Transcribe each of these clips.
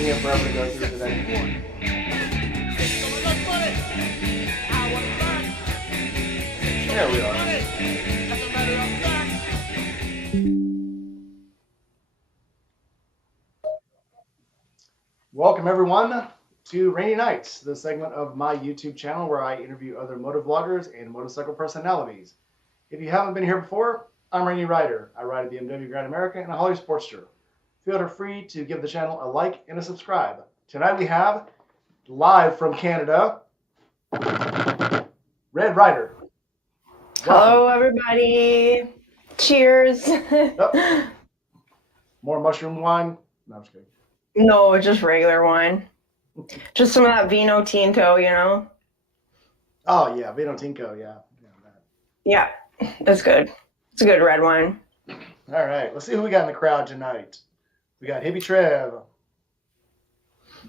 taking it forever to go through today. There we are. Welcome everyone to Rainy Nights, the segment of my YouTube channel where I interview other motovloggers and motorcycle personalities. If you haven't been here before, I'm Rainy Rider. I ride a BMW Grand America and a Holly Sportster. Feel free to give the channel a like and a subscribe. Tonight we have, live from Canada, Red Rider. Hello, everybody. Cheers. Oh. More mushroom wine? No, I'm just kidding. No, just regular wine. Just some of that Vino Tinto, you know? Oh, yeah, Vino Tinto, yeah. Yeah, that's good. It's a good red wine. All right, let's see who we got in the crowd tonight. We got Hippie Trev,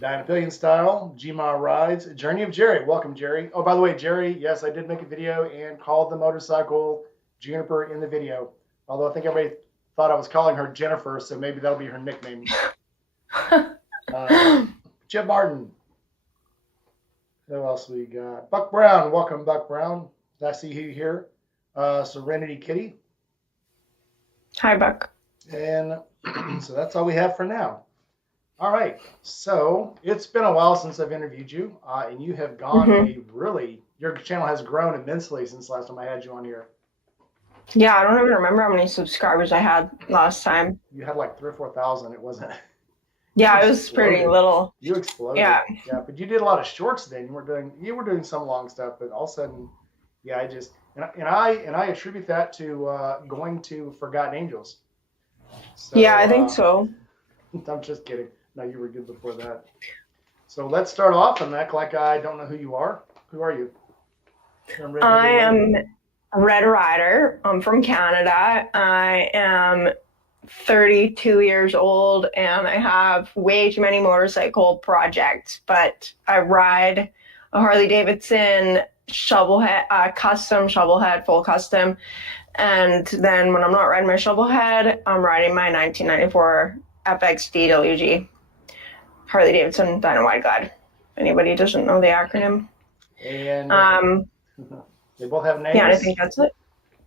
Dyna Pillion Style, Gma Rides, Journey of Jerry. Welcome, Jerry. Oh, by the way, Jerry, yes, I did make a video and called the motorcycle Juniper in the video. Although I think everybody thought I was calling her Jennifer, so maybe that'll be her nickname. Jim Martin. Who else we got? Buck Brown. Welcome, Buck Brown. I see you here. Serenity Kitty. Hi, Buck. And so that's all we have for now. All right. So it's been a while since I've interviewed you, and you have gone your channel has grown immensely since last time I had you on here. Yeah, I don't even remember how many subscribers I had last time. You had like 3,000 or 4,000. It wasn't. Yeah, it was pretty little. You exploded. Yeah. Yeah, but you did a lot of shorts then. You were doing some long stuff, but all of a sudden, yeah, I attribute that to going to Forgotten Angels. So, yeah, I think so. I'm just kidding. No, you were good before that. So let's start off and act like I don't know who you are. Who are you? I am Red Rider. I'm from Canada. I am 32 years old and I have way too many motorcycle projects, but I ride a Harley Davidson shovelhead, custom shovelhead, full custom. And then when I'm not riding my shovelhead, I'm riding my 1994 FX DWG Harley Davidson Dyna Wide Glide. If anybody doesn't know the acronym. And they both have names? Yeah, I think that's it.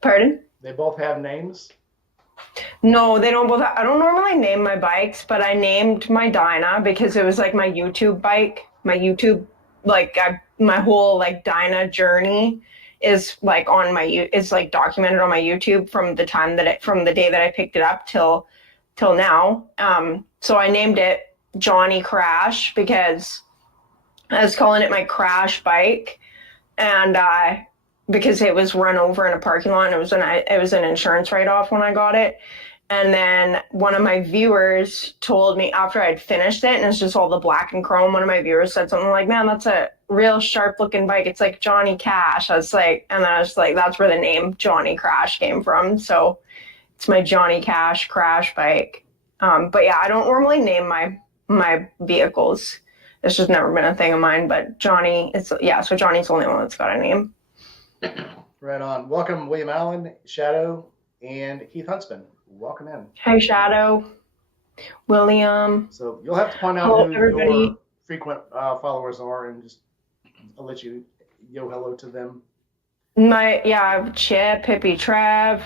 Pardon? They both have names? No, they don't both have, I don't normally name my bikes, but I named my Dyna because it was like my YouTube bike. My YouTube, my whole like Dyna journey is like it's like documented on my YouTube from the day that I picked it up till now. So I named it Johnny Crash because I was calling it my crash bike, and because it was run over in a parking lot, and it was an insurance write-off when I got it. And then one of my viewers told me after I'd finished it, and it's just all the black and chrome, one of my viewers said something like, "Man, that's a real sharp looking bike. It's like Johnny Cash." I was like, that's where the name Johnny Crash came from. So it's my Johnny Cash crash bike. But yeah, I don't normally name my vehicles. It's just never been a thing of mine, but Johnny, so Johnny's the only one that's got a name. Right on. Welcome, William Allen, Shadow, and Keith Huntsman. Welcome in. Hey, Shadow, William. So you'll have to point out who your frequent followers are, and I'll let you yo hello to them. I have Chip, Hippie Trev,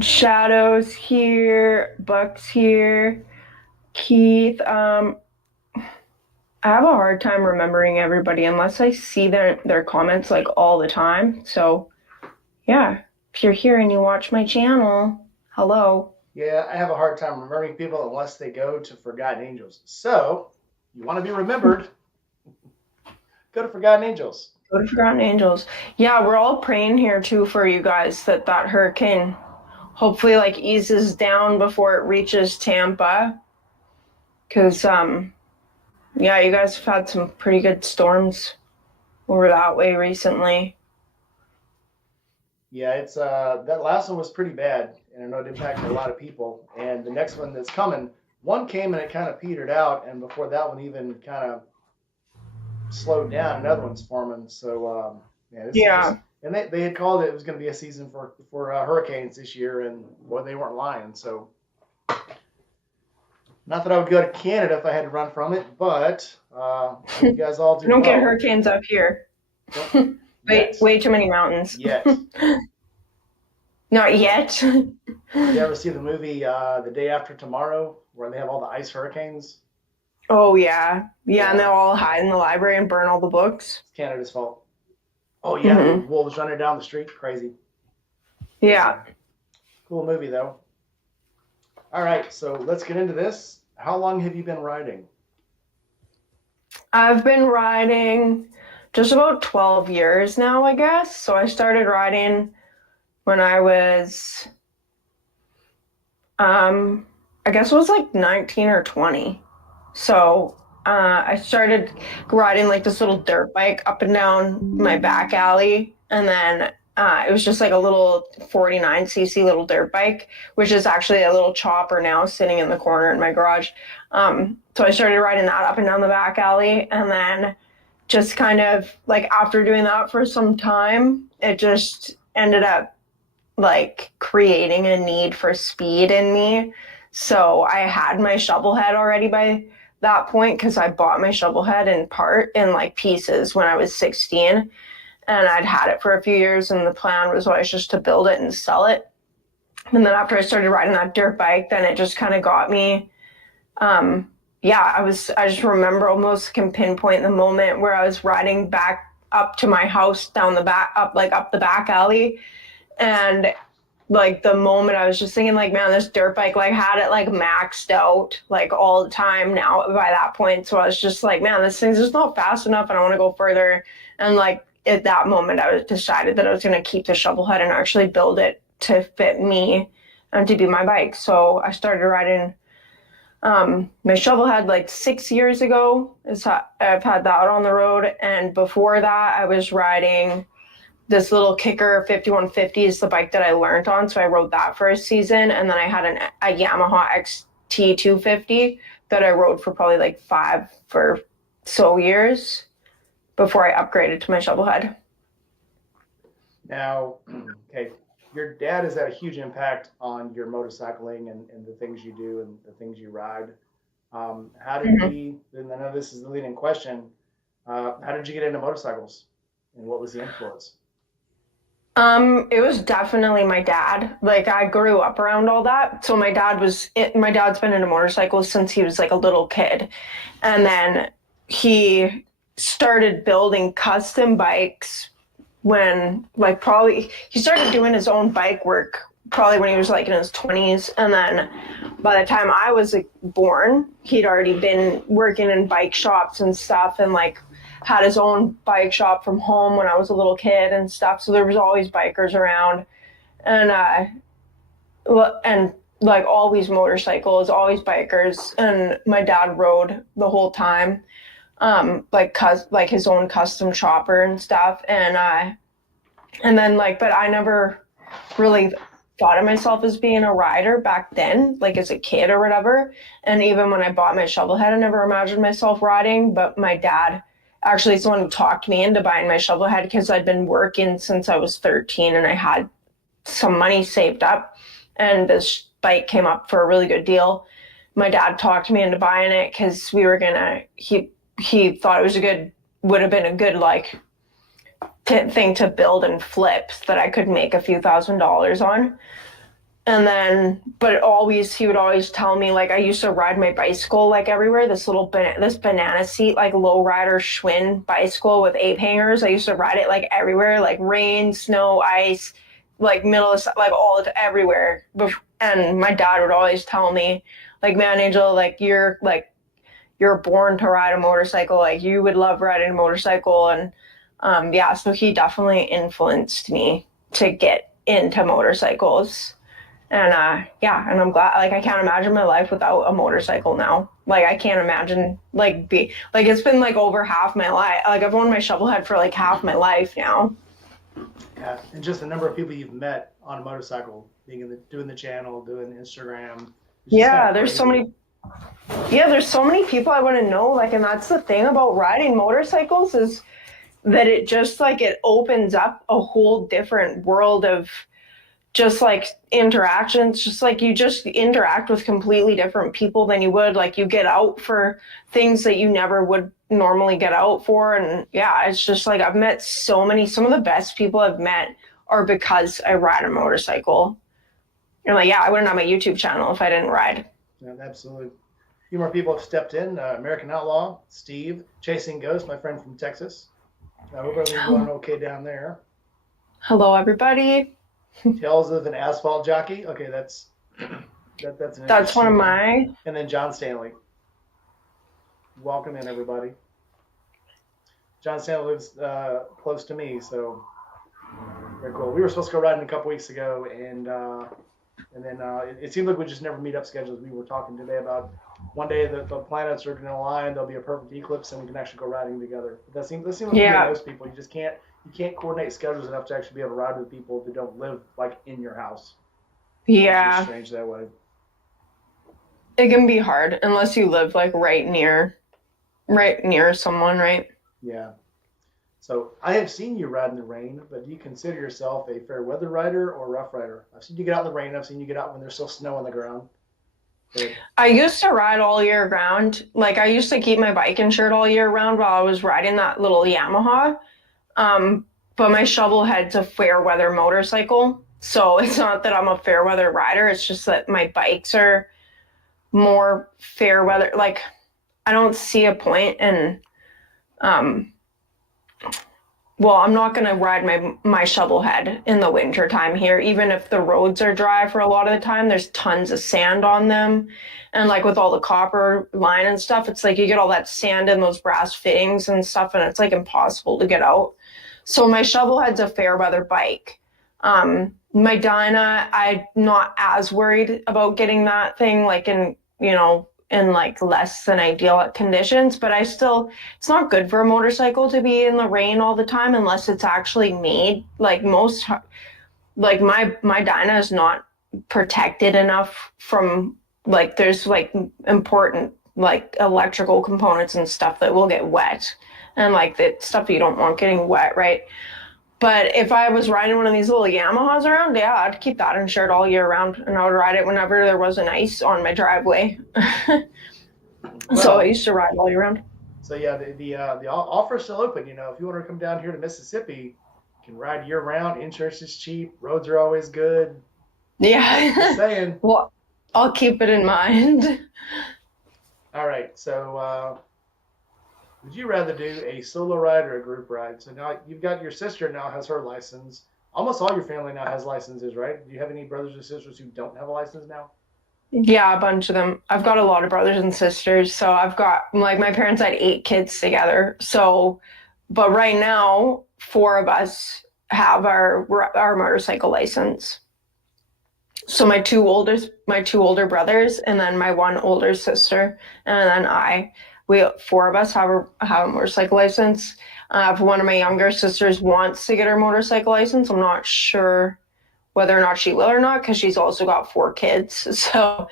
Shadow's here, Buck's here, Keith. I have a hard time remembering everybody unless I see their comments like all the time. So yeah, if you're here and you watch my channel, hello. Yeah, I have a hard time remembering people unless they go to Forgotten Angels. So you want to be remembered, go to Forgotten Angels. Go to Forgotten Angels. Yeah, we're all praying here too for you guys that hurricane hopefully like eases down before it reaches Tampa. Because yeah, you guys have had some pretty good storms over that way recently. Yeah, it's that last one was pretty bad, and I know it impacted a lot of people. And the next one that's coming, one came and it kind of petered out, and before that one even kind of slowed down, another one's forming. So and they had called it was going to be a season for hurricanes this year, and boy, they weren't lying. So Not that I would go to Canada if I had to run from it, but you guys all do We don't get well. hurricanes up here. Nope. Yet. Way too many mountains. Yet. Not yet. You ever see the movie The Day After Tomorrow, where they have all the ice hurricanes? Oh yeah. Yeah. And they'll all hide in the library and burn all the books. It's Canada's fault. Oh yeah, wolves running down the street, crazy. Yeah. Cool movie though. All right, so let's get into this. How long have you been riding? I've been riding just about 12 years now, I guess. So I started riding when I was, I guess it was like 19 or 20. So I started riding like this little dirt bike up and down my back alley. And then it was just like a little 49cc little dirt bike, which is actually a little chopper now sitting in the corner in my garage. So I started riding that up and down the back alley. And then just kind of like after doing that for some time, it just ended up like creating a need for speed in me. So I had my shovel head already by that point because I bought my shovel head in like pieces when I was 16, and I'd had it for a few years, and the plan was always just to build it and sell it. And then after I started riding that dirt bike, then it just kind of got me. I just remember almost can pinpoint the moment where I was riding back up to my house down the back, up the back alley. And like the moment I was just thinking like, man, this dirt bike, like had it like maxed out like all the time now by that point. So I was just like, man, this thing's just not fast enough and I want to go further. And like at that moment, I was decided that I was going to keep the shovel head and actually build it to fit me and to be my bike. So I started riding my shovel head like 6 years ago. I've had that on the road. And before that, I was riding this little Kicker 5150 is the bike that I learned on. So I rode that for a season. And then I had a Yamaha XT250 that I rode for probably like 5 or so years before I upgraded to my shovel head. Now, okay, your dad has had a huge impact on your motorcycling and the things you do and the things you ride. How did he, and I know this is the leading question, how did you get into motorcycles and what was the influence? It was definitely my dad. Like I grew up around all that. So my dad's been into motorcycles since he was like a little kid. And then he started building custom bikes when like probably he started doing his own bike work probably when he was like in his 20s. And then by the time I was like, born, he'd already been working in bike shops and stuff and like had his own bike shop from home when I was a little kid and stuff. So there was always bikers around and like always motorcycles, always bikers. And my dad rode the whole time, like his own custom chopper and stuff. And then like, but I never really thought of myself as being a rider back then, like as a kid or whatever. And even when I bought my shovel head, I never imagined myself riding, but my dad actually is the one who talked me into buying my shovel head because I'd been working since I was 13 and I had some money saved up and this bike came up for a really good deal. My dad talked me into buying it because he thought it would have been a good like thing to build and flip that I could make a few $1,000s on. And then, but he would always tell me, like, I used to ride my bicycle, like, everywhere, this banana seat, like, low rider Schwinn bicycle with ape hangers. I used to ride it, like, everywhere, like, rain, snow, ice, like, everywhere. And my dad would always tell me, like, man, Angel, like, you're born to ride a motorcycle. Like, you would love riding a motorcycle. And, so he definitely influenced me to get into motorcycles. And and I'm glad, like I can't imagine my life without a motorcycle now. Like I can't imagine it's been like over half my life. Like I've owned my shovel head for like half my life now. Yeah, and just the number of people you've met on a motorcycle, doing the channel, doing Instagram. Yeah, there's so many people I want to know. Like, and that's the thing about riding motorcycles is that it just like it opens up a whole different world of just like interactions, just like you just interact with completely different people than you would. Like you get out for things that you never would normally get out for. And yeah, it's just like I've met some of the best people I've met are because I ride a motorcycle. And like, yeah, I wouldn't have my YouTube channel if I didn't ride. Yeah, absolutely. A few more people have stepped in. American Outlaw, Steve, Chasing Ghost, my friend from Texas. I hope everything's going okay down there. Hello, everybody. Tales of an Asphalt Jockey. Okay, that's That's one of my. And then John Stanley. Welcome in, everybody. John Stanley lives close to me, so very cool. We were supposed to go riding a couple weeks ago, and then it seemed like we just never meet up schedules. We were talking today about one day the planets are going to align. There'll be a perfect eclipse, and we can actually go riding together. But that seems like most people. You just can't coordinate schedules enough to actually be able to ride with people that don't live like in your house. Yeah, it's strange that way. It can be hard unless you live like right near someone, right? Yeah. So I have seen you ride in the rain, but do you consider yourself a fair weather rider or rough rider? I've seen you get out in the rain. I've seen you get out when there's still snow on the ground. But I used to ride all year round. Like I used to keep my bike insured all year round while I was riding that little Yamaha. But my shovel head's a fair weather motorcycle. So it's not that I'm a fair weather rider. It's just that my bikes are more fair weather. Like I don't see a point in, well, I'm not going to ride my shovel head in the winter time here. Even if the roads are dry for a lot of the time, there's tons of sand on them. And like with all the copper line and stuff, it's like you get all that sand in those brass fittings and stuff, and it's like impossible to get out. So my shovel head's a fair weather bike. My Dyna, I'm not as worried about getting that thing like in like less than ideal conditions, but it's not good for a motorcycle to be in the rain all the time unless it's actually made. Like my Dyna is not protected enough from like there's like important like electrical components and stuff that will get wet, and like the stuff you don't want getting wet, right? But if I was riding one of these little Yamahas around, yeah, I'd keep that insured all year round, and I would ride it whenever there was an ice on my driveway. So I used to ride all year round. So yeah, the offer's still open. You know, if you want to come down here to Mississippi, you can ride year round. Insurance is cheap. Roads are always good. Yeah. Just saying. Well, I'll keep it in mind. All right. So would you rather do a solo ride or a group ride? So now you've got your sister now has her license. Almost all your family now has licenses, right? Do you have any brothers or sisters who don't have a license now? Yeah, a bunch of them. I've got a lot of brothers and sisters. So I've got, like, my parents had 8 kids together. So, but right now, 4 of us have our motorcycle license. So my two older brothers, and then my one older sister, and then we 4 of us have a motorcycle license. One of my younger sisters wants to get her motorcycle license. I'm not sure whether or not she will or not, because she's also got 4 kids. So,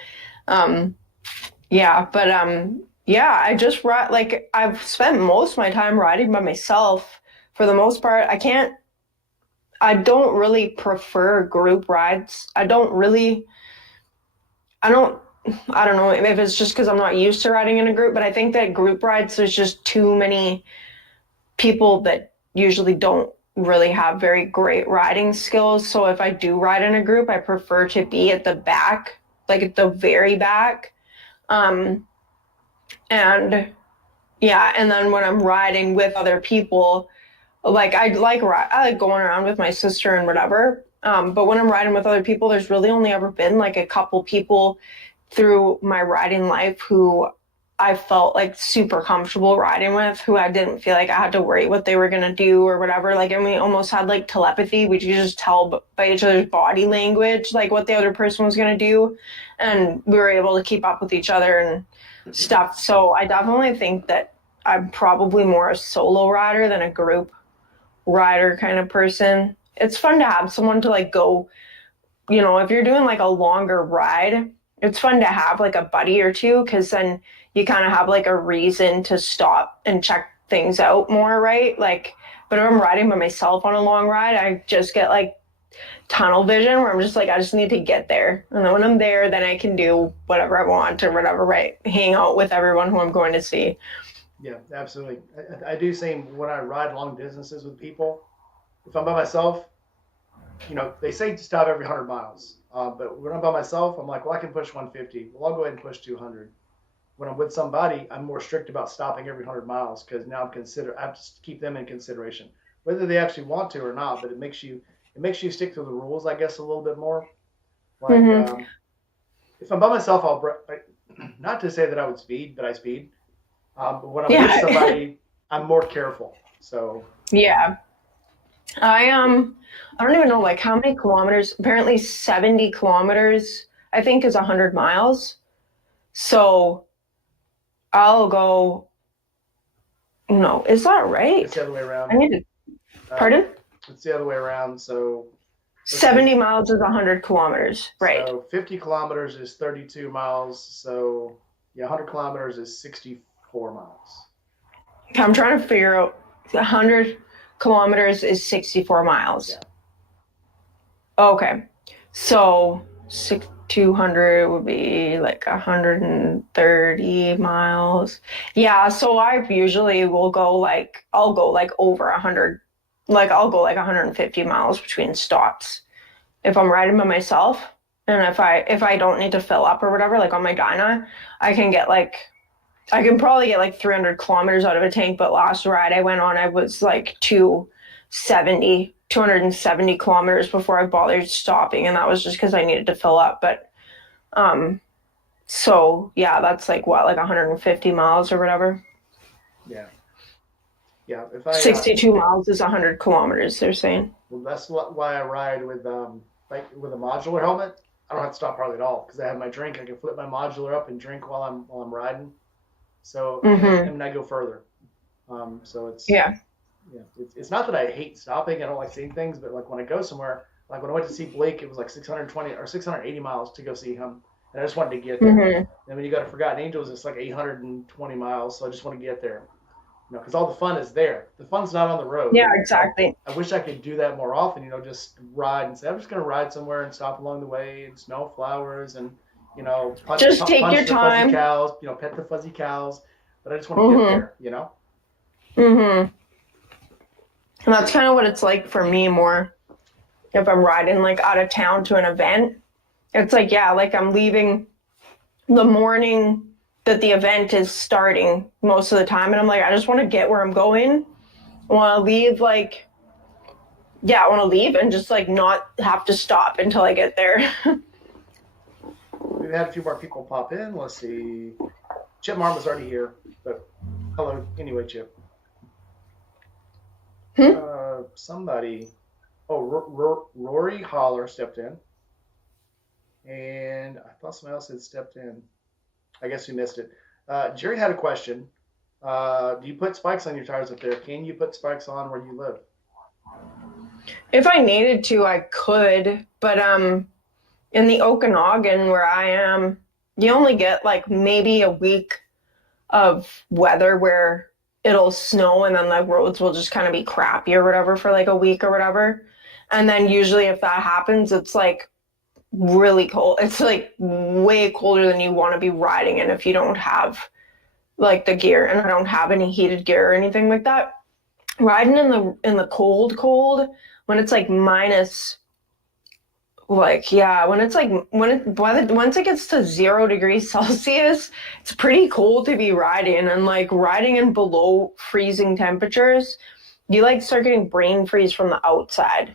yeah, but I just ride. Like I've spent most of my time riding by myself for the most part. I don't really prefer group rides. I don't know if it's just because I'm not used to riding in a group, but I think that group rides, there's just too many people that usually don't really have very great riding skills. So if I do ride in a group, I prefer to be at the back, like at the very back. And yeah, and then when I'm riding with other people, like I like going around with my sister and whatever. But when I'm riding with other people, there's really only ever been like a couple people through my riding life who I felt like super comfortable riding with, who I didn't feel like I had to worry what they were going to do or whatever. Like, and we almost had like telepathy. We could just tell by each other's body language, like what the other person was going to do. And we were able to keep up with each other and stuff. So I definitely think that I'm probably more a solo rider than a group rider kind of person. It's fun to have someone to like go, if you're doing like a longer ride, it's fun to have like a buddy or two, because then you kind of have like a reason to stop and check things out more, right? Like, but if I'm riding by myself on a long ride, I just get like tunnel vision where I'm just like, I just need to get there. And then when I'm there, then I can do whatever I want or whatever, right? Hang out with everyone who I'm going to see. Yeah, absolutely. I do same when I ride long distances with people. If I'm by myself, they say to stop every 100 miles. But when I'm by myself, I'm like, well, I can push 150. Well, I'll go ahead and push 200. When I'm with somebody, I'm more strict about stopping every 100 miles because now I have to keep them in consideration, whether they actually want to or not. But it makes you stick to the rules, I guess, a little bit more. Like Mm-hmm. if I'm by myself, not to say that I would speed, but I speed. But when I'm with Yeah. somebody, I'm more careful. So Yeah. I don't even know like how many kilometers. Apparently 70 kilometers, I think, is 100 miles. So I'll go, no, is that it's right? the other way I around. need to, Um, pardon? it's the other way around. So let's see. 70 miles is 100 kilometers, right? So 50 kilometers is 32 miles. So yeah, 100 kilometers is 64 miles. I'm trying to figure out 100 kilometers is 64 miles. Yeah. Okay. So 200 would be like 130 miles. Yeah, so I usually will go like I'll go like over 100, like I'll go like 150 miles between stops if I'm riding by myself. And if I don't need to fill up or whatever, like on my Dyna, I can get like I can probably get like 300 kilometers out of a tank, but last ride I went on, I was like 270 kilometers before I bothered stopping. And that was just because I needed to fill up. But, um, so yeah, that's like what, like 150 miles or whatever. Yeah. Yeah. If I 62 miles is 100 kilometers, they're saying. well, that's why I ride with like with a modular helmet. I don't have to stop hardly at all because I have my drink. I can flip my modular up and drink while I'm riding. So Mm-hmm. and I go further. So it's Yeah. yeah, it's not that I hate stopping. I don't like seeing things, but like when I go somewhere, like when I went to see Blake, it was like 620 or 680 miles to go see him, and I just wanted to get there. Mm-hmm. And when you go to Forgotten Angels, it's like 820 miles, so I just want to get there. Because all the fun is there. The fun's not on the road, Yeah, and exactly. I wish I could do that more often. Just ride and say I'm just gonna ride somewhere and stop along the way and smell flowers and Just take your punch the fuzzy time. cows, pet the fuzzy cows. But I just want to get Mm-hmm. there. Mm-hmm. And that's kind of what it's like for me more if I'm riding like out of town to an event. It's like, yeah, like I'm leaving the morning that the event is starting most of the time. And I'm like, I just want to get where I'm going. I want to leave, like, yeah, I want to leave and just like not have to stop until I get there. We've had a few more people pop in. Let's see. Chip Marma's already here, but hello anyway, Chip. Hmm? Somebody. Oh, Rory Holler stepped in, and I thought somebody else had stepped in. I guess we missed it. Jerry had a question. Do you put spikes on your tires up there? Can you put spikes on where you live? If I needed to, I could. But in the Okanagan where I am, you only get like maybe a week of weather where it'll snow and then the roads will just kind of be crappy or whatever for like a week or whatever. And then usually if that happens, it's like really cold. It's like way colder than you want to be riding in if you don't have like the gear. And I don't have any heated gear or anything like that. Riding in the cold when it's like minus like yeah when it's like once it gets to 0 degrees Celsius, it's pretty cold to be riding, and like riding in below freezing temperatures, you like start getting brain freeze from the outside.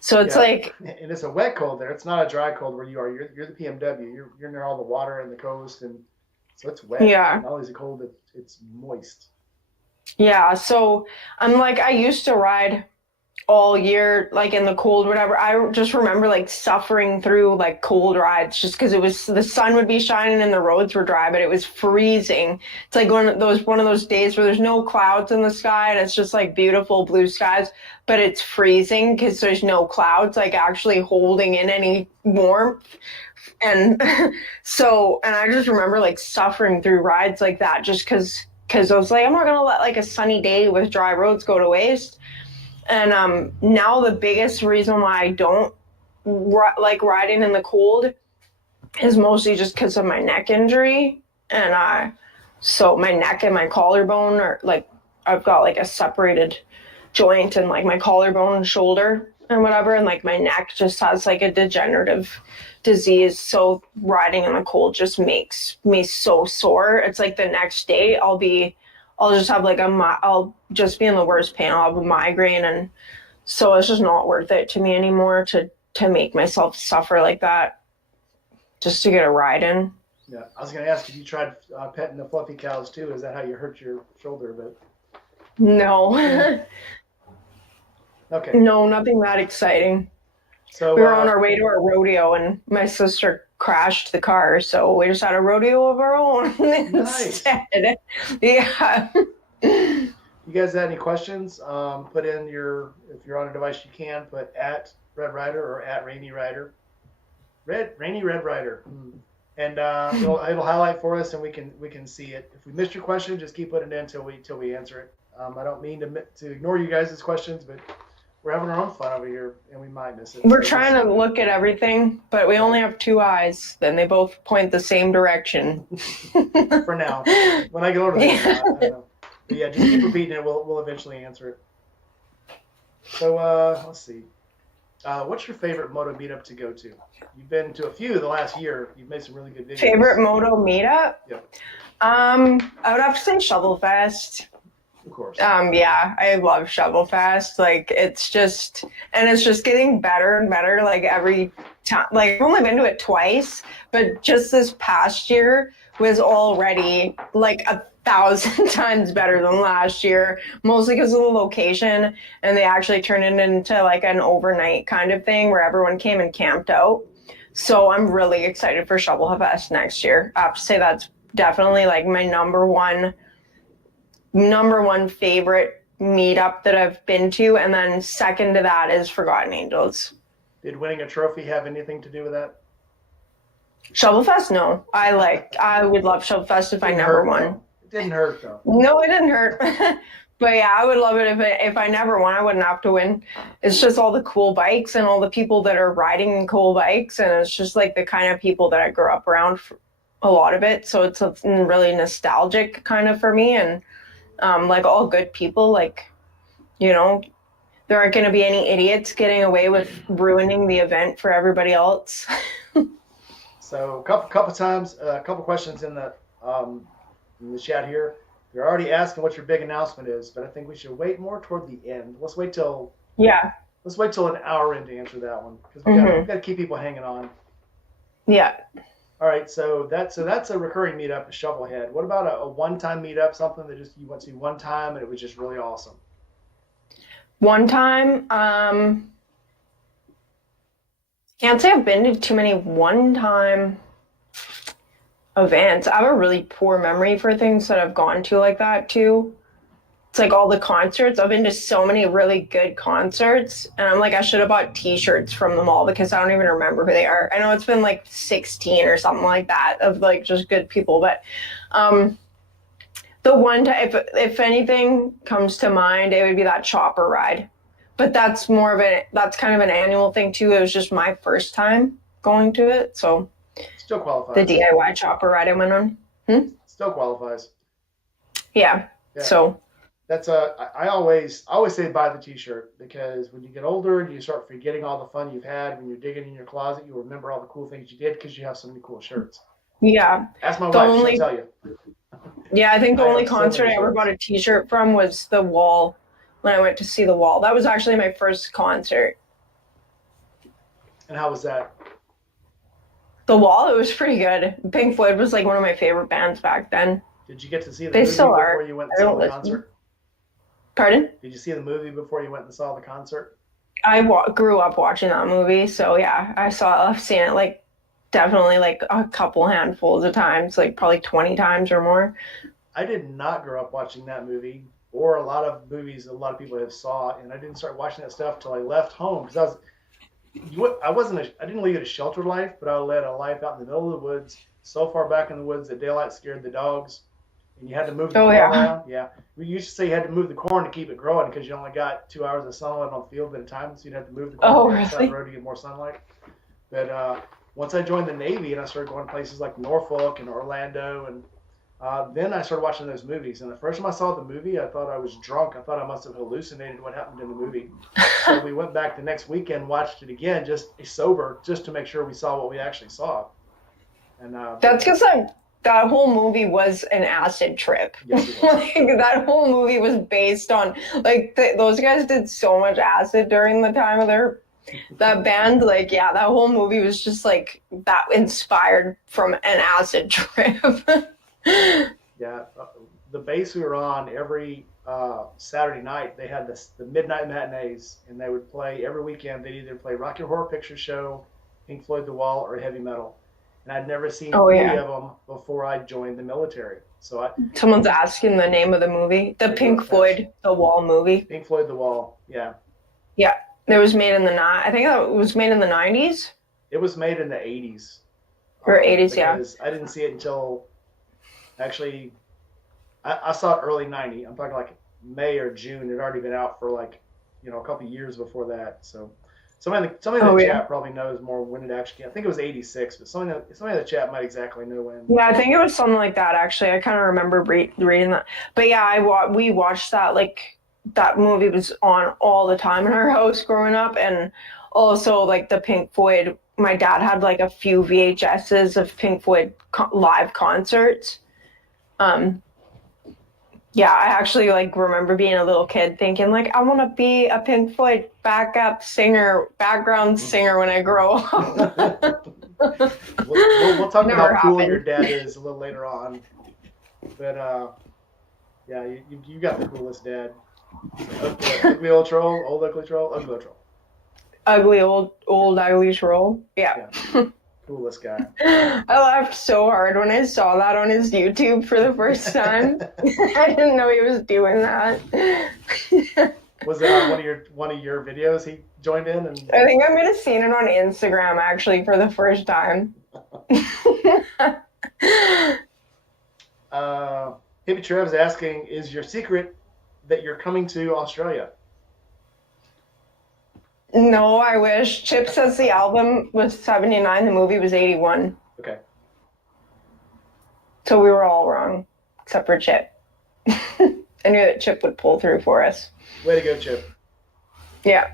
So it's Yeah, like and it's a wet cold there. It's not a dry cold where you are. You're the PMW. You're near all the water and the coast, and so it's wet. yeah. Not only is it cold, it's moist. Yeah, so I'm like, I used to ride all year, like in the cold, whatever. I just remember like suffering through like cold rides just because it was the sun would be shining and the roads were dry, but it was freezing. It's like one of those days where there's no clouds in the sky and it's just like beautiful blue skies, but it's freezing because there's no clouds like actually holding in any warmth. And and I just remember like suffering through rides like that just because I was like, I'm not gonna let like a sunny day with dry roads go to waste. And now the biggest reason why I don't like riding in the cold is mostly just because of my neck injury. And so my neck and my collarbone are like, I've got like a separated joint in like my collarbone and shoulder and whatever. And like my neck just has like a degenerative disease. So riding in the cold just makes me so sore. It's like the next day I'll just have like I'll just be in the worst pain. I'll have a migraine. And so it's just not worth it to me anymore to make myself suffer like that just to get a ride in. Yeah, I was going to ask if you tried petting the fluffy cows too. Is that how you hurt your shoulder a bit? No. Okay. No, nothing that exciting. So we were on our way to a rodeo and my sister crashed the car, so we just had a rodeo of our own instead. Yeah. You guys had any questions? Put in if you're on a device, you can put at Red Rider or at Rainy Rider. Rainy Red Rider. And it'll highlight for us, and we can see it. If we missed your question, just keep putting it in until we answer it. I don't mean to ignore you guys' questions, but we're having our own fun over here, and we might miss it. We're trying to look at everything, but we only have two eyes. Then they both point the same direction. For now. When I get older, I don't know. But yeah, just keep repeating it. We'll eventually answer it. So let's see. What's your favorite moto meetup to go to? You've been to a few the last year. You've made some really good videos. Favorite moto meetup? Yep. I would have to say Shovel Fest. Of course. Yeah, I love Shovel Fest. Like it's just getting better and better. Like every time, like I've only been to it twice, but just this past year was already like 1,000 times better than last year, mostly because of the location. And they actually turned it into like an overnight kind of thing where everyone came and camped out. So I'm really excited for Shovel Fest next year. I have to say that's definitely like my number one favorite meetup that I've been to, and then second to that is Forgotten Angels. Did winning a trophy have anything to do with that? Shovelfest? No. I would love Shovelfest if I never won. It didn't hurt though. No, it didn't hurt. But yeah, I would love it if I never won. I wouldn't have to win. It's just all the cool bikes and all the people that are riding cool bikes, and it's just like the kind of people that I grew up around for a lot of it. So it's really nostalgic kind of for me, and like all good people, like, you know, there aren't going to be any idiots getting away with ruining the event for everybody else. So a couple questions in the chat here. They're already asking what your big announcement is, but I think we should wait more toward the end. Let's wait till an hour in to answer that one, because we've got to keep people hanging on. Yeah. All right, so that's a recurring meetup at Shovelhead. What about a one-time meetup, something that just you went to one time and it was just really awesome? One time, can't say I've been to too many one-time events. I have a really poor memory for things that I've gone to like that too. It's like all the concerts. I've been to so many really good concerts, and I'm like, I should have bought t-shirts from them all because I don't even remember who they are. I know it's been like 16 or something like that of like just good people, but the one time, if anything comes to mind, it would be that chopper ride. But that's kind of an annual thing too. It was just my first time going to it, so still qualifies. The DIY chopper ride I went on. Still qualifies. Yeah. So that's I always say buy the t-shirt, because when you get older and you start forgetting all the fun you've had when you're digging in your closet, you remember all the cool things you did because you have so many cool shirts. Yeah. Ask my wife, she'll tell you. Yeah, I think the only concert I ever bought a t-shirt from was The Wall, when I went to see The Wall. That was actually my first concert. And how was that? The Wall, it was pretty good. Pink Floyd was like one of my favorite bands back then. Did you get to see the movie before you went and saw the concert? Pardon? Did you see the movie before you went and saw the concert? I grew up watching that movie, so yeah, I've seen it like definitely like a couple handfuls of times, like probably 20 times or more. I did not grow up watching that movie, or a lot of movies a lot of people have saw, and I didn't start watching that stuff till I left home, because I didn't lead a sheltered life, but I led a life out in the middle of the woods, so far back in the woods that daylight scared the dogs. and you had to move the Oh corn yeah. around. Yeah, we used to say you had to move the corn to keep it growing because you only got 2 hours of sunlight on the field at a time, so you'd have to move the corn to Oh the other side of the really? road to get more sunlight. But once I joined the Navy and I started going to places like Norfolk and Orlando, and then I started watching those movies. And the first time I saw the movie, I thought I was drunk. I thought I must have hallucinated what happened in the movie. So we went back the next weekend, watched it again, just sober, just to make sure we saw what we actually saw. And That's because that whole movie was an acid trip. yes, it was. Like that whole movie was based on like those guys did so much acid during the time of that band. Like yeah, that whole movie was just like that inspired from an acid trip. Yeah, the base we were on every Saturday night, they had the midnight matinees, and they would play every weekend. They'd either play Rocky Horror Picture Show, Pink Floyd The Wall, or heavy metal. And I'd never seen Oh any yeah. of them before I joined the military. So Someone's asking the name of the movie. The Pink Floyd The Wall movie. Pink Floyd The Wall, yeah. Yeah. It was made in I think it was made in the 90s. It was made in the 80s. Or 80s, yeah. Because I didn't see it until, actually, I saw it early 90. I'm talking like May or June. It had already been out for like, a couple of years before that. So somebody in the chat probably knows more when it actually came. I think it was 86, but somebody in the chat might exactly know when. Yeah, I think it was something like that, actually. I kind of remember reading that. But yeah, we watched that, like, that movie was on all the time in our house growing up. And also, like, the Pink Floyd, my dad had, like, a few VHSs of Pink Floyd live concerts. Yeah, I actually like remember being a little kid thinking like I want to be a Pink Floyd background singer when I grow up. we'll talk about how cool happened. your dad is a little later on. But yeah, you got the coolest dad. Ugly old troll, old ugly troll, ugly old troll. Ugly old ugly troll. Yeah. Coolest guy. I laughed so hard when I saw that on his YouTube for the first time. I didn't know he was doing that. Was it on one of your videos he joined in? And I think I might have seen it on Instagram actually for the first time. Hippie Trev's asking, is your secret that you're coming to Australia? No, I wish. Chip says the album was 79, the movie was 81. Okay. So we were all wrong, except for Chip. I knew that Chip would pull through for us. Way to go, Chip. Yeah.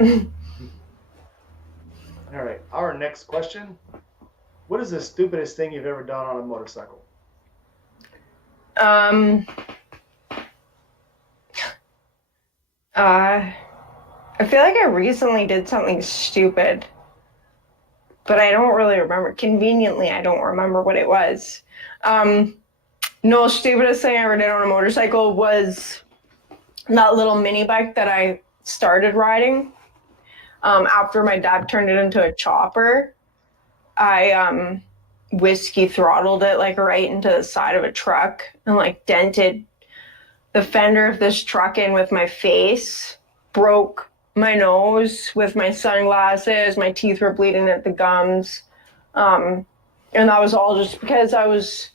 All right. Our next question. What is the stupidest thing you've ever done on a motorcycle? I feel like I recently did something stupid, but I don't really remember. Conveniently, I don't remember what it was. No, stupidest thing I ever did on a motorcycle was that little mini bike that I started riding. After my dad turned it into a chopper, I whiskey throttled it like right into the side of a truck and like dented the fender of this truck in with my face, broke my nose with my sunglasses, my teeth were bleeding at the gums. And that was all just because I was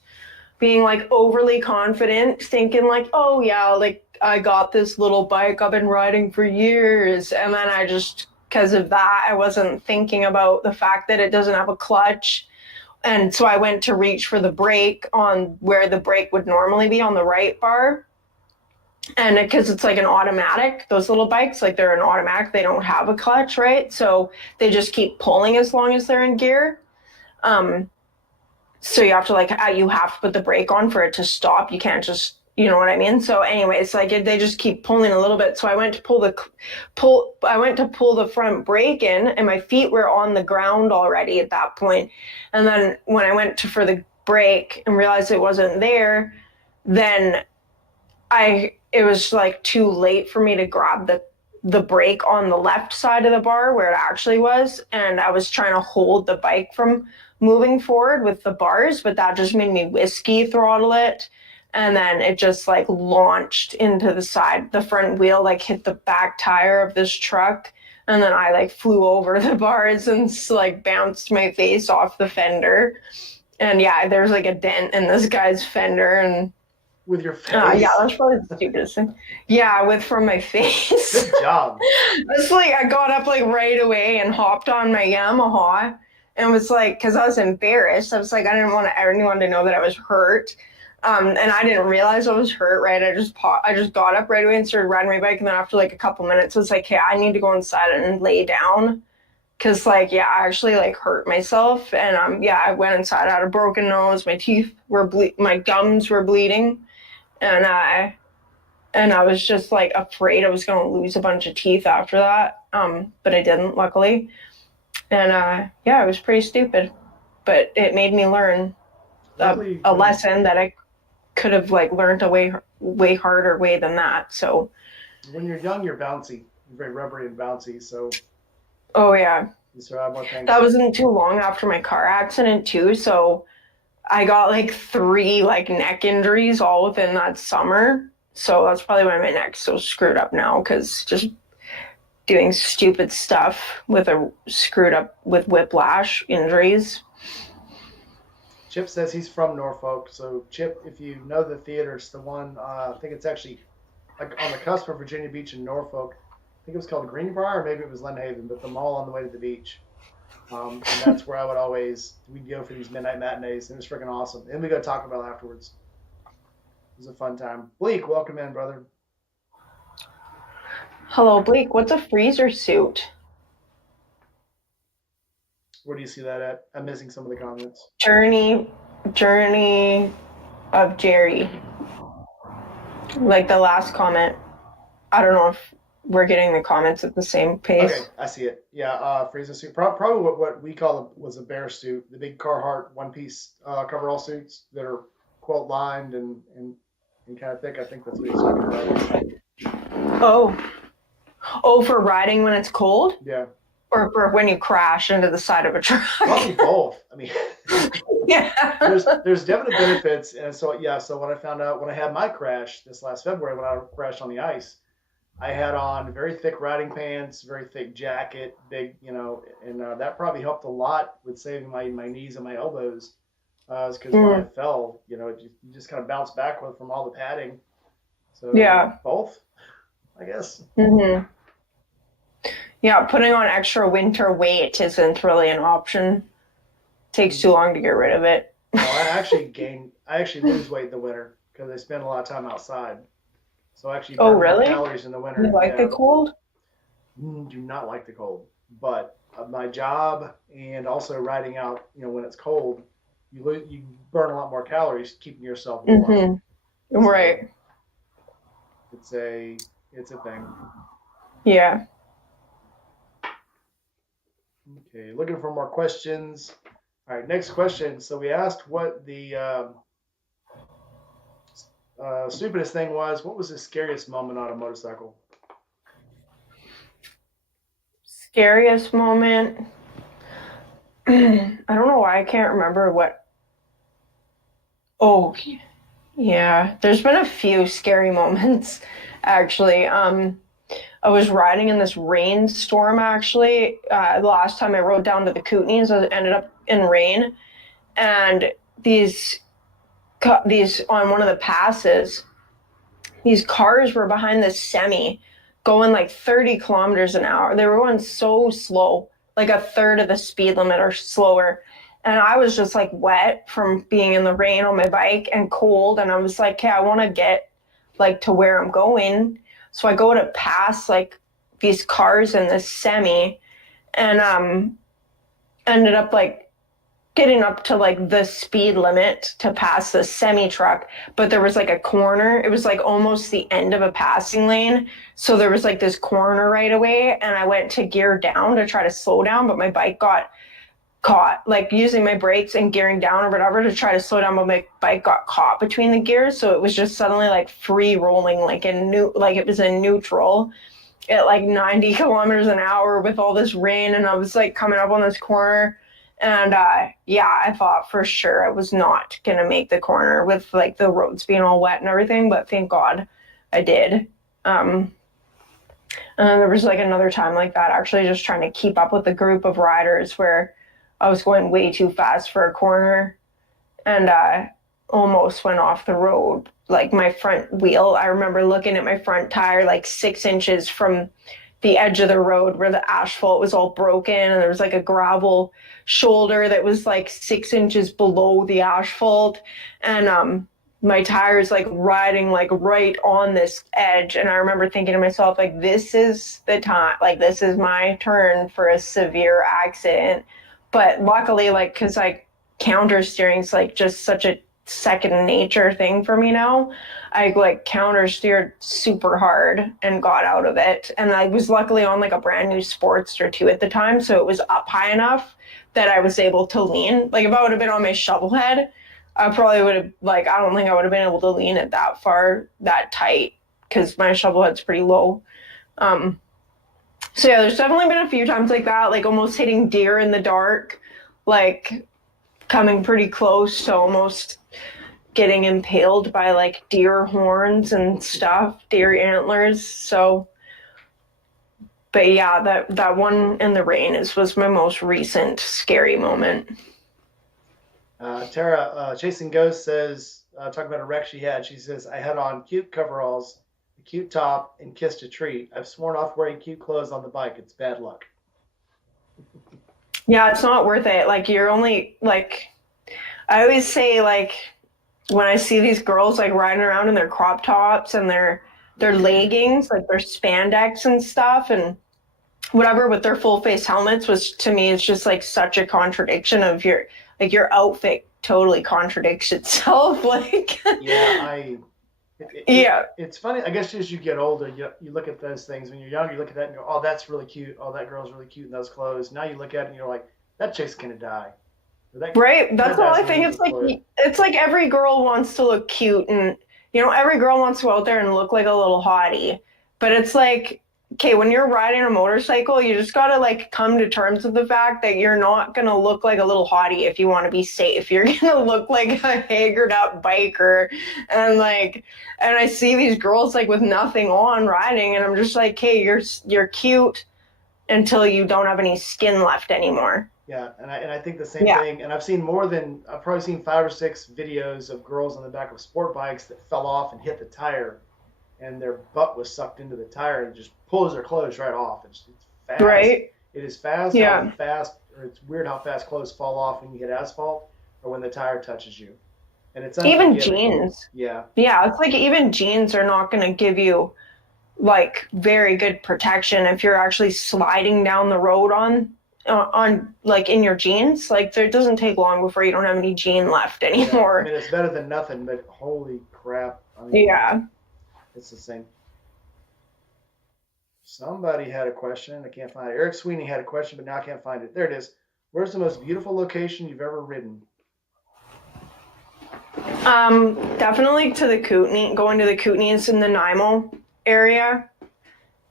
being like overly confident, thinking like, oh yeah, like I got this little bike I've been riding for years. And then I just, because of that, I wasn't thinking about the fact that it doesn't have a clutch. And so I went to reach for the brake on where the brake would normally be on the right bar. And because it's like an automatic, those little bikes, like they're an automatic, they don't have a clutch, right? So they just keep pulling as long as they're in gear. So you have to put the brake on for it to stop. You can't just, you know what I mean? So anyways, like they just keep pulling a little bit. So I went to pull the front brake in, and my feet were on the ground already at that point. And then when I went for the brake and realized it wasn't there, then it was like too late for me to grab the brake on the left side of the bar where it actually was. And I was trying to hold the bike from moving forward with the bars, but that just made me whiskey throttle it. And then it just like launched into the side. The front wheel like hit the back tire of this truck. And then I like flew over the bars and like bounced my face off the fender. And yeah, there's like a dent in this guy's fender, and with your face. Yeah, that's probably the stupidest thing. Yeah, from my face. Good job. It's like I got up like right away and hopped on my Yamaha and was like, because I was embarrassed. I was like, I didn't want anyone to know that I was hurt. And I didn't realize I was hurt, right? I just got up right away and started riding my bike. And then after like a couple minutes, I was like, hey, I need to go inside and lay down. Cause like, yeah, I actually like hurt myself. And yeah, I went inside, I had a broken nose, my teeth were my gums were bleeding. And I was just like afraid I was going to lose a bunch of teeth after that. But I didn't, luckily. And yeah, it was pretty stupid, but it made me learn a lesson that I could have like learned a way harder way than that. So when you're young, you're bouncy. You're very rubbery and bouncy. So. Oh yeah. You survive more things. That wasn't too long after my car accident too. So I got like 3 like neck injuries all within that summer. So that's probably why my neck's so screwed up now, because just doing stupid stuff with screwed up with whiplash injuries. Chip says he's from Norfolk. So Chip, if you know the theater, it's the one, I think it's actually like on the cusp of Virginia Beach and Norfolk. I think it was called Greenbrier, or maybe it was Lynn Haven, but the mall on the way to the beach. And that's where we'd go for these midnight matinees. It was freaking awesome. And we go talk about it afterwards. It was a fun time. Bleak, welcome in, brother. Hello, Bleak. What's a freezer suit? Where do you see that at? I'm missing some of the comments. Journey of Jerry. Like the last comment. I don't know if we're getting the comments at the same pace. Okay, I see it. Yeah, freezer suit. Probably what we call was a bear suit, the big Carhartt one-piece coverall suits that are quilt lined and kind of thick. I think that's what he's talking about. Oh, for riding when it's cold? Yeah. Or for when you crash into the side of a truck? Probably both. I mean, yeah. There's definite benefits, and so yeah. So when I had my crash this last February, when I crashed on the ice, I had on very thick riding pants, very thick jacket, big, and that probably helped a lot with saving my knees and my elbows. Because when I fell, you just kind of bounce back from all the padding. So yeah, both, I guess. Mm-hmm. Yeah, putting on extra winter weight isn't really an option. Takes too long to get rid of it. Well, I actually lose weight in the winter because I spend a lot of time outside. So I actually burn more calories in the winter. You like the cold? Do not like the cold, but my job and also riding out, when it's cold, you burn a lot more calories keeping yourself warm. Mm-hmm. Right. So it's a thing. Yeah. Okay, looking for more questions. All right, next question. So we asked what the stupidest thing was. What was the scariest moment on a motorcycle? Scariest moment? I don't know why I can't remember what. Oh, yeah. There's been a few scary moments, actually. I was riding in this rainstorm, actually. The last time I rode down to the Kootenays, I ended up in rain. And these on one of the passes, these cars were behind this semi going like 30 kilometers an hour. They were going so slow, like a third of the speed limit or slower. And I was just like wet from being in the rain on my bike and cold. And I was like, okay, I want to get like to where I'm going. So I go to pass like these cars in this semi and ended up like getting up to like the speed limit to pass the semi truck, but there was like a corner. It was like almost the end of a passing lane. So there was like this corner right away, and I went to gear down to try to slow down, but my bike got caught, like using my brakes and gearing down or whatever to try to slow down, but my bike got caught between the gears. So it was just suddenly like free rolling, like it was in neutral at like 90 kilometers an hour with all this rain. And I was like coming up on this corner. And yeah, I thought for sure I was not going to make the corner with like the roads being all wet and everything, but thank God I did. And then there was like another time like that, actually just trying to keep up with a group of riders where I was going way too fast for a corner. And almost went off the road. Like my front wheel, I remember looking at my front tire like 6 inches from the edge of the road where the asphalt was all broken, and there was like a gravel shoulder that was like 6 inches below the asphalt, and my tires like riding like right on this edge. And I remember thinking to myself, like, this is the time, like this is my turn for a severe accident. But luckily, like, because I counter steering is like just such a second nature thing for me now. I like counter steered super hard and got out of it. And I was luckily on like a brand new Sportster too at the time, so it was up high enough that I was able to lean. Like if I would have been on my shovel head, I probably would have, like, I don't think I would have been able to lean it that far, that tight, because my shovel head's pretty low. Um, so yeah, there's definitely been a few times like that, like almost hitting deer in the dark, like coming pretty close to almost getting impaled by like deer horns and stuff, deer antlers. So, but yeah, that one in the rain was my most recent scary moment. Tara, Chasing Ghost says, talking about a wreck she had, she says, I had on cute coveralls, a cute top, and kissed a tree. I've sworn off wearing cute clothes on the bike. It's bad luck. Yeah, it's not worth it. Like you're only like, I always say, like, when I see these girls like riding around in their crop tops and their leggings, like their spandex and stuff and whatever with their full face helmets, was to me, it's just like such a contradiction of your outfit totally contradicts itself. Like Yeah, yeah. it's funny. I guess as you get older, you look at those things. When you're younger, you look at that and go, "Oh, that's really cute. Oh, that girl's really cute in those clothes." Now you look at it and you're like, "That chick's gonna die." Or Right. that That's all guy's I gonna think. lose It's his like clothes. every girl wants to look cute, and every girl wants to go out there and look like a little hottie. But it's like, okay, when you're riding a motorcycle, you just gotta like come to terms with the fact that you're not gonna look like a little hottie if you want to be safe. You're gonna look like a haggard up biker, and I see these girls like with nothing on riding, and I'm just like, hey, you're cute until you don't have any skin left anymore. Yeah, and I think the same Yeah. thing. And I've probably seen 5 or 6 videos of girls on the back of sport bikes that fell off and hit the tire, and their butt was sucked into the tire and just pulls their clothes right off. It's fast. Right. It is fast how Yeah. fast, or it's weird how fast clothes fall off when you hit asphalt or when the tire touches you, and it's Even unforgiving. jeans. Yeah, Yeah, it's like even jeans are not going to give you like very good protection if you're actually sliding down the road on like in your jeans. Like there doesn't take long before you don't have any jean left yeah. I anymore. mean, it's better than nothing, but holy crap! I mean, Yeah. it's the same. Somebody had a question. I can't find it. Eric Sweeney had a question, but now I can't find it. There it is. Where's the most beautiful location you've ever ridden? Definitely to the Kootenai, going to the Kootenays in the Nanaimo area.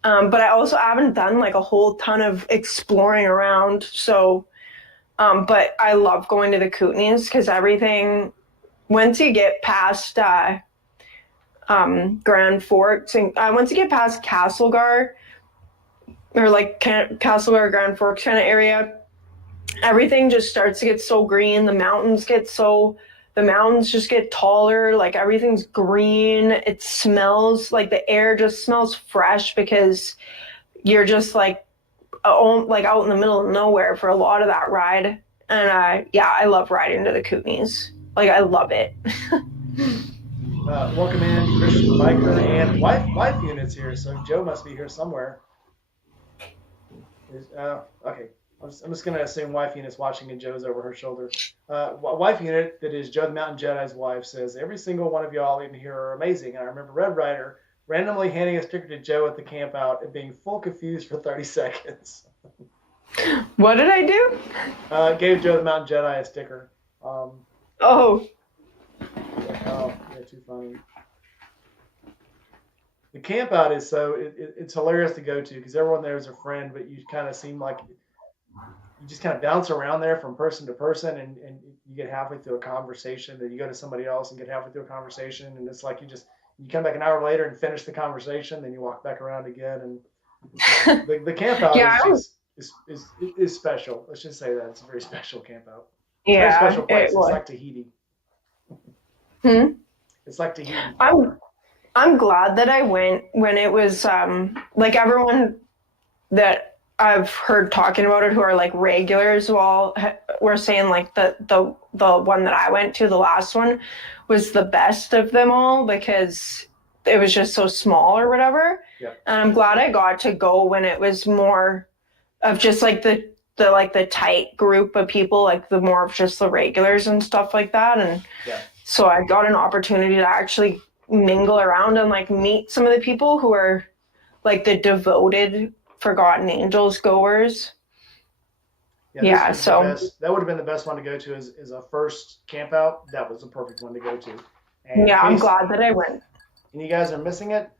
But I also haven't done like a whole ton of exploring around. So, but I love going to the Kootenays because everything, once you get past Grand Forks and once you get past Castlegar or like Castlegar, Grand Forks kind of area, everything just starts to get so green. The mountains just get taller. Like everything's green. It smells like the air just smells fresh because you're just like out in the middle of nowhere for a lot of that ride. And yeah, I love riding to the Kootenays. Like I love it. Welcome in, Christian Biker and wife units here. So Joe must be here somewhere. Okay. I'm just going to assume wife unit's watching and Joe's over her shoulder. Wife unit, that is Joe the Mountain Jedi's wife, says, every single one of y'all in here are amazing. And I remember Red Rider randomly handing a sticker to Joe at the camp out and being full confused for 30 seconds. What did I do? Gave Joe the Mountain Jedi a sticker. Oh. Oh, yeah, too funny. The camp out is it's hilarious to go to because everyone there is a friend, but you kind of seem like you just kind of bounce around there from person to person, and you get halfway through a conversation, then you go to somebody else and get halfway through a conversation, and it's like you come back an hour later and finish the conversation, then you walk back around again, and the camp out Yeah, is special. Let's just say that it's a very special camp out. It's a very yeah, special place. it It's was. like Tahiti. Hmm? It's like Tahiti. I'm glad that I went when it was like everyone that I've heard talking about it who are like regulars were saying like the one that I went to, the last one, was the best of them all because it was just so small or whatever. Yeah. And I'm glad I got to go when it was more of just like the tight group of people, like the more of just the regulars and stuff like that. And Yeah. so I got an opportunity to actually mingle around and like meet some of the people who are like the devoted Forgotten Angels goers. This was the So best. That would have been the best one to go to as a first camp out. That was the perfect one to go to. And in yeah, I'm case glad that I went. and you guys are missing it,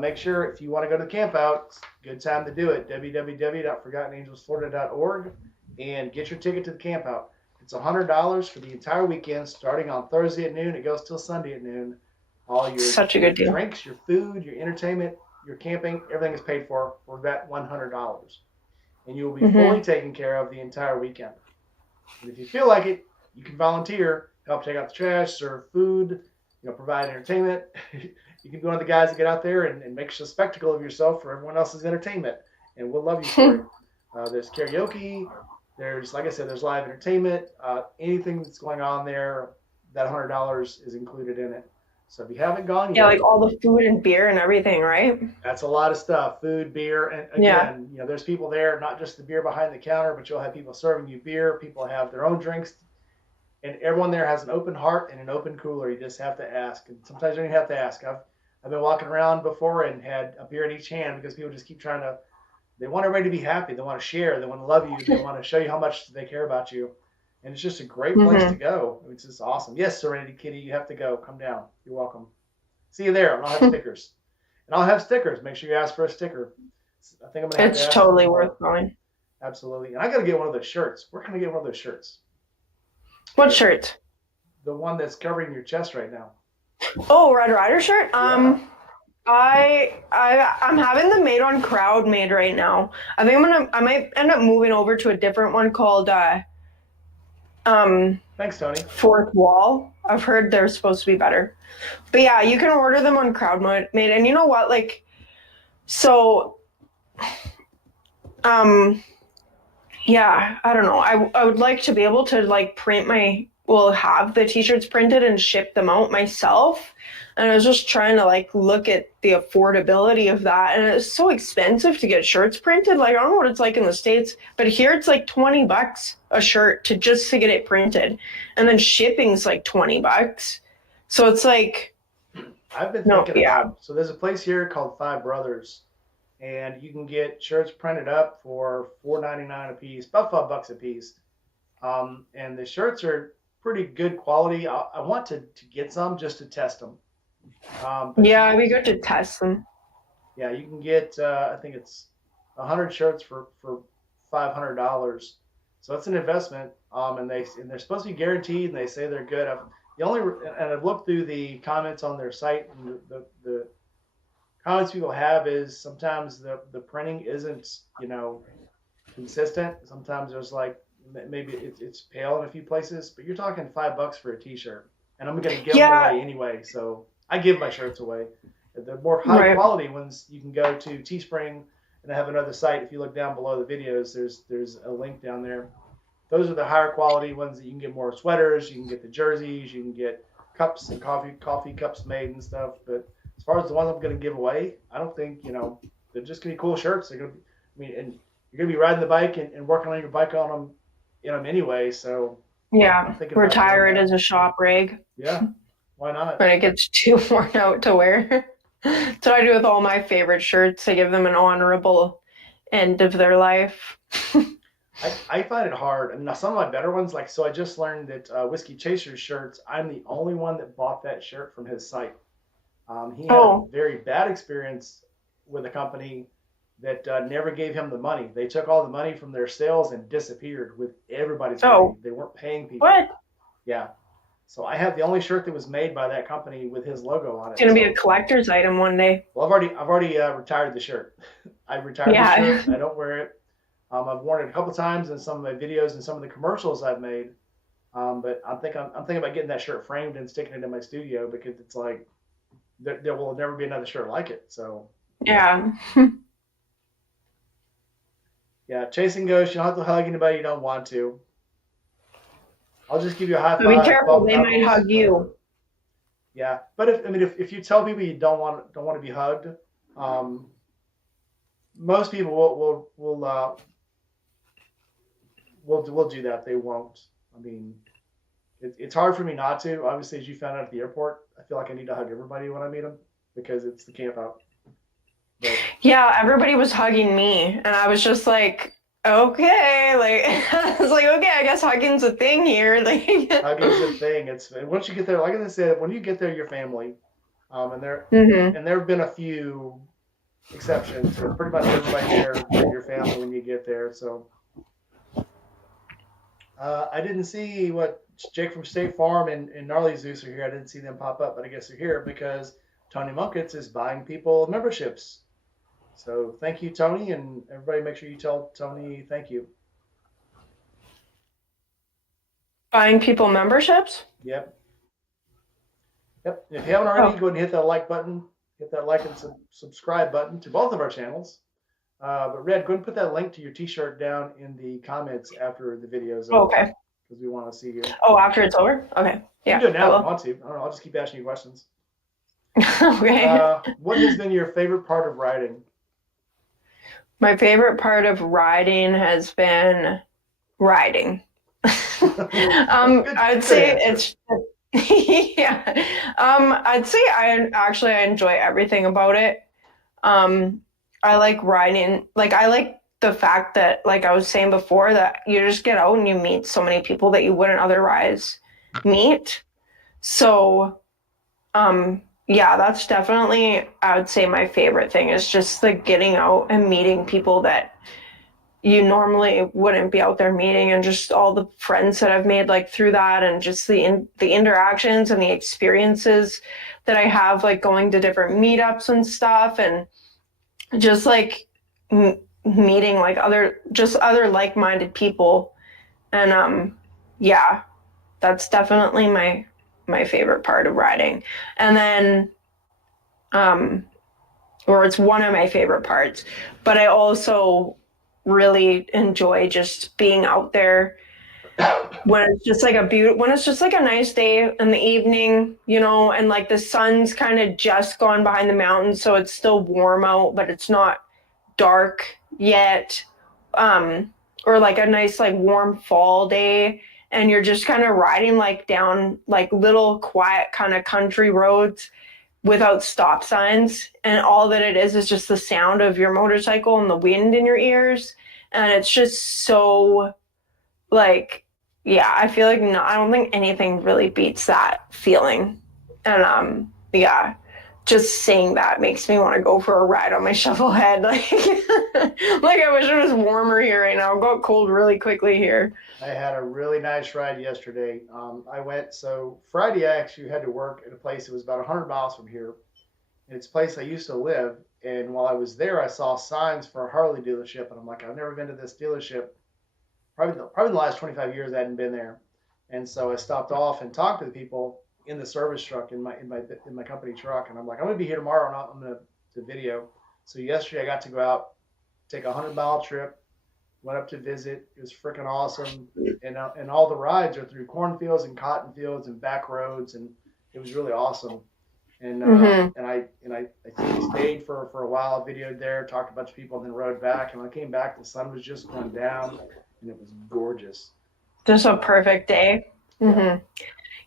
make sure if you want to go to the camp out, it's a good time to do it. www.forgottenangelsflorida.org and get your ticket to the camp out. It's $100 for the entire weekend, starting on Thursday at noon. It goes till Sunday at noon. All your Such a good deal. drinks, your food, your entertainment, your camping, everything is paid for that $100. And you will be fully taken care of the entire weekend. And if you feel like it, you can volunteer, help take out the trash, serve food, provide entertainment. You can be one of the guys that get out there and make a spectacle of yourself for everyone else's entertainment. And we'll love you for it. There's karaoke. There's, like I said, there's live entertainment. Anything that's going on there, that $100 is included in it. So if you haven't gone yet, like all the food and beer and everything, right? That's a lot of stuff. Food, beer, and again, there's people there, not just the beer behind the counter, but you'll have people serving you beer. People have their own drinks, and everyone there has an open heart and an open cooler. You just have to ask, and sometimes you don't even have to ask. I've been walking around before and had a beer in each hand because people just keep trying to. They want everybody to be happy. They want to share. They want to love you. They want to show you how much they care about you, and it's just a great place to go. It's just awesome. Yes, Serenity Kitty, you have to go. Come down. You're welcome. See you there. And I'll have stickers. Make sure you ask for a sticker. I think I'm gonna have to It's ask totally them. worth going. Absolutely. And I gotta get one of those shirts. Where can I get one of those shirts? What shirt? The one that's covering your chest right now. Oh, Red Rider shirt. Yeah. I'm having the made on crowd made right now. I think I might end up moving over to a different one called Thanks, Tony. Fourth Wall. I've heard they're supposed to be better. But yeah, you can order them on crowd made. And you know what? Like, so yeah, I don't know. I would like to be able to like have the t-shirts printed and ship them out myself. And I was just trying to like look at the affordability of that. And it's so expensive to get shirts printed. Like, I don't know what it's like in the States, but here it's like $20 a shirt to get it printed. And then shipping's like $20. So it's like, I've been thinking about, so there's a place here called Five Brothers, and you can get shirts printed up for $4.99 a piece, about $5 a piece. And the shirts are pretty good quality. I want to get some just to test them. Yeah, we go to test them. Yeah, you can get, I think it's 100 shirts for $500. So it's an investment. And they're supposed to be guaranteed, and they say they're good. I've looked through the comments on their site, and the comments people have is sometimes the printing isn't, consistent. Sometimes there's like, maybe it's pale in a few places, but you're talking $5 for a t-shirt, and I'm going to give them away anyway. So I give my shirts away. The more high quality ones, you can go to Teespring, and I have another site. If you look down below the videos, there's a link down there. Those are the higher quality ones that you can get more sweaters. You can get the jerseys. You can get cups and coffee cups made and stuff. But as far as the ones I'm going to give away, I don't think, they're just going to be cool shirts. They're going to be, and you're going to be riding the bike and working on your bike on them, anyway. So yeah, retire it as a shop rig. Yeah, why not? When it gets too worn out to wear. That's what I do with all my favorite shirts. I give them an honorable end of their life. I find it hard. And some of my better ones, so I just learned that Whiskey Chaser's shirts, I'm the only one that bought that shirt from his site. He had a very bad experience with a company that never gave him the money. They took all the money from their sales and disappeared with everybody's money. They weren't paying people. What? Yeah. So I have the only shirt that was made by that company with his logo on it. It's gonna be a collector's item one day. Well, I've already retired the shirt. I retired the shirt. I don't wear it. I've worn it a couple times in some of my videos and some of the commercials I've made. But I'm thinking about getting that shirt framed and sticking it in my studio because it's like there will never be another shirt like it. So Yeah. yeah, chasing ghosts. You don't have to hug anybody you don't want to. I'll just give you a high But be five, careful, bump they might knuckles, hug whatever. you. Yeah, but if you tell people you don't want to be hugged, um, most people will do that. They won't. I mean, it's hard for me not to. Obviously, as you found out at the airport, I feel like I need to hug everybody when I meet them because it's the camp out. But Yeah, everybody was hugging me, and I was just like, okay, like I was like, okay, I guess hugging's a thing here. Like, hugging's a thing. It's once you get there, like I said, when you get there, your family. hmm. And there have been a few exceptions, but pretty much everybody there, you're your family when you get there. So I didn't see what Jake from State Farm and Gnarly Zeus are here. I didn't see them pop up, but I guess they're here because Tony Munkitz is buying people memberships. So thank you, Tony, and everybody make sure you tell Tony thank you. Buying people memberships? Yep. Yep. If you haven't already, Oh, go ahead and hit that like button. Hit that like and subscribe button to both of our channels. But Red, go ahead and put that link to your T-shirt down in the comments after the video is over okay. because we want to see you. Oh, after it's over? Okay. You can Yeah, do it I now if you will. want to. I don't know. I'll just keep asking you questions. Okay. What has been your favorite part of writing? My favorite part of riding has been riding. Good, I'd good say answer. it's yeah. I'd say I enjoy everything about it. Um, I like riding. Like I like the fact that, like I was saying before, that you just get out and you meet so many people that you wouldn't otherwise meet. So, yeah, that's definitely, I would say my favorite thing is just like getting out and meeting people that you normally wouldn't be out there meeting, and just all the friends that I've made like through that, and just the interactions and the experiences that I have like going to different meetups and stuff, and just like meeting like other like-minded people. And yeah, that's definitely my favorite part of riding. And then um or it's one of my favorite parts, but I also really enjoy just being out there when it's just like a nice day in the evening, and like the sun's kind of just gone behind the mountains, so it's still warm out, but it's not dark yet. um or like a nice like warm fall day, and you're just kind of riding like down like little quiet kind of country roads without stop signs, and all that it is just the sound of your motorcycle and the wind in your ears, and it's just so like, yeah, I feel like no, I don't think anything really beats that feeling. And yeah, just saying that makes me want to go for a ride on my shovel head. Like like I wish it was warmer here right now. It got cold really quickly here. I had a really nice ride yesterday. So Friday I actually had to work at a place that was about 100 miles from here. And it's a place I used to live. And while I was there, I saw signs for a Harley dealership. And I'm like, I've never been to this dealership. Probably the last 25 years I hadn't been there. And so I stopped off and talked to the people in the service truck in my company truck. And I'm like, I'm gonna be here tomorrow, and I'm gonna to video. So yesterday I got to go out, take a 100-mile trip, went up to visit. It was freaking awesome. And all the rides are through cornfields and cotton fields and back roads, and it was really awesome. Mm-hmm. I stayed for a while, videoed there, talked to a bunch of people, and then rode back. And when I came back, the sun was just going down, and it was gorgeous. Just a So perfect day. yeah, Mm-hmm.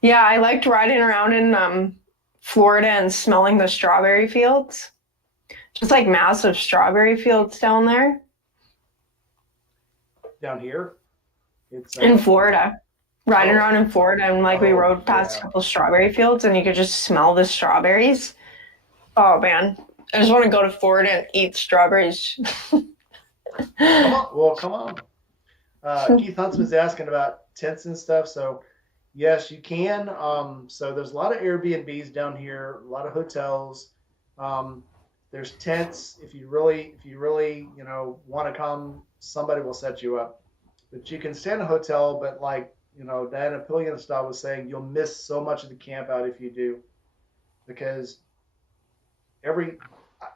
Yeah, I liked riding around in Florida and smelling the strawberry fields. Just like massive strawberry fields down there down here, it's in Florida. Riding oh around in Florida, and like we rode past a yeah. couple strawberry fields, and you could just smell the strawberries. Oh man, I just want to go to Florida and eat strawberries. Come on, well come on. Keith Huntsman's asking about tents and stuff. So yes, you can. So there's a lot of Airbnbs down here, a lot of hotels. Um, there's tents. If you really, want to come, somebody will set you up. But you can stay in a hotel, but like Diana Pillion was saying you'll miss so much of the camp out if you do, because every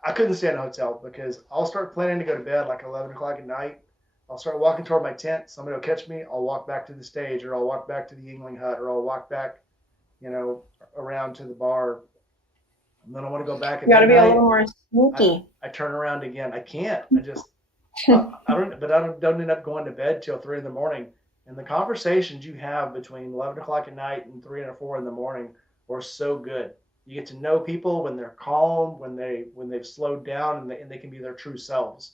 I couldn't stay in a hotel because I'll start planning to go to bed like 11 o'clock at night. I'll start walking toward my tent. Somebody will catch me. I'll walk back to the stage, or I'll walk back to the Yingling hut, or I'll walk back, you know, around to the bar. And then I want to go back at You got to be a little midnight. more sneaky. I turn around again. I can't. I don't end up going to bed till 3 in the morning. And the conversations you have between 11 o'clock at night and 3 or 4 in the morning are so good. You get to know people when they're calm, when they've slowed down, and they can be their true selves.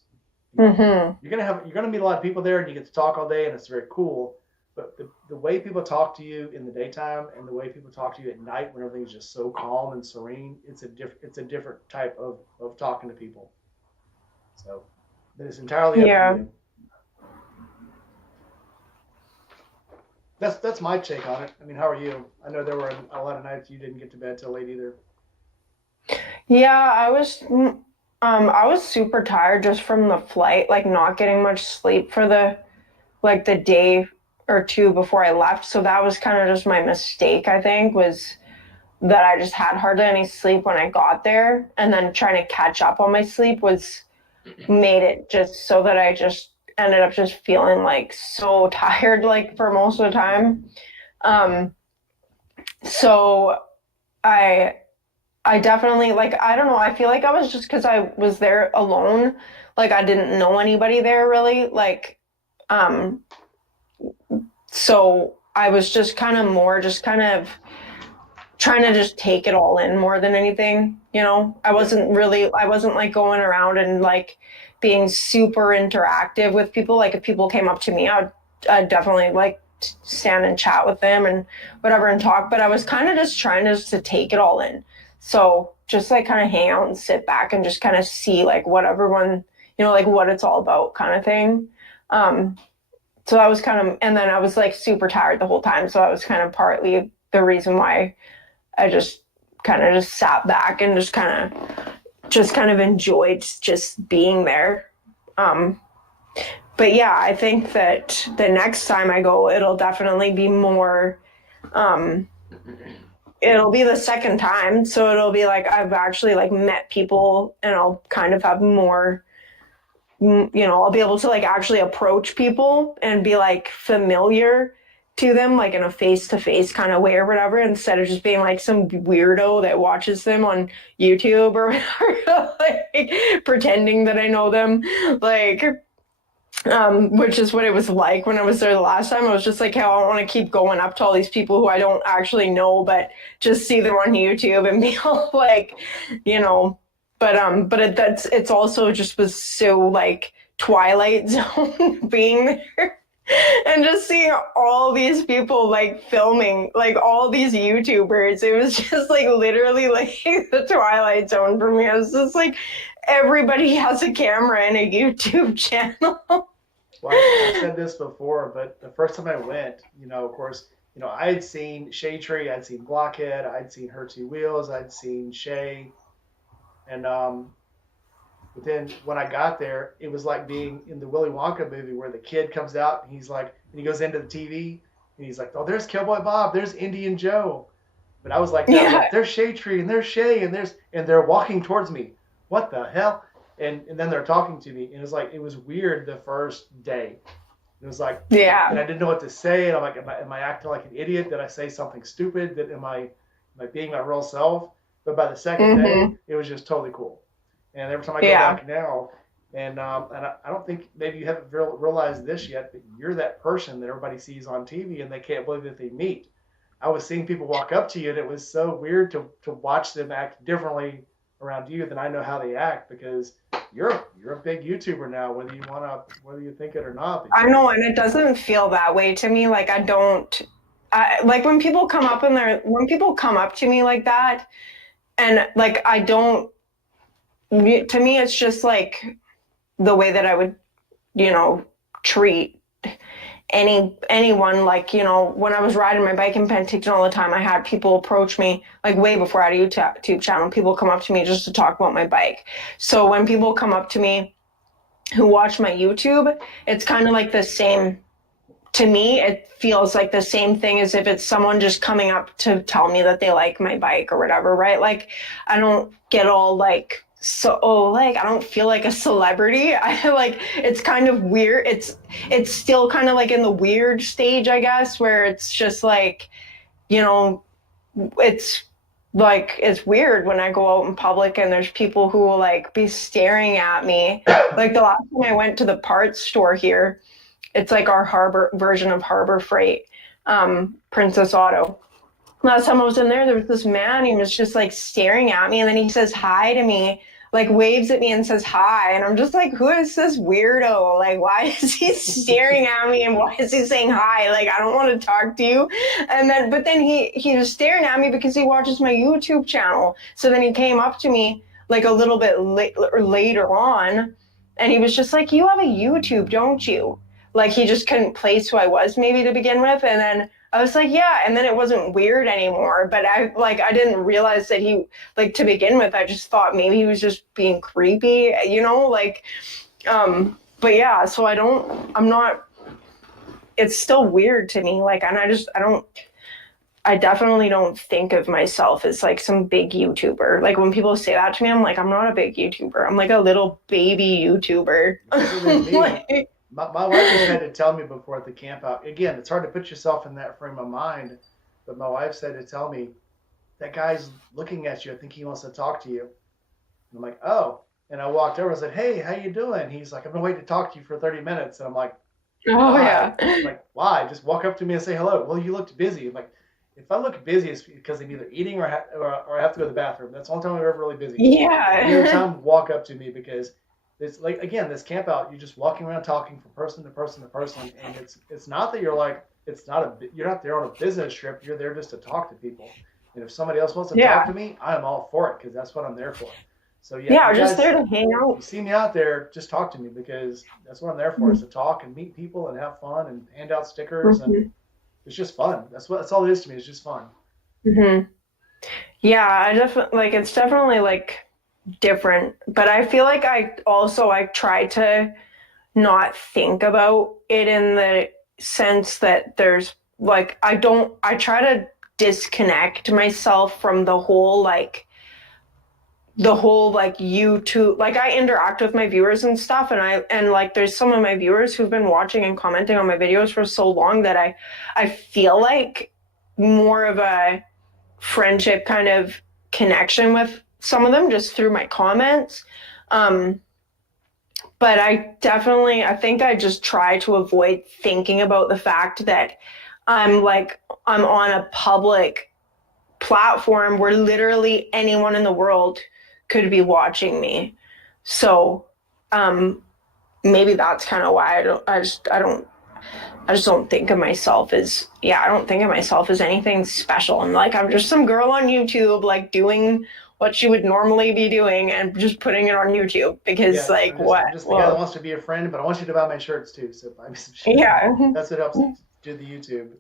Mm-hmm. You're gonna meet a lot of people there, and you get to talk all day, and it's very cool. But the way people talk to you in the daytime and the way people talk to you at night when everything's just so calm and serene, it's a different type of talking to people. So, but it's entirely up Yeah. to you. That's my take on it. I mean, how are you? I know there were a lot of nights you didn't get to bed till late either. Yeah, I was super tired just from the flight, like not getting much sleep for the day or two before I left. So that was kind of just my mistake, I think, was that I just had hardly any sleep when I got there, and then trying to catch up on my sleep was made it just so that I just ended up just feeling like so tired like for most of the time. Um, so I I definitely like I don't know, I feel like I was just because I was there alone, like I didn't know anybody there really, um so I was just kind of more just kind of trying to just take it all in more than anything, you know. Yep. I wasn't like going around and like being super interactive with people. Like if people came up to me, I'd definitely like stand and chat with them and whatever and talk, but I was kind of just trying just to take it all in. So just like kind of hang out and sit back and just kind of see like what everyone, you know, like what it's all about kind of thing. Um, so I was kind of, and then I was like super tired the whole time. So I was kind of partly the reason why I just kind of just sat back and just kind of enjoyed just being there. Um, but yeah, I think that the next time I go, it'll definitely be more. Um, it'll be the second time, so it'll be like I've actually like met people, and I'll kind of have more. You know, I'll be able to like actually approach people and be like familiar to them, like in a face to face kind of way or whatever, instead of just being like some weirdo that watches them on YouTube or whatever, like pretending that I know them. Like, which is what it was like when I was there the last time. I was just like, hell, I don't want to keep going up to all these people who I don't actually know, but just see them on YouTube and be all like, you know. It's also just was so like Twilight Zone being there and just seeing all these people like filming, like all these YouTubers. It was just like literally like the Twilight Zone for me. I was just like, everybody has a camera and a YouTube channel. Well, I've said this before, but the first time I went, of course, I had seen Shade Tree, I'd seen Blockhead, I'd seen Her Two Wheels, I'd seen Shay, and but then when I got there, it was like being in the Willy Wonka movie where the kid comes out and he goes into the TV and he's like, oh, there's Cowboy Bob, there's Indian Joe. But I was like, that, Yeah. like, there's Shade Tree and there's Shay and they're walking towards me. What the hell? And then they're talking to me, and it was weird the first day. It was like, and Yeah. I didn't know what to say, and I'm like, am I acting like an idiot? Did I say something stupid? Am I being my real self? But by the second day, Mm-hmm. it was just totally cool. And every time I go Yeah. back now, and I don't think maybe you haven't realized this yet, but you're that person that everybody sees on TV, and they can't believe that they meet. I was seeing people walk up to you, and it was so weird to watch them act differently around you than I know how they act, because you're a big YouTuber now, whether you think it or not. I know, and it doesn't feel that way to me. Like like when people come up when people come up to me like that, and like I don't, to me, it's just like the way that I would, you know, treat anyone. Like, you know, when I was riding my bike in Penticton all the time, I had people approach me like way before I had a YouTube channel. People come up to me just to talk about my bike. So when people come up to me who watch my YouTube, it's kind of like the same to me, it feels like the same thing as if it's someone just coming up to tell me that they like my bike or whatever, right? Like, I don't get all like, so, oh, like, I don't feel like a celebrity. I like, it's kind of weird. It's still kind of like in the weird stage, I guess, where it's just like, you know, it's like, it's weird when I go out in public and there's people who will like be staring at me. Like the last time I went to the parts store here, it's like our harbor version of Harbor Freight, Princess Auto. Last time I was in there, there was this man. He was just like staring at me, and then he says hi to me, like waves at me and says hi, and I'm just like, who is this weirdo? Like, why is he staring at me, and why is he saying hi? Like, I don't want to talk to you. And then, but then he was staring at me because he watches my YouTube channel. So then he came up to me like a little bit later on, and he was just like, "You have a YouTube, don't you?" Like he just couldn't place who I was maybe to begin with, and then I was like, yeah, and then it wasn't weird anymore. But I didn't realize that he, like, to begin with, I just thought maybe he was just being creepy, you know, like, but yeah, so I'm not, it's still weird to me, like, and I definitely don't think of myself as like some big YouTuber. Like when people say that to me, I'm like, I'm not a big YouTuber. I'm like a little baby YouTuber. Like, my wife has had to tell me before at the camp out. Again, it's hard to put yourself in that frame of mind, but my wife said to tell me, that guy's looking at you. I think he wants to talk to you. And I'm like, oh. And I walked over and said, hey, how you doing? He's like, I've been waiting to talk to you for 30 minutes. And I'm like, oh, why? yeah. I'm like, why? Just walk up to me and say hello. Well, you looked busy. I'm like, if I look busy, it's because I'm either eating or I have to go to the bathroom. That's the only time I'm ever really busy. Yeah. Every time, walk up to me because it's like, again, this camp out, you're just walking around talking from person to person to person, and it's not that you're like, you're not there on a business trip. You're there just to talk to people. And if somebody else wants to talk to me, I'm all for it because that's what I'm there for. So yeah, I'm just there to hang out. You see me out there, just talk to me because that's what I'm there for, is to talk and meet people and have fun and hand out stickers, and it's just fun. That's all it is to me. It's just fun. Yeah, I definitely like, it's definitely like different, but I feel like I try to not think about it in the sense that there's like, I try to disconnect myself from the whole like YouTube. Like I interact with my viewers and stuff, and like there's some of my viewers who've been watching and commenting on my videos for so long that I feel like more of a friendship kind of connection with some of them just through my comments. But I think I just try to avoid thinking about the fact that I'm on a public platform where literally anyone in the world could be watching me. So maybe that's kind of why I just don't think of myself as, I don't think of myself as anything special. I'm just some girl on YouTube, like doing what she would normally be doing and just putting it on YouTube because I'm just the guy that wants to be a friend, but I want you to buy my shirts too. So buy me some shirts. Yeah. That's what helps do the YouTube.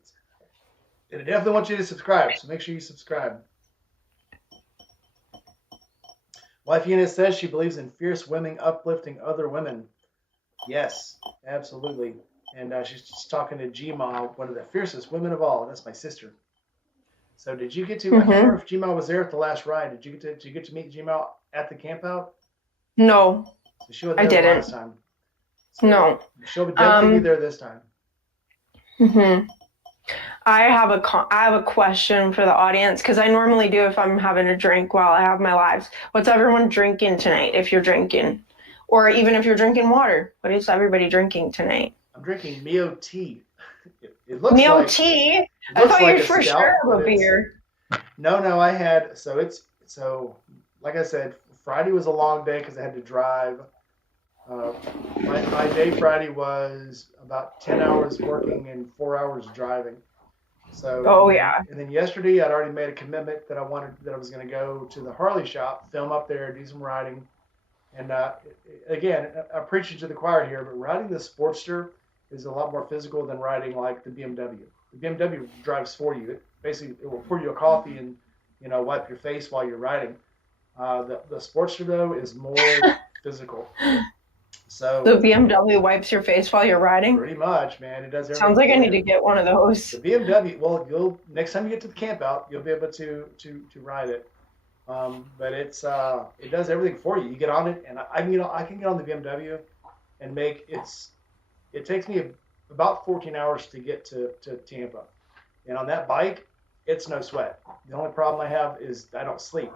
And I definitely want you to subscribe, so make sure you subscribe. Wife Eunice says she believes in fierce women uplifting other women. Yes, absolutely. And she's just talking to G-Ma, one of the fiercest women of all. That's my sister. So did you get to, I can't remember if G-Ma was there at the last ride. Did you get to meet G-Ma at the camp out? No, so she was there I didn't. Last time. So no. She'll definitely be there this time. I have a question for the audience, because I normally do if I'm having a drink while I have my lives. What's everyone drinking tonight if you're drinking? Or even if you're drinking water, what is everybody drinking tonight? I'm drinking Mio tea. It looks Mio like tea? I thought you were for sure have a beer. No, I had, so like I said, Friday was a long day because I had to drive. My day Friday was about 10 hours working and 4 hours driving. So and then yesterday I'd already made a commitment that I was going to go to the Harley shop, film up there, do some riding. And again, I'm preaching to the choir here, but riding the Sportster is a lot more physical than riding like the BMW. The BMW drives for you. It will pour you a coffee and wipe your face while you're riding. The Sportster though is more physical. So The BMW wipes your face while you're riding. pretty much, man, it does everything. Sounds like I for need you. to get one of those. The BMW. Well, you'll next time you get to the camp out, you'll be able to ride it. But it does everything for you. You get on it, and I can get on the BMW and make it takes me about 14 hours to get to Tampa, and on that bike, it's no sweat. The only problem I have is I don't sleep.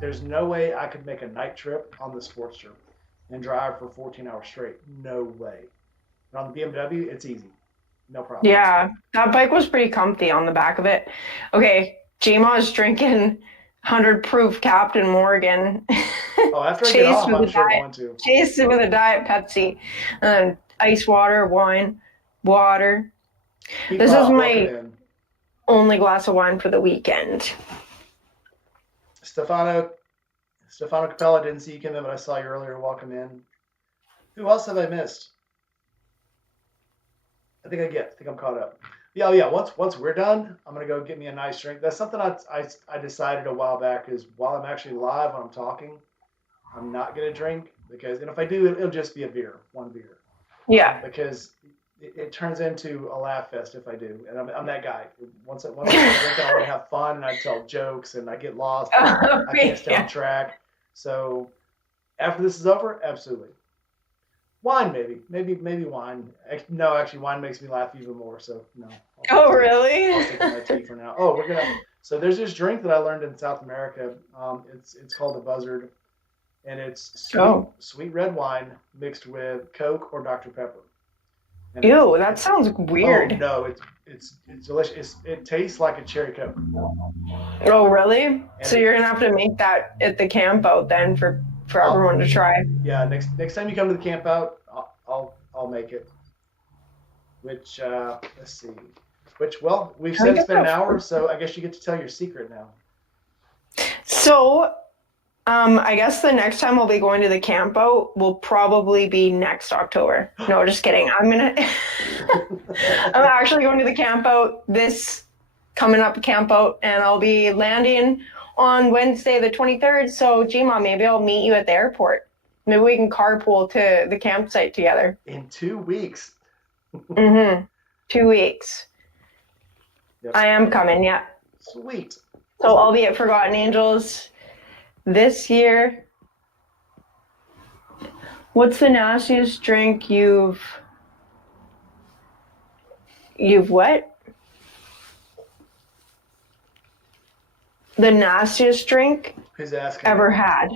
There's no way I could make a night trip on the Sportster and drive for 14 hours straight. No way. And on the BMW, it's easy. No problem. Yeah, that bike was pretty comfy on the back of it. Okay, Jima is drinking 100 proof Captain Morgan. Oh, after I get off, I'm sure diet, going to. chased it with a Diet Pepsi, and ice water, wine, water. This is my only glass of wine for the weekend. Stefano Capella, didn't see you come in, but I saw you earlier. Welcome in. Who else have I missed? I think I'm caught up. Yeah, oh yeah. Once we're done, I'm gonna go get me a nice drink. That's something I decided a while back is while I'm actually live when I'm talking, I'm not gonna drink and if I do, it'll just be one beer. Yeah. Because it turns into a laugh fest if I do, and I'm that guy. Once I drink, I want to have fun and I tell jokes and I get lost. I can't stay on track. So after this is over, absolutely. Wine, maybe wine. No, actually, wine makes me laugh even more. So no. Oh, really? I'll take my tea for now. Oh, So there's this drink that I learned in South America. It's called a buzzard, and it's sweet red wine mixed with Coke or Dr. Pepper. And ew, that sounds weird. Oh no, it's delicious. It tastes like a cherry Coke. Oh really? So you're gonna have to make that at the camp out then for everyone to try. Yeah, next time you come to the camp out, I'll make it. Which let's see. Well, we've said it's been an hour, so I guess you get to tell your secret now. So, I guess the next time we'll be going to the camp out will probably be next October. No, just kidding. I'm actually going to the camp out coming up camp out, and I'll be landing on Wednesday the 23rd. So, Gma, maybe I'll meet you at the airport. Maybe we can carpool to the campsite together. In 2 weeks. 2 weeks. Yep. I am coming, yeah. Sweet. So I'll be at Forgotten Angels this year. What's the nastiest drink you've what? The nastiest drink Who's asking ever had?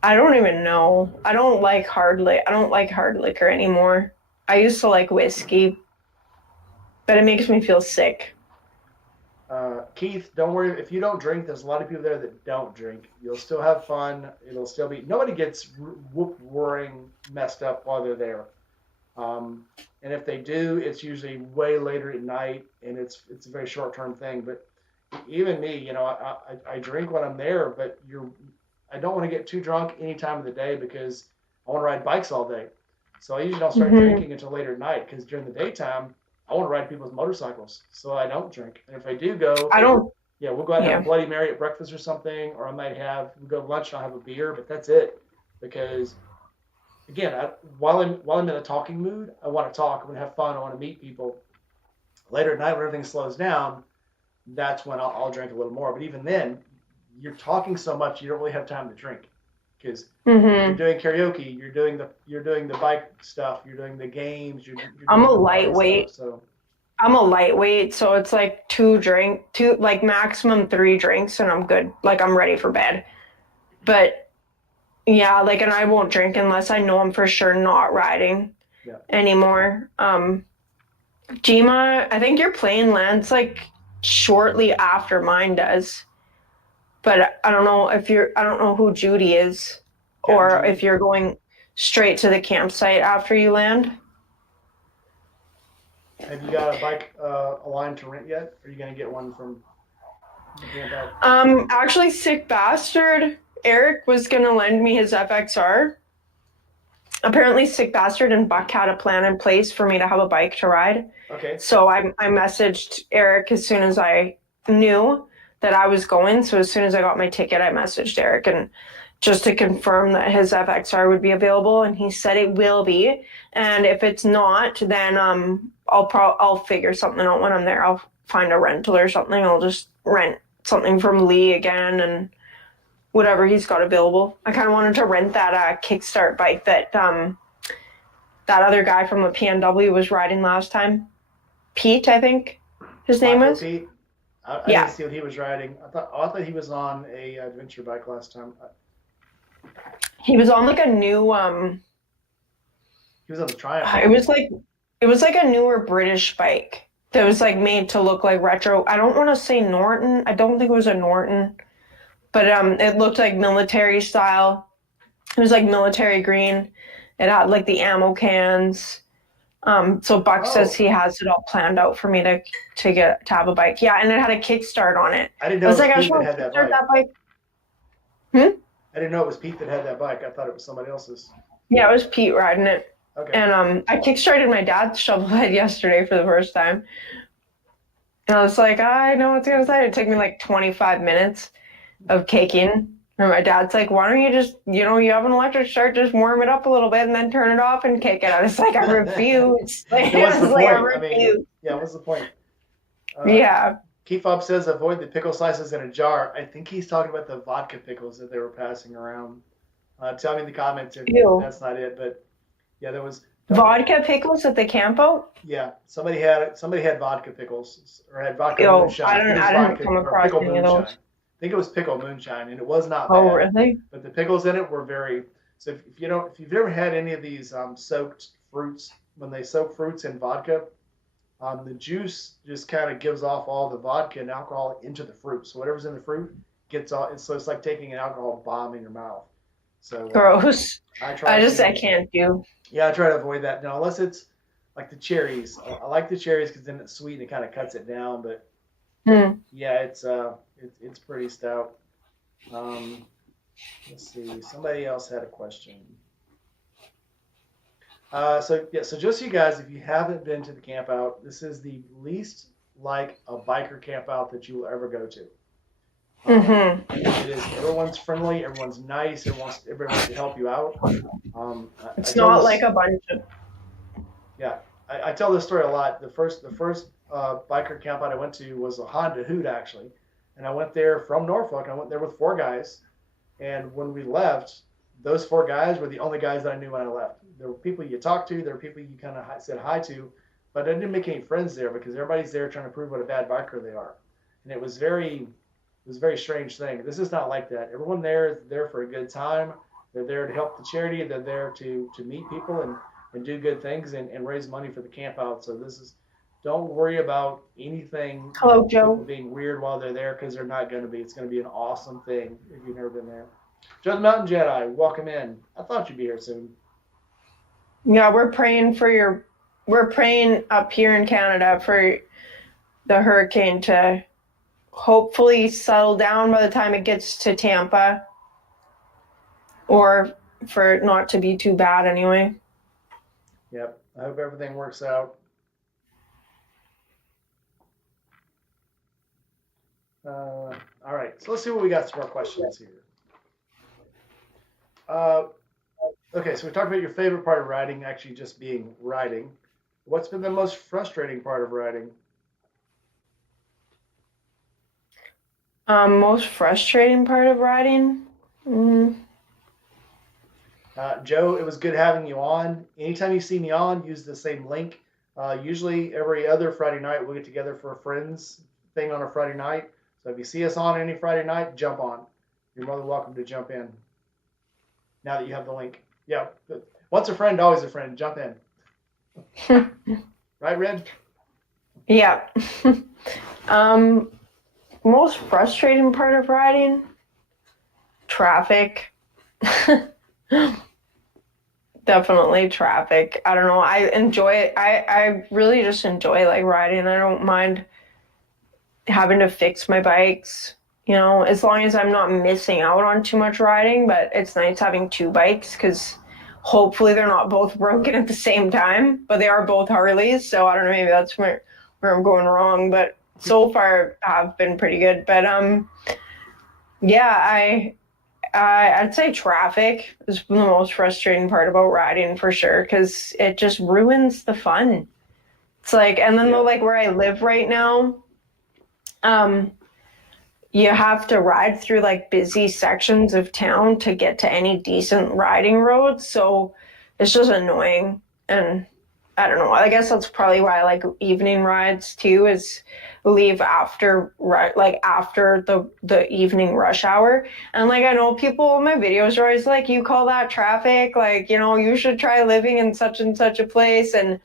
I don't even know. I don't like hard liquor anymore. I used to like whiskey, but it makes me feel sick. Keith, don't worry. If you don't drink, there's a lot of people there that don't drink. You'll still have fun. It'll still be. Nobody gets roaring messed up while they're there. And if they do, it's usually way later at night, and it's a very short-term thing. But even me, I drink when I'm there, but I don't want to get too drunk any time of the day because I want to ride bikes all day. So I usually don't start drinking until later at night because during the daytime, I want to ride people's motorcycles. So I don't drink. And if I do go, we'll go out and have a Bloody Mary at breakfast or something, or we'll go to lunch and I'll have a beer, but that's it. Because again, while I'm in a talking mood, I want to talk, I want to have fun, I want to meet people. Later at night when everything slows down, that's when I'll drink a little more. But even then, you're talking so much you don't really have time to drink because you're doing karaoke, you're doing the bike stuff, you're doing the games. I'm a lightweight. I'm a lightweight, so it's like maximum 3 drinks, and I'm good. Like I'm ready for bed. But yeah, and I won't drink unless I know I'm for sure not riding anymore. Gma, I think your plane lands shortly after mine does. But I don't know who Judy is, or if you're going straight to the campsite after you land. Have you got a bike aligned to rent yet? Or are you going to get one from the camp out? Actually, Sick Bastard, Eric was going to lend me his FXR. Apparently, Sick Bastard and Buck had a plan in place for me to have a bike to ride. Okay. So I messaged Eric as soon as I knew. that I was going. So as soon as I got my ticket, I messaged Eric and just to confirm that his FXR would be available, and he said it will be. And if it's not, then I'll figure something out when I'm there. I'll find a rental or something. I'll just rent something from Lee again and whatever he's got available. I kind of wanted to rent that kickstart bike that that other guy from the PNW was riding last time. Pete, I think his name was. Pete. I Yeah. didn't see what he was riding. I thought he was on a adventure bike last time. He was on like a new He was on the Triumph. it was like a newer British bike that was like made to look like retro. I don't want to say Norton. I don't think it was a Norton, but it looked like military style. It was like military green. It had like the ammo cans. So Buck says he has it all planned out for me to have a bike. Yeah, and it had a kickstart on it. I didn't know I was it like, I was just Pete want that to had that kickstart bike. that bike. I didn't know it was Pete that had that bike. I thought it was somebody else's. Yeah, it was Pete riding it. Okay. And I kickstarted my dad's shovelhead yesterday for the first time. And I was like, I know what's going to say. It took me like 25 minutes of caking. And my dad's like, why don't you just, you have an electric start, just warm it up a little bit and then turn it off and kick it. I was like, I refuse. What's the point? I mean, yeah, what's the point? Yeah. Keefob says avoid the pickle slices in a jar. I think he's talking about the vodka pickles that they were passing around. Tell me in the comments if that's not it, but yeah, there was vodka pickles at the campo. Yeah, somebody had vodka pickles or had vodka moonshine. I didn't come across any of those. I think it was pickle moonshine, and it was not bad. Oh, really? But the pickles in it were very. So if you've ever had any of these soaked fruits, when they soak fruits in vodka, the juice just kind of gives off all the vodka and alcohol into the fruit. So whatever's in the fruit gets all. So it's like taking an alcohol bomb in your mouth. So gross. I can't do. Yeah, I try to avoid that. No, unless it's like the cherries. I like the cherries because then it's sweet and it kind of cuts it down. But yeah, it's pretty stout. Let's see. Somebody else had a question. So just so you guys, if you haven't been to the camp out, this is the least like a biker camp out that you will ever go to. It is. Everyone's friendly. Everyone's nice. Everyone wants to help you out. It's not like a bunch of. Yeah, I tell this story a lot. The first biker camp out I went to was a Honda Hoot actually, and I went there from Norfolk. And I went there with 4 guys, and when we left, those 4 guys were the only guys that I knew when I left. There were people you talked to. There were people you kind of said hi to, but I didn't make any friends there because everybody's there trying to prove what a bad biker they are, and it was a very strange thing. This is not like that. Everyone there is there for a good time. They're there to help the charity. They're there to meet people and do good things and raise money for the camp out. So don't worry about anything. Hello, Joe. People being weird while they're there because they're not going to be. It's going to be an awesome thing if you've never been there. Joe the Mountain Jedi, welcome in. I thought you'd be here soon. Yeah, we're praying up here in Canada for the hurricane to hopefully settle down by the time it gets to Tampa, or for it not to be too bad anyway. Yep, I hope everything works out. All right, so let's see what we got. Some more questions here. Okay, so we talked about your favorite part of riding, actually just being riding. What's been the most frustrating part of riding? Most frustrating part of riding? Joe, it was good having you on. Anytime you see me on, use the same link. Usually every other Friday night, we'll get together for a friends thing on a Friday night. So if you see us on any Friday night, jump on. You're more than welcome to jump in. Now that you have the link. Yeah. Once a friend, always a friend. Jump in. Right, Red? Yeah. Most frustrating part of riding? Traffic. Definitely traffic. I don't know. I enjoy it. I really just enjoy like riding. I don't mind having to fix my bikes, as long as I'm not missing out on too much riding. But it's nice having 2 bikes because hopefully they're not both broken at the same time. But they are both Harleys, so I don't know. Maybe that's where I'm going wrong. But so far have been pretty good. But yeah, I'd say traffic is the most frustrating part about riding for sure, because it just ruins the fun. It's like, and then Yeah. like where I live right now, um, you have to ride through like busy sections of town to get to any decent riding roads. So it's just annoying. And I don't know. I guess that's probably why I like evening rides too, is leave after like after the evening rush hour. And like I know people in my videos are always like, you call that traffic? Like, you should try living in such and such a place. And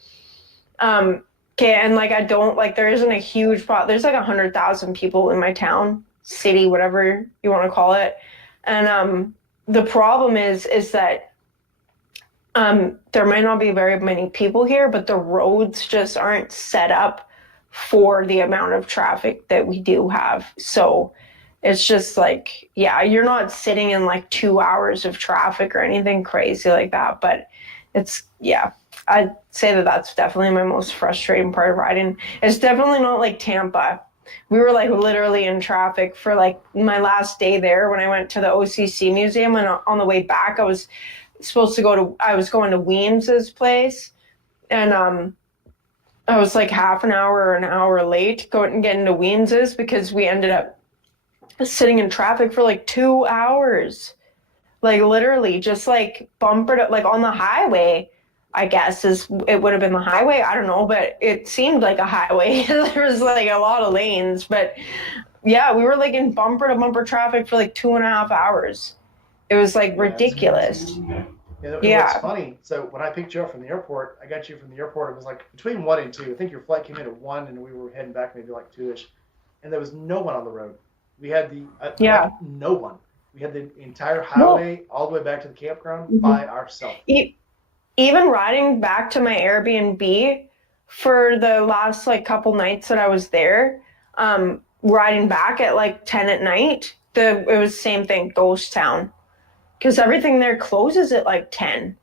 okay, and like I don't like there isn't a huge pot. There's like 100,000 people in my town, city, whatever you want to call it. And the problem is that there might not be very many people here, but the roads just aren't set up for the amount of traffic that we do have. So it's just like, yeah, you're not sitting in like 2 hours of traffic or anything crazy like that, but it's, yeah, I'd say that that's definitely my most frustrating part of riding. It's definitely not like Tampa. We were like literally in traffic for like my last day there when I went to the OCC museum, and on the way back I was going to Weems's place, and I was like half an hour or an hour late getting to Weems's because we ended up sitting in traffic for like 2 hours. Like literally just like bumpered like on the highway, I guess it would have been the highway. I don't know, but it seemed like a highway. There was like a lot of lanes, but yeah, we were like in bumper to bumper traffic for like 2.5 hours. It was like ridiculous. What's Yeah. funny, so when I picked you up from the airport, I got you from the airport. It was like between 1 and 2. I think your flight came in at 1, and we were heading back maybe like 2ish. And there was no one on the road. We had Yeah. like no one. We had the entire Well, highway all the way back to the campground by ourselves. even riding back to my Airbnb for the last like couple nights that I was there, riding back at like 10 at night, it was the same thing, ghost town. Because everything there closes at like 10.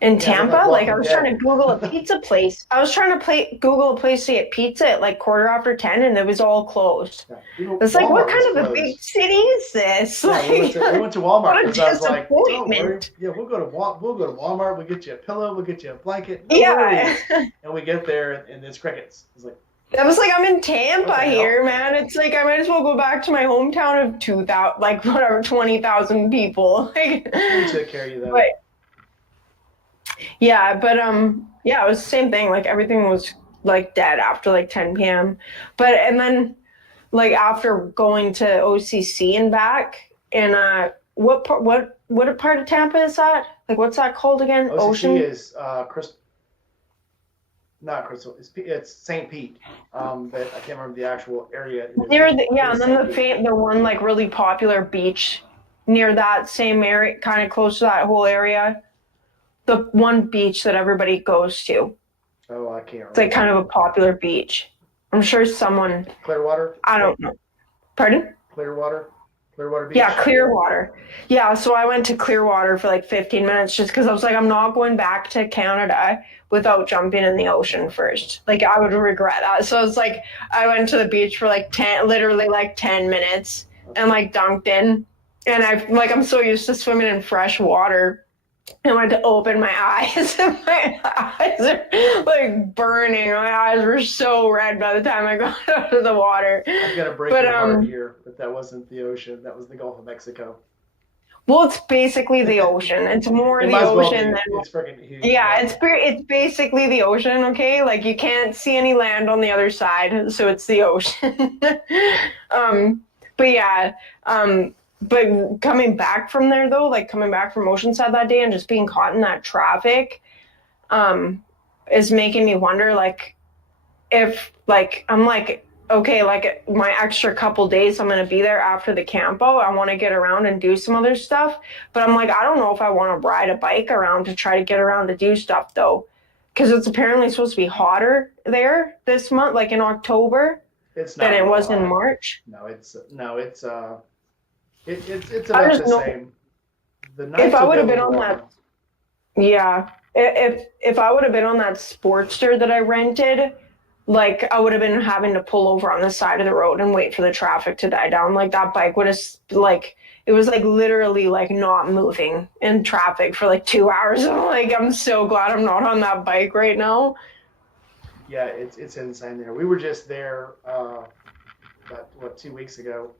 In Yeah, they're like Tampa, like I Walking was trying to Dead. Google a pizza place. I was trying to Google a place to get pizza at like quarter after 10, and it was all closed. Yeah, It's like, what Walmart was kind of a big closed. city is this? Yeah, Like, we went to Walmart what a because I was like, don't worry. disappointment. Yeah, we'll go to Walmart. We'll get you a pillow. We'll get you a blanket. No Yeah. worries. And we get there, and it's crickets. It's like, I was like, I'm in what the Tampa hell? here, man. It's like I might as well go back to my hometown of 2,000, like whatever, 20,000 people. Like, We took care of you though. but yeah, but yeah, it was the same thing. Like everything was like dead after like 10 p.m. But and then like after going to OCC and back, and what part of Tampa is that? Like what's that called again? OCC Ocean? is not Crystal. It's St. Pete. But I can't remember the actual area. Near the, yeah, and then St. the one like really popular beach near that same area, kind of close to that whole area. The one beach that everybody goes to. Oh, I can't remember. It's like kind of a popular beach. I'm sure someone, Clearwater. I don't know. Pardon? Clearwater Beach. Yeah, Clearwater. Yeah, so I went to Clearwater for like 15 minutes just because I was like, I'm not going back to Canada without jumping in the ocean first. Like I would regret that. So it's like I went to the beach for like 10 minutes and like dunked in. And I'm so used to swimming in fresh water. I went to open my eyes, and my eyes are like burning. My eyes were so red by the time I got out of the water. I've got to break your heart here, but that wasn't the ocean. That was the Gulf of Mexico. Well, it's basically the ocean. It's more the ocean than. It's freaking huge. Yeah, it's basically the ocean. Okay, like you can't see any land on the other side, so it's the ocean. But yeah, but coming back from there though, like coming back from Oceanside that day and just being caught in that traffic, is making me wonder, like, if like I'm like, okay, like my extra couple days I'm gonna be there after the campo, I want to get around and do some other stuff, but I'm like, I don't know if I want to ride a bike around to try to get around to do stuff though, because it's apparently supposed to be hotter there this month, like in October, than it was in March. No, it's about the same. If I would have been on that, yeah, if I would have been on that Sportster that I rented, like I would have been having to pull over on the side of the road and wait for the traffic to die down. Like that bike would have like it was like literally like not moving in traffic for like 2 hours. I'm like, I'm so glad I'm not on that bike right now. Yeah, it's insane there. We were just there about 2 weeks ago,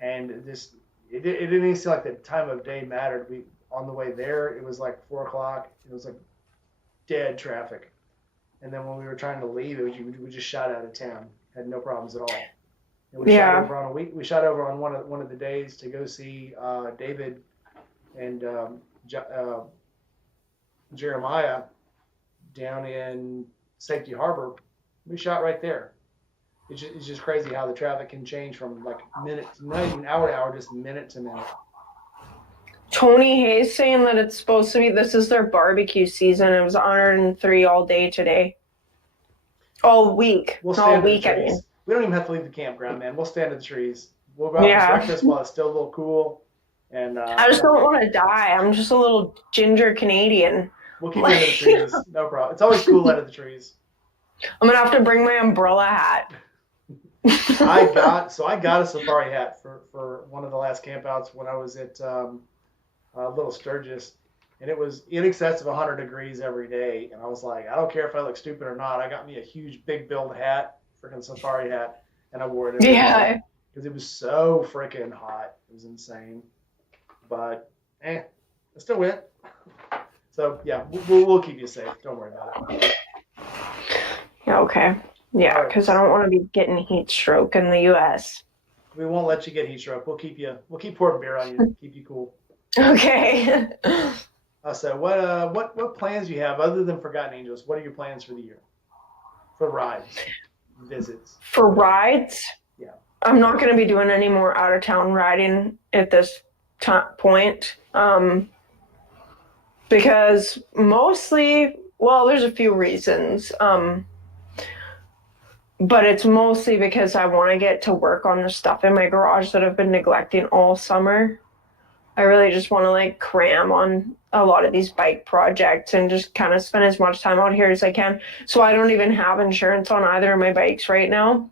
and it didn't even seem like the time of day mattered. We on the way there, it was like 4 o'clock. It was like dead traffic. And then when we were trying to leave, we just shot out of town. Had no problems at all. And we shot Yeah. over on a week. We shot over on one of the days to go see David and Jeremiah down in Safety Harbor. We shot right there. It's just crazy how the traffic can change from like minute, not even hour to hour, just minute to minute. Tony Hayes saying that it's supposed to be, this is their barbecue season. It was 103 all day today. All week. We'll all stand week, at I the trees. mean. We don't even have to leave the campground, man. We'll stand at the trees. We'll go out for breakfast while it's still a little cool. And I just don't want to die. I'm just a little ginger Canadian. We'll keep you under the trees. No problem. It's always cool under the trees. I'm going to have to bring my umbrella hat. I got a safari hat for one of the last campouts when I was at Little Sturgis, and it was in excess of 100 degrees every day. And I was like, I don't care if I look stupid or not. I got me a huge big build hat, freaking safari hat, and I wore it every day because it was so freaking hot. It was insane. But I still went. So yeah, we'll keep you safe. Don't worry about it. Yeah, okay. Yeah, because I don't want to be getting heat stroke in the U.S. We won't let you get heat stroke. We'll keep pouring beer on you, keep you cool. Okay. So what plans do you have other than Forgotten Angels? What are your plans for the year? For rides, visits. For rides? Yeah. I'm not going to be doing any more out of town riding at this point. Because mostly, well, there's a few reasons. But it's mostly because I want to get to work on the stuff in my garage that I've been neglecting all summer. I really just want to like cram on a lot of these bike projects and just kind of spend as much time out here as I can. So I don't even have insurance on either of my bikes right now.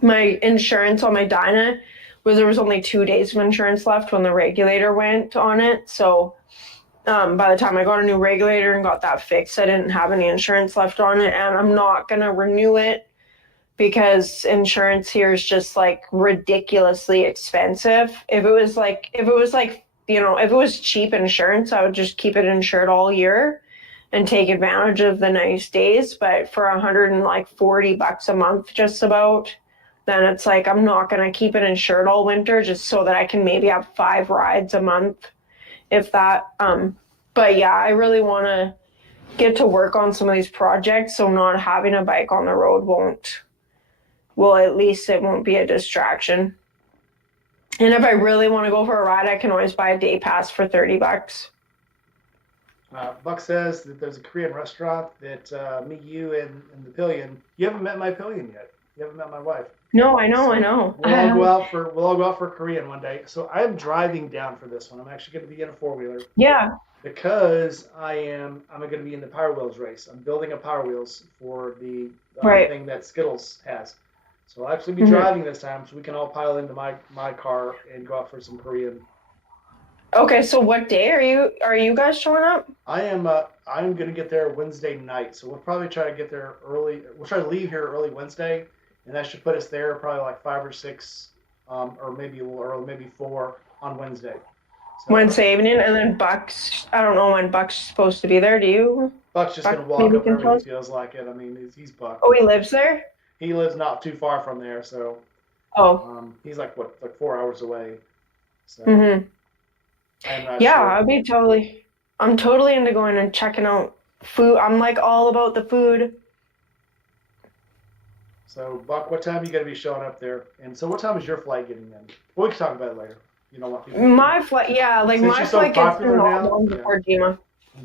My insurance on my Dyna there was only 2 days of insurance left when the regulator went on it. So by the time I got a new regulator and got that fixed, I didn't have any insurance left on it, and I'm not going to renew it because insurance here is just like ridiculously expensive. If it was cheap insurance, I would just keep it insured all year and take advantage of the nice days. But for $140 a month, just about, then it's like I'm not gonna keep it insured all winter just so that I can maybe have 5 rides a month, if that. But yeah, I really want to get to work on some of these projects, so not having a bike on the road at least it won't be a distraction. And if I really want to go for a ride, I can always buy a day pass for $30. Buck says that there's a Korean restaurant that me, you, and the Pillion. You haven't met my Pillion yet. You haven't met my wife. No, I know. We'll all go out for Korean one day. So I'm driving down for this one. I'm actually going to be in a 4-wheeler. Yeah. Because I'm going to be in the Power Wheels race. I'm building a Power Wheels for the thing that Skittles has. So I'll actually be driving this time, so we can all pile into my car and go out for some Korean. Okay, so what day are you guys showing up? I'm going to get there Wednesday night, so we'll probably try to get there early. We'll try to leave here early Wednesday, and that should put us there probably like 5 or 6, or maybe a little early, maybe 4 on Wednesday. So, Wednesday evening, and then Buck's. I don't know when Buck's supposed to be there. Do you? Buck's just going to walk up wherever he feels like it. I mean, he's Buck. Oh, he lives there? He lives not too far from there, so. He's like 4 hours away. So. Yeah, sure. I'm totally into going and checking out food. I'm like all about the food. So, Buck, what time are you going to be showing up there? And so, what time is your flight getting in? Well, we can talk about it later. You know what people. My flight, yeah, like my flight gets in long before Gima.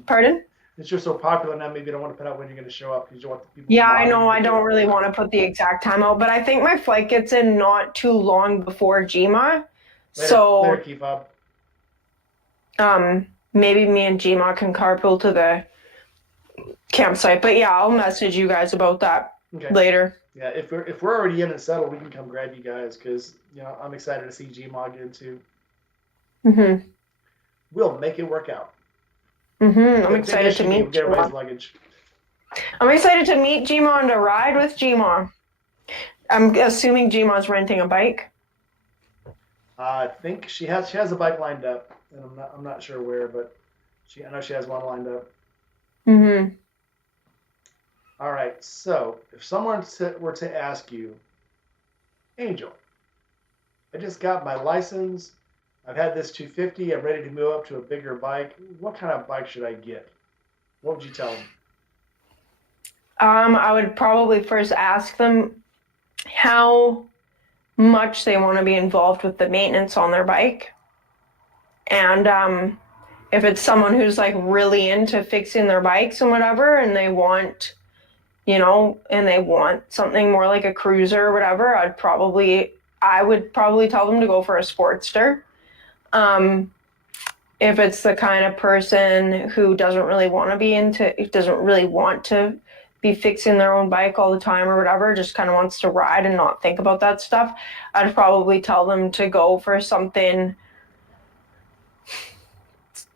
Pardon? Since you're so popular now, maybe you don't want to put out when you're going to show up because you want the people. Yeah, I know. I don't really want to put the exact time out, but I think my flight gets in not too long before Gima. Later, keep up. Maybe me and Gma can carpool to the campsite. But yeah, I'll message you guys about that Okay. later. Yeah, if we're already in and settled, we can come grab you guys because I'm excited to see Gmod get into. Mm-hmm. We'll make it work out. Mm-hmm. I'm The big excited to issue being meet we'll get everybody's Gmod. luggage. I'm excited to meet Gmod and to ride with Gmod. I'm assuming Gmod's renting a bike. I think she has a bike lined up, and I'm not sure where, but I know she has one lined up. Mm-hmm. All right. So if someone were to ask you, Angel, I just got my license. I've had this 250. I'm ready to move up to a bigger bike. What kind of bike should I get? What would you tell them? I would probably first ask them how much they want to be involved with the maintenance on their bike. And if it's someone who's like really into fixing their bikes and whatever, and they want, and they want something more like a cruiser or whatever, I would probably tell them to go for a Sportster. If it's the kind of person who doesn't really want to be fixing their own bike all the time or whatever, just kind of wants to ride and not think about that stuff, I'd probably tell them to go for something,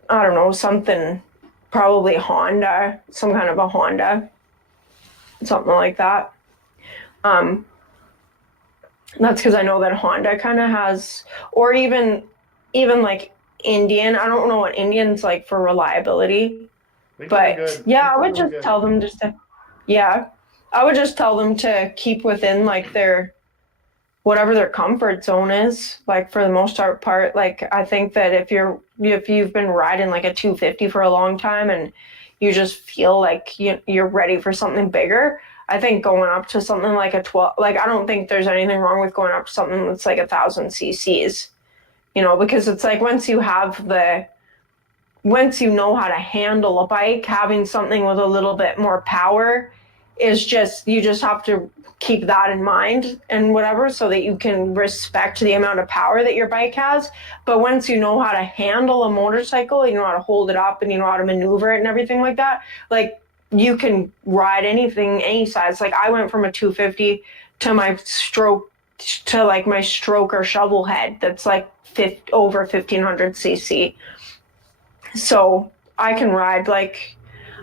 I don't know, something probably Honda, some kind of a Honda, something like that. That's because I know that Honda kind of has, or even like Indian. I don't know what Indian's like for reliability, but yeah, I would just tell them I would just tell them to keep within like their whatever their comfort zone is. Like for the most part, like I think that if you've been riding like a 250 for a long time and you just feel like you're ready for something bigger, I think going up to something like a 12, like I don't think there's anything wrong with going up to something that's like 1,000 cc's, because it's like once you know how to handle a bike, having something with a little bit more power you just have to keep that in mind and whatever so that you can respect the amount of power that your bike has. But once you know how to handle a motorcycle, you know how to hold it up and you know how to maneuver it and everything like that, like you can ride anything, any size. Like I went from a 250 to my stroke or shovel head that's like over 1,500 cc. So I can ride like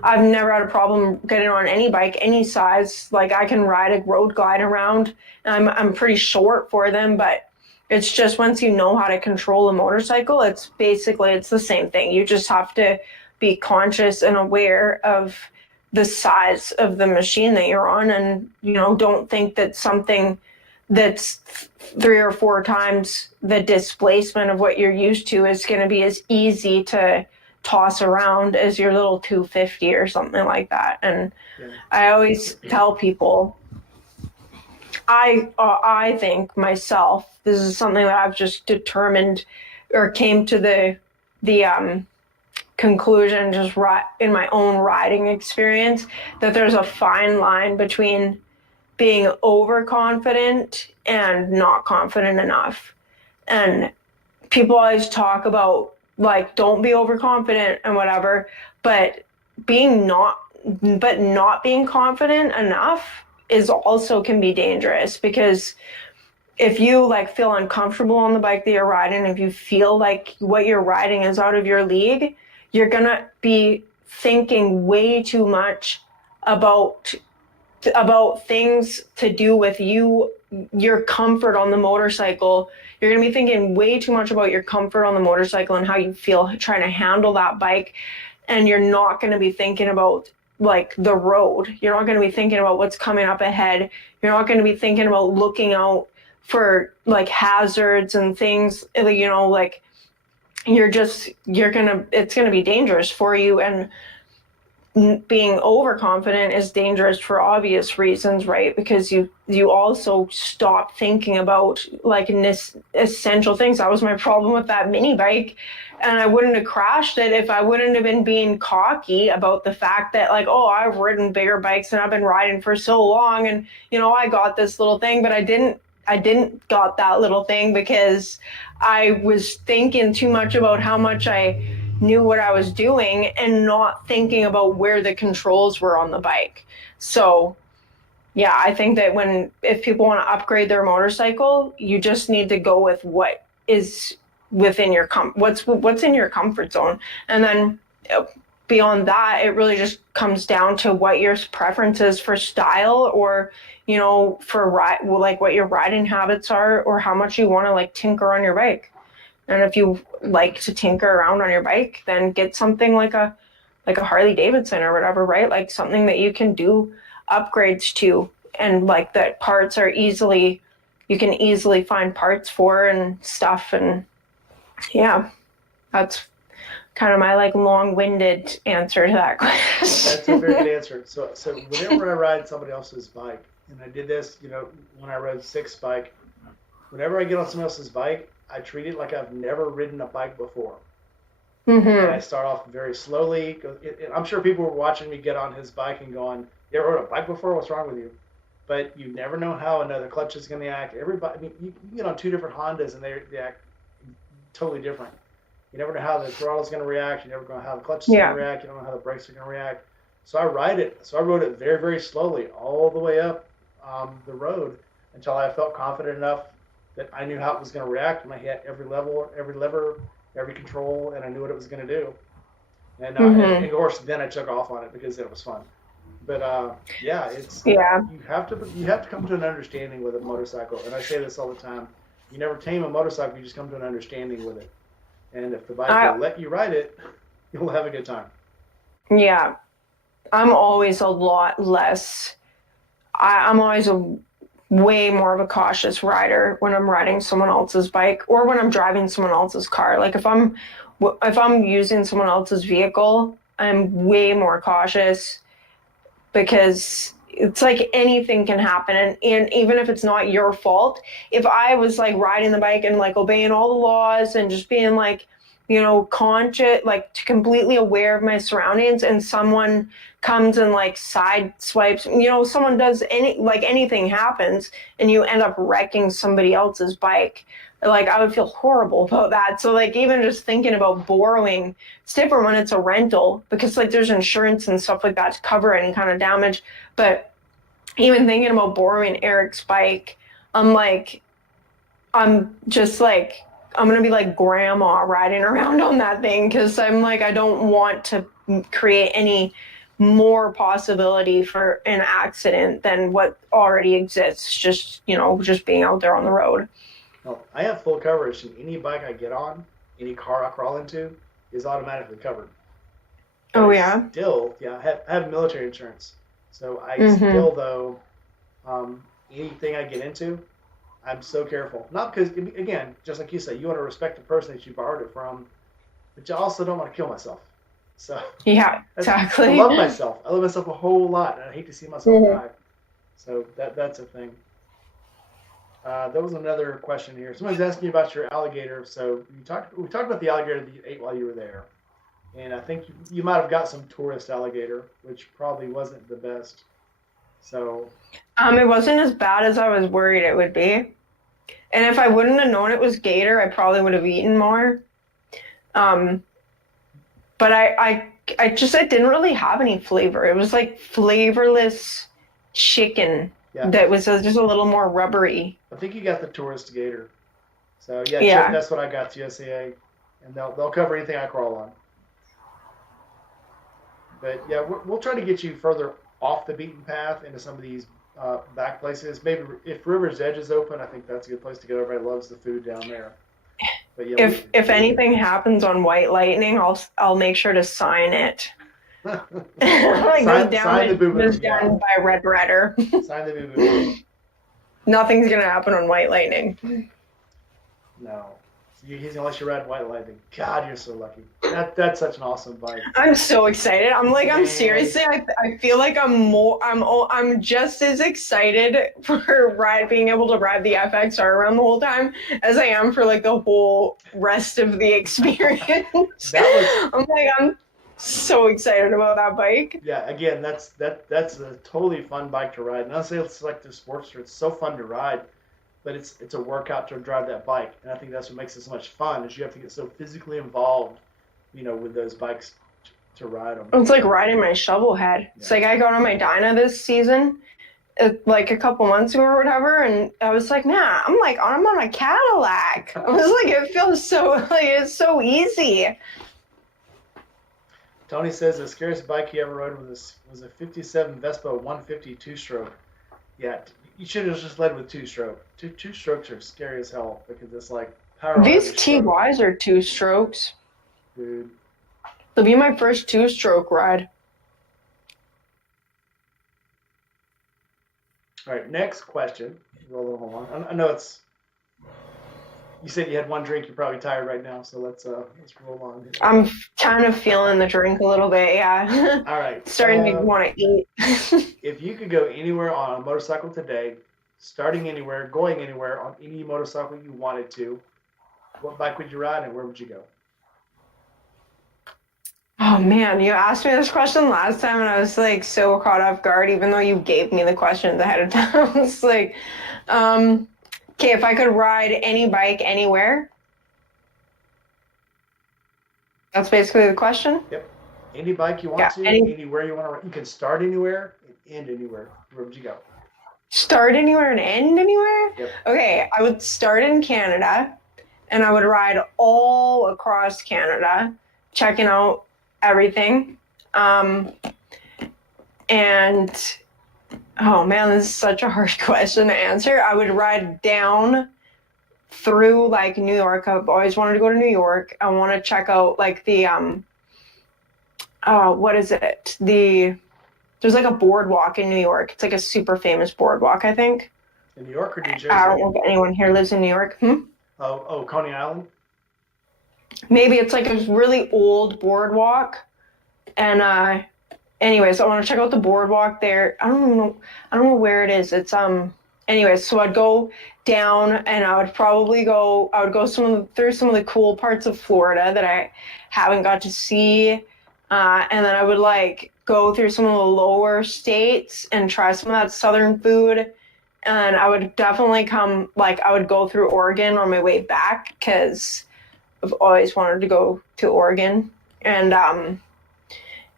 I've never had a problem getting on any bike, any size. Like I can ride a road glide around. And I'm pretty short for them, but it's just once you know how to control a motorcycle, it's the same thing. You just have to be conscious and aware of the size of the machine that you're on, and don't think that something that's 3 or 4 times the displacement of what you're used to is going to be as easy to toss around as your little 250 or something like that. And I always tell people, I think myself, this is something that I've just determined or came to the conclusion just in my own riding experience, that there's a fine line between being overconfident and not confident enough. And people always talk about like don't be overconfident and whatever, but not being confident enough is also can be dangerous, because if you like feel uncomfortable on the bike that you're riding, if you feel like what you're riding is out of your league, you're gonna be thinking way too much about things to do with your comfort on the motorcycle. You're going to be thinking way too much about your comfort on the motorcycle and how you feel trying to handle that bike, and you're not going to be thinking about like the road. You're not going to be thinking about what's coming up ahead. You're not going to be thinking about looking out for like hazards and things, like it's going to be dangerous for you. And being overconfident is dangerous for obvious reasons, right? Because you also stop thinking about like essential things. That was my problem with that mini bike, and I wouldn't have crashed it if I wouldn't have been being cocky about the fact that like, oh, I've ridden bigger bikes and I've been riding for so long, and I got this little thing. But I didn't got that little thing because I was thinking too much about how much I knew what I was doing and not thinking about where the controls were on the bike. So Yeah, I think that if people want to upgrade their motorcycle, you just need to go with what is within your what's in your comfort zone. And then beyond that, it really just comes down to what your preference is for style, or for ride, like what your riding habits are, or how much you want to like tinker on your bike. And if you like to tinker around on your bike, then get something like a Harley Davidson or whatever, right? Like something that you can do upgrades to, and like that parts are you can easily find parts for and stuff. And yeah, that's kind of my like long-winded answer to that question. That's a very good answer. So whenever I ride somebody else's bike, and I did this, when I rode Six bike, whenever I get on somebody else's bike, I treat it like I've never ridden a bike before. And I start off very slowly. I'm sure people were watching me get on his bike and going, "You ever rode a bike before? What's wrong with you?" But you never know how another clutch is going to act. Everybody, I mean, you can get on two different Hondas and they act totally different. You never know how the throttle is going to react. You never know how the clutch is going to react. You don't know how the brakes are going to react. So I ride it. So I rode it very, very slowly all the way up the road until I felt confident enough that I knew how it was going to react, and I hit every level, every lever, every control, and I knew what it was going to do. And of course, then I took off on it because it was fun. But yeah, you have to come to an understanding with a motorcycle. And I say this all the time: you never tame a motorcycle; you just come to an understanding with it. And if the bike will let you ride it, you'll have a good time. Yeah, I'm always a lot less. I'm always way more of a cautious rider when I'm riding someone else's bike or when I'm driving someone else's car. Like if I'm using someone else's vehicle, I'm way more cautious, because it's like anything can happen. And even if it's not your fault, if I was like riding the bike and like obeying all the laws and just being like, conscious, like completely aware of my surroundings, and someone comes and like side swipes, someone does anything happens and you end up wrecking somebody else's bike, like I would feel horrible about that. So like even just thinking about borrowing, it's different when it's a rental, because like there's insurance and stuff like that to cover any kind of damage. But even thinking about borrowing Eric's bike, I'm just like, I'm going to be like grandma riding around on that thing, because I'm like, I don't want to create any more possibility for an accident than what already exists, just being out there on the road. No, I have full coverage, and any bike I get on, any car I crawl into, is automatically covered. But Oh yeah. I have military insurance, so I still though, anything I get into, I'm so careful. Not because, again, just like you said, you want to respect the person that you borrowed it from, but you also don't want to kill myself. So Yeah, exactly. I love myself. I love myself a whole lot, and I hate to see myself die. So that's a thing. There was another question here. Someone's asking you about your alligator. So we talked about the alligator that you ate while you were there, and I think you might have got some tourist alligator, which probably wasn't the best. So It wasn't as bad as I was worried it would be. And if I wouldn't have known it was gator, I probably would have eaten more. Um, but I didn't really have any flavor. It was like flavorless chicken that was just a little more rubbery. I think you got the tourist gator. So yeah. That's what I got to USAA, and they'll cover anything I crawl on. But yeah, we'll try to get you further off the beaten path into some of these back places. Maybe if River's Edge is open, I think that's a good place to go. Everybody loves the food down there. But yeah, if anything happens on White Lightning, I'll make sure to sign it. Like sign the boo-boo. Down by Red Redder. Sign the boo-boo. Nothing's gonna happen on White Lightning. No. Unless you ride White Lightning. God, you're so lucky. That's such an awesome bike. I'm so excited. I'm seriously, I feel like I'm just as excited for being able to ride the FXR around the whole time as I am for like the whole rest of the experience. I'm so excited about that bike. Yeah, again, that's a totally fun bike to ride. Not to say it's like the Sportster, it's so fun to ride. But it's a workout to drive that bike, and I think that's what makes it so much fun. Is you have to get so physically involved, with those bikes to ride them. It's like riding my shovel head. Yeah. It's like I got on my Dyna this season, like a couple months ago or whatever, and I was like, man, I'm on a Cadillac. I was like, it feels so like it's so easy. Tony says the scariest bike he ever rode was a 57 Vespa 150 two-stroke. Yeah, you should have just led with two-stroke. Two strokes are scary as hell because it's like power on These every stroke. TYs are 2-strokes. Dude. It'll be my first 2-stroke ride. All right, next question. Go a little hold on. I know it's. You said you had one drink. You're probably tired right now, so let's roll on. I'm kind of feeling the drink a little bit, yeah. All right. Starting to want to eat. If you could go anywhere on a motorcycle today, starting anywhere, going anywhere on any motorcycle you wanted to, what bike would you ride and where would you go? Oh man, you asked me this question last time and I was like so caught off guard, even though you gave me the questions ahead of time. It's like, okay, if I could ride any bike anywhere, that's basically the question. Yep. Any bike you want to, anywhere you want to ride. You can start anywhere and end anywhere. Where would you go? Start anywhere and end anywhere? Yep. Okay, I would start in Canada and I would ride all across Canada, checking out everything. And oh man, this is such a hard question to answer. I would ride down through like New York. I've always wanted to go to New York. I want to check out like the what is it? There's like a boardwalk in New York. It's like a super famous boardwalk, I think. In New York or New Jersey? I don't know if anyone here lives in New York. Oh, Coney Island? Maybe it's like a really old boardwalk. And anyways, I want to check out the boardwalk there. I don't know where it is. It's anyways, so I'd go down and I would go through some of the cool parts of Florida that I haven't got to see. And then I would like go through some of the lower states and try some of that southern food. And I would definitely I would go through Oregon on my way back because I've always wanted to go to Oregon. And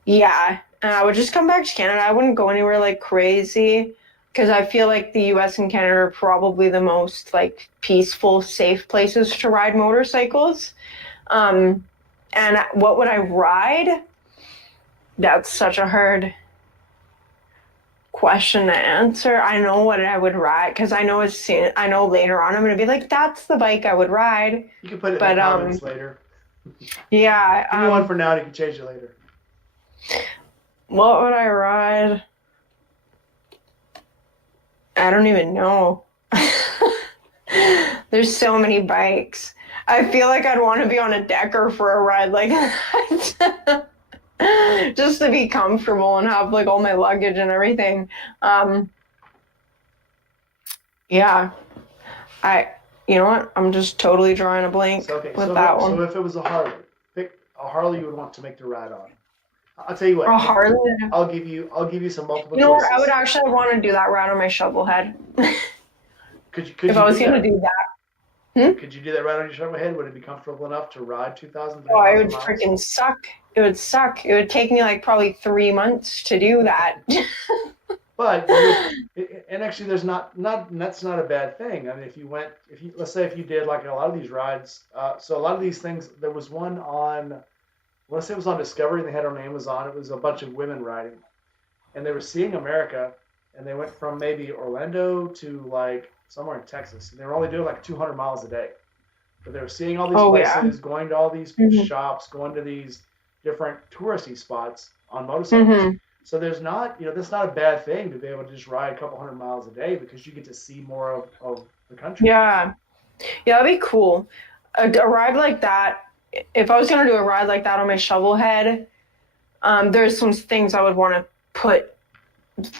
yeah, and I would just come back to Canada. I wouldn't go anywhere like crazy because I feel like the US and Canada are probably the most like peaceful, safe places to ride motorcycles. And what would I ride? That's such a hard question to answer. I know what I would ride because I know later on I'm going to be like, that's the bike I would ride. You can put it in the comments later. Yeah. Give me one for now and you can change it later. What would I ride? I don't even know. There's so many bikes. I feel like I'd want to be on a Decker for a ride like that. Just to be comfortable and have like all my luggage and everything. Yeah. You know what? I'm just totally drawing a blank with that one. So if it was a Harley, pick a Harley you would want to make the ride on. I'll tell you what. A Harley? I'll give you some multiple choices. You know what? I would actually want to do that ride on my shovel head. If I was going to do that. Could you do that ride on your shovel head? Would it be comfortable enough to ride 2,000? Oh, it would freaking suck. It would suck. It would take me like probably 3 months to do that. But and actually, that's not a bad thing. I mean, let's say if you did like a lot of these rides, so a lot of these things, there was one on, I want to say it was on Discovery, and they had it on Amazon. It was a bunch of women riding, and they were seeing America, and they went from maybe Orlando to like somewhere in Texas, and they were only doing like 200 miles a day. But they were seeing all these places, going to all these shops, going to these different touristy spots on motorcycles. So there's not, that's not a bad thing to be able to just ride a couple hundred miles a day because you get to see more of the country. Yeah, that'd be cool. A ride like that, if I was going to do a ride like that on my shovel head, there's some things I would want to put,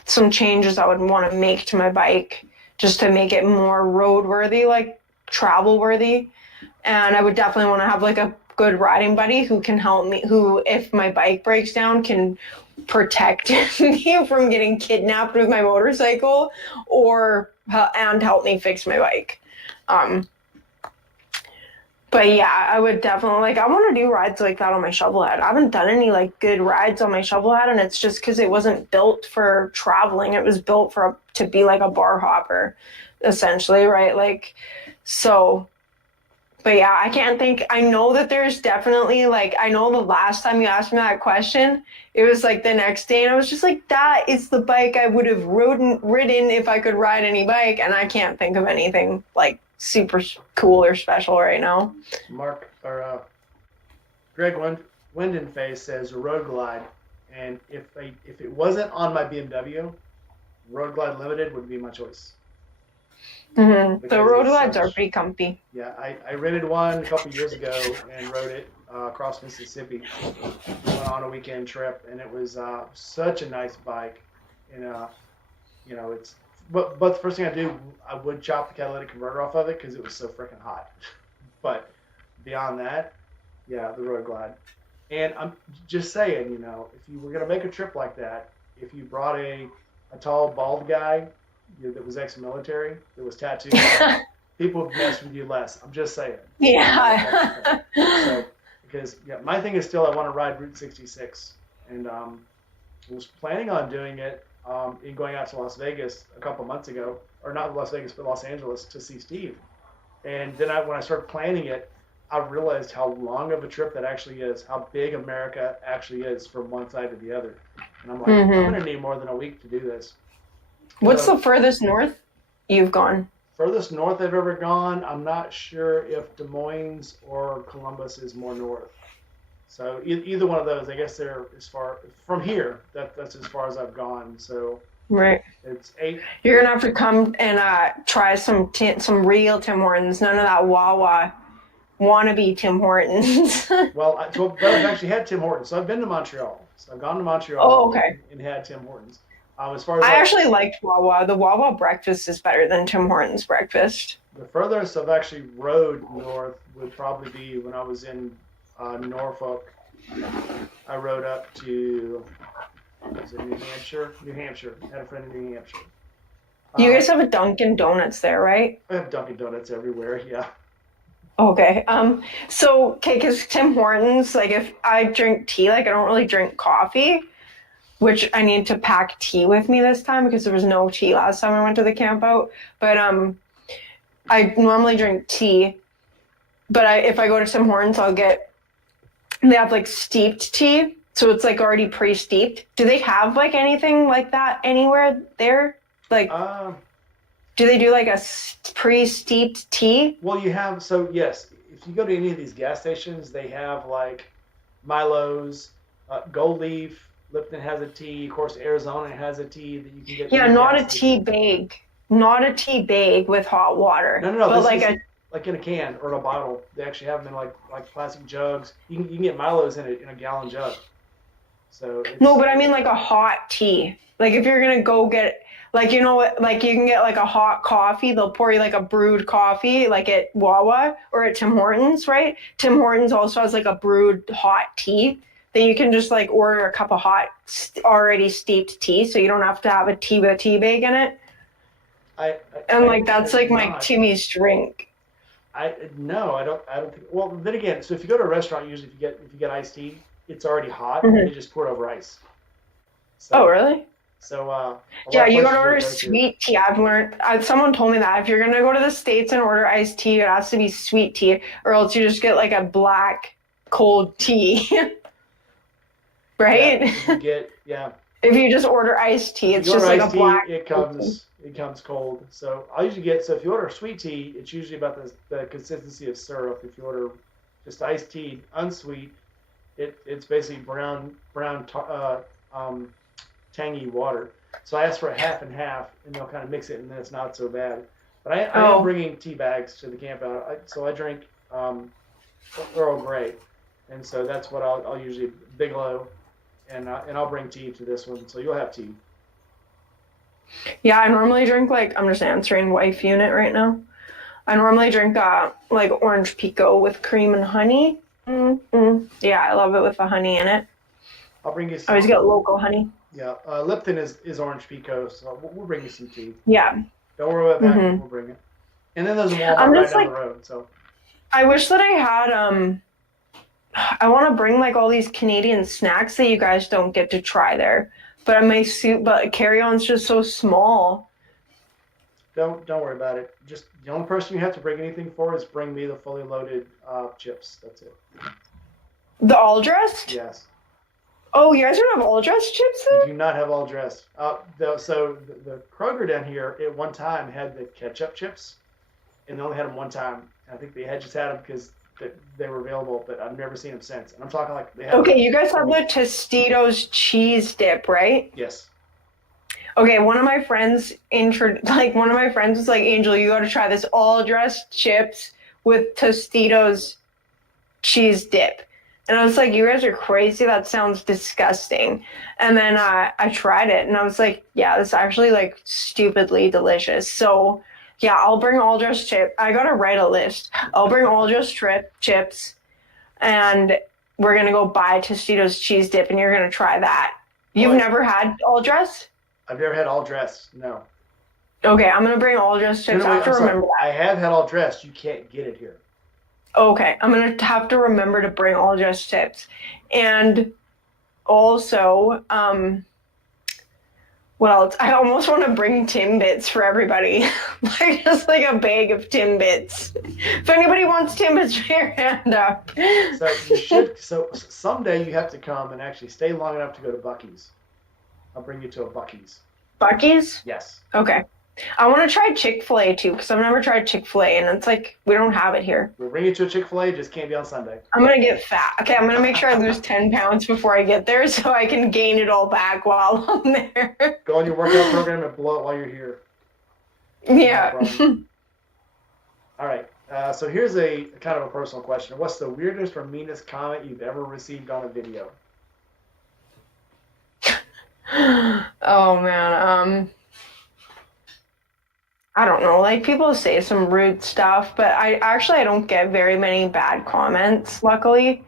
some changes I would want to make to my bike just to make it more roadworthy, like travel-worthy. And I would definitely want to have like a good riding buddy who can help me, who, if my bike breaks down, can protect me from getting kidnapped with my motorcycle and help me fix my bike. But yeah, I would definitely like. I want to do rides like that on my shovel head. I haven't done any like good rides on my shovel head, and it's just because it wasn't built for traveling. It was built for to be like a bar hopper, essentially, right? Like, so. But yeah, I can't think. I know that there's definitely like. I know the last time you asked me that question, it was like the next day, and I was just like, "That is the bike I would have ridden if I could ride any bike," and I can't think of anything like super cool or special right now. Mark or Greg Windenface says Road Glide, and if it wasn't on my BMW, Road Glide Limited would be my choice. The Because road it's glides are such. pretty comfy. Yeah, I rented one a couple years ago and rode it across Mississippi. Went on a weekend trip, and it was such a nice bike. And it's but the first thing I would chop the catalytic converter off of it because it was so freaking hot. But beyond that, yeah, the Road Glide. And I'm just saying, if you were gonna make a trip like that, if you brought a tall bald guy that was ex-military that was tattooed, people would mess with you less. I'm just saying. Yeah. So because my thing is still I want to ride Route 66, and was planning on doing it in going out to Las Vegas a couple months ago, or not Las Vegas but Los Angeles to see Steve. And then when I started planning it, I realized how long of a trip that actually is, how big America actually is from one side to the other. And I'm like, I'm going to need more than a week to do this. What's the furthest north you've gone? Furthest north I've ever gone, I'm not sure if Des Moines or Columbus is more north. So either one of those, I guess they're as far from here. That's as far as I've gone. So Right. it's 8. You're gonna have to come and try some real Tim Hortons. None of that Wawa wannabe Tim Hortons. Well, I've actually had Tim Hortons. So I've been to Montreal. So I've gone to Montreal Oh, okay. and had Tim Hortons. As far as I actually liked Wawa. The Wawa breakfast is better than Tim Hortons breakfast. the furthest I've actually rode north would probably be when I was in Norfolk. I rode up to was it New Hampshire? New Hampshire. I had a friend in New Hampshire. You guys have a Dunkin' Donuts there, right? I have Dunkin' Donuts everywhere. Yeah. Okay. So, okay, because Tim Hortons, like, if I drink tea, like, I don't really drink coffee, which I need to pack tea with me this time because there was no tea last time I went to the camp out. But I normally drink tea, but if I go to Tim Hortons, they have like steeped tea, so it's like already pre-steeped. Do they have like anything like that anywhere there? Like, do they do like a pre-steeped tea? Well, you have, so yes, if you go to any of these gas stations, they have like Milo's, Gold Leaf, Lipton has a tea, of course, Arizona has a tea that you can get. Yeah, not a tea bag. Not a tea bag with hot water. No. But like in a can or in a bottle. They actually have them in like plastic jugs. You can get Milo's in a gallon jug. So no, but I mean like a hot tea. Like if you're gonna go get like like you can get like a hot coffee. They'll pour you like a brewed coffee like at Wawa or at Tim Hortons, right? Tim Hortons also has like a brewed hot tea that you can just like order a cup of hot already steeped tea, so you don't have to have a tea with a tea bag in it. And like that's like my Timmy's drink. No, I don't think. Well, then again, so if you go to a restaurant, usually if you get iced tea, it's already hot. And they just pour it over ice. So, oh, really? So yeah, you gotta order sweet tea. I've learned. Someone told me that if you're gonna go to the States and order iced tea, it has to be sweet tea, or else you just get like a black cold tea. Right? Yeah. If you just order iced tea, it's just like a black. It comes cold. So I usually if you order sweet tea, it's usually about the consistency of syrup. If you order just iced tea, unsweet, it's basically brown tangy water. So I ask for a half and half, and they'll kind of mix it, and then it's not so bad. But I am bringing tea bags to the camp out, so I drink Earl Grey, and so that's what I'll usually Bigelow, and I'll bring tea to this one, so you'll have tea. Yeah, I normally drink I'm just answering wife unit right now. I normally drink like orange pico with cream and honey. Yeah, I love it with the honey in it. I'll bring you some. I always get local honey. Yeah, Lipton is orange pico, so we'll bring you some tea. Yeah. Don't worry about that. We'll bring it. And then there's a Walmart right down the road. So. I wish that I had I want to bring like all these Canadian snacks that you guys don't get to try there. But carry-on's just so small. Don't worry about it. Just the only person you have to bring anything for is bring me the fully loaded chips. That's it. The all dressed? Yes. Oh, you guys don't have all dressed chips We there? do not have all dressed. The Kroger down here at one time had the ketchup chips, and they only had them one time. And I think they had just had them because they were available, but I've never seen them since. And I'm talking like they have. Okay, you guys have the Tostitos cheese dip, right? Yes. Okay, one of my friends was like, Angel, you got to try this all dressed chips with Tostitos cheese dip. And I was like, you guys are crazy. That sounds disgusting. And then I tried it and I was like, yeah, this is actually like stupidly delicious. So yeah, I'll bring all dressed chip. I got to write a list. I'll bring all dressed chips and we're going to go buy Tostitos cheese dip and you're going to try that. You've never had all dressed? I've never had all dressed. No. Okay, I'm going to bring all dressed chips. I have to remember that. I have had all dressed. You can't get it here. Okay, I'm going to have to remember to bring all dressed chips. And also, what else? I almost want to bring Timbits for everybody. Like just like a bag of Timbits. If anybody wants Timbits, put your hand up. So you should. So someday you have to come and actually stay long enough to go to Buc-ee's. I'll bring you to a Buc-ee's. Buc-ee's? Yes. Okay. I want to try Chick-fil-A too, because I've never tried Chick-fil-A, and it's like, we don't have it here. We'll bring you to a Chick-fil-A, just can't be on Sunday. I'm going to get fat. Okay, I'm going to make sure I lose 10 pounds before I get there so I can gain it all back while I'm there. Go on your workout program and blow it while you're here. Yeah. No all right. So here's a kind of a personal question. What's the weirdest or meanest comment you've ever received on a video? Oh, man. I don't know, like people say some rude stuff, but I don't get very many bad comments, luckily.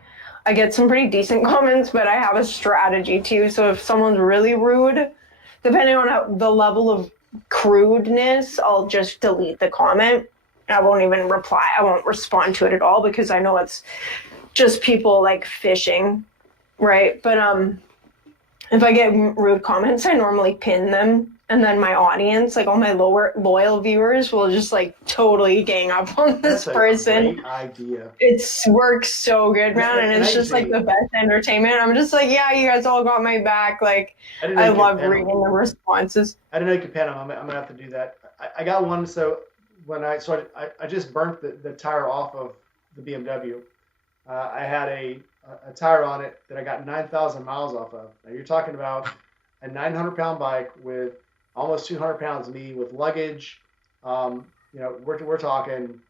I get some pretty decent comments, but I have a strategy too. So if someone's really rude, depending on the level of crudeness, I'll just delete the comment. I won't even reply. I won't respond to it at all because I know it's just people like fishing, right? But if I get rude comments, I normally pin them. And then my audience, like all my loyal viewers, will just like totally gang up on this person. Great idea. It works so good, man, and it's just like the best entertainment. I'm just like, yeah, you guys all got my back. Like, I love reading the responses. I didn't know you could pin them. I'm gonna have to do that. I got one. So when I just burnt the tire off of the BMW. I had a tire on it that I got 9,000 miles off of. Now you're talking about a 900-pound bike with almost 200 pounds of me with luggage. We're talking,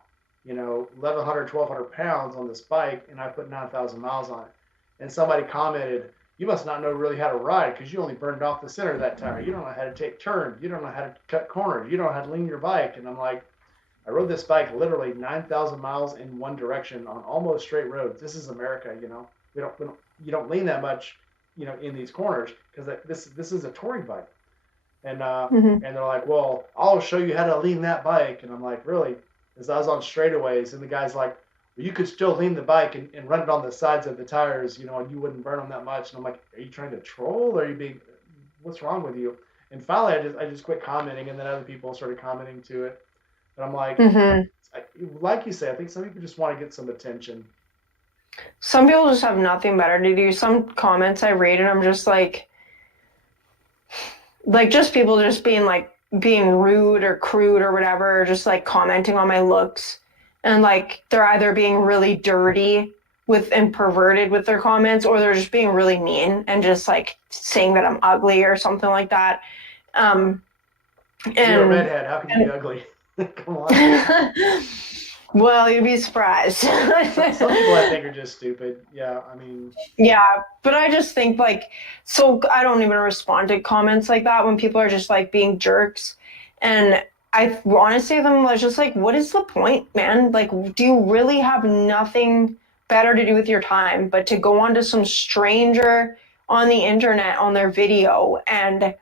1,100, 1,200 pounds on this bike, and I put 9,000 miles on it. And somebody commented, "You must not know really how to ride because you only burned off the center of that tire. You don't know how to take turns. You don't know how to cut corners. You don't know how to lean your bike." And I'm like, I rode this bike literally 9,000 miles in one direction on almost straight roads. This is America, you don't lean that much, in these corners because this is a touring bike. And and they're like, "Well, I'll show you how to lean that bike." And I'm like, "Really?" As I was on straightaways, and the guy's like, "Well, you could still lean the bike and run it on the sides of the tires, and you wouldn't burn them that much." And I'm like, "Are you trying to troll? Or are you being? What's wrong with you?" And finally, I just quit commenting, and then other people started commenting to it. And I'm like, like you say, I think some people just want to get some attention. Some people just have nothing better to do. Some comments I read, and I'm just like just people just being rude or crude or whatever, or just like commenting on my looks, and like they're either being really dirty and perverted with their comments, or they're just being really mean and just like saying that I'm ugly or something like that. You're a redhead. How can you be ugly? Come on. Well, you'd be surprised. Some people I think are just stupid. Yeah, I mean. Yeah, but I just think so I don't even respond to comments like that when people are just like being jerks. And I honestly am just like, what is the point, man? Like, do you really have nothing better to do with your time but to go onto some stranger on the internet on their video and,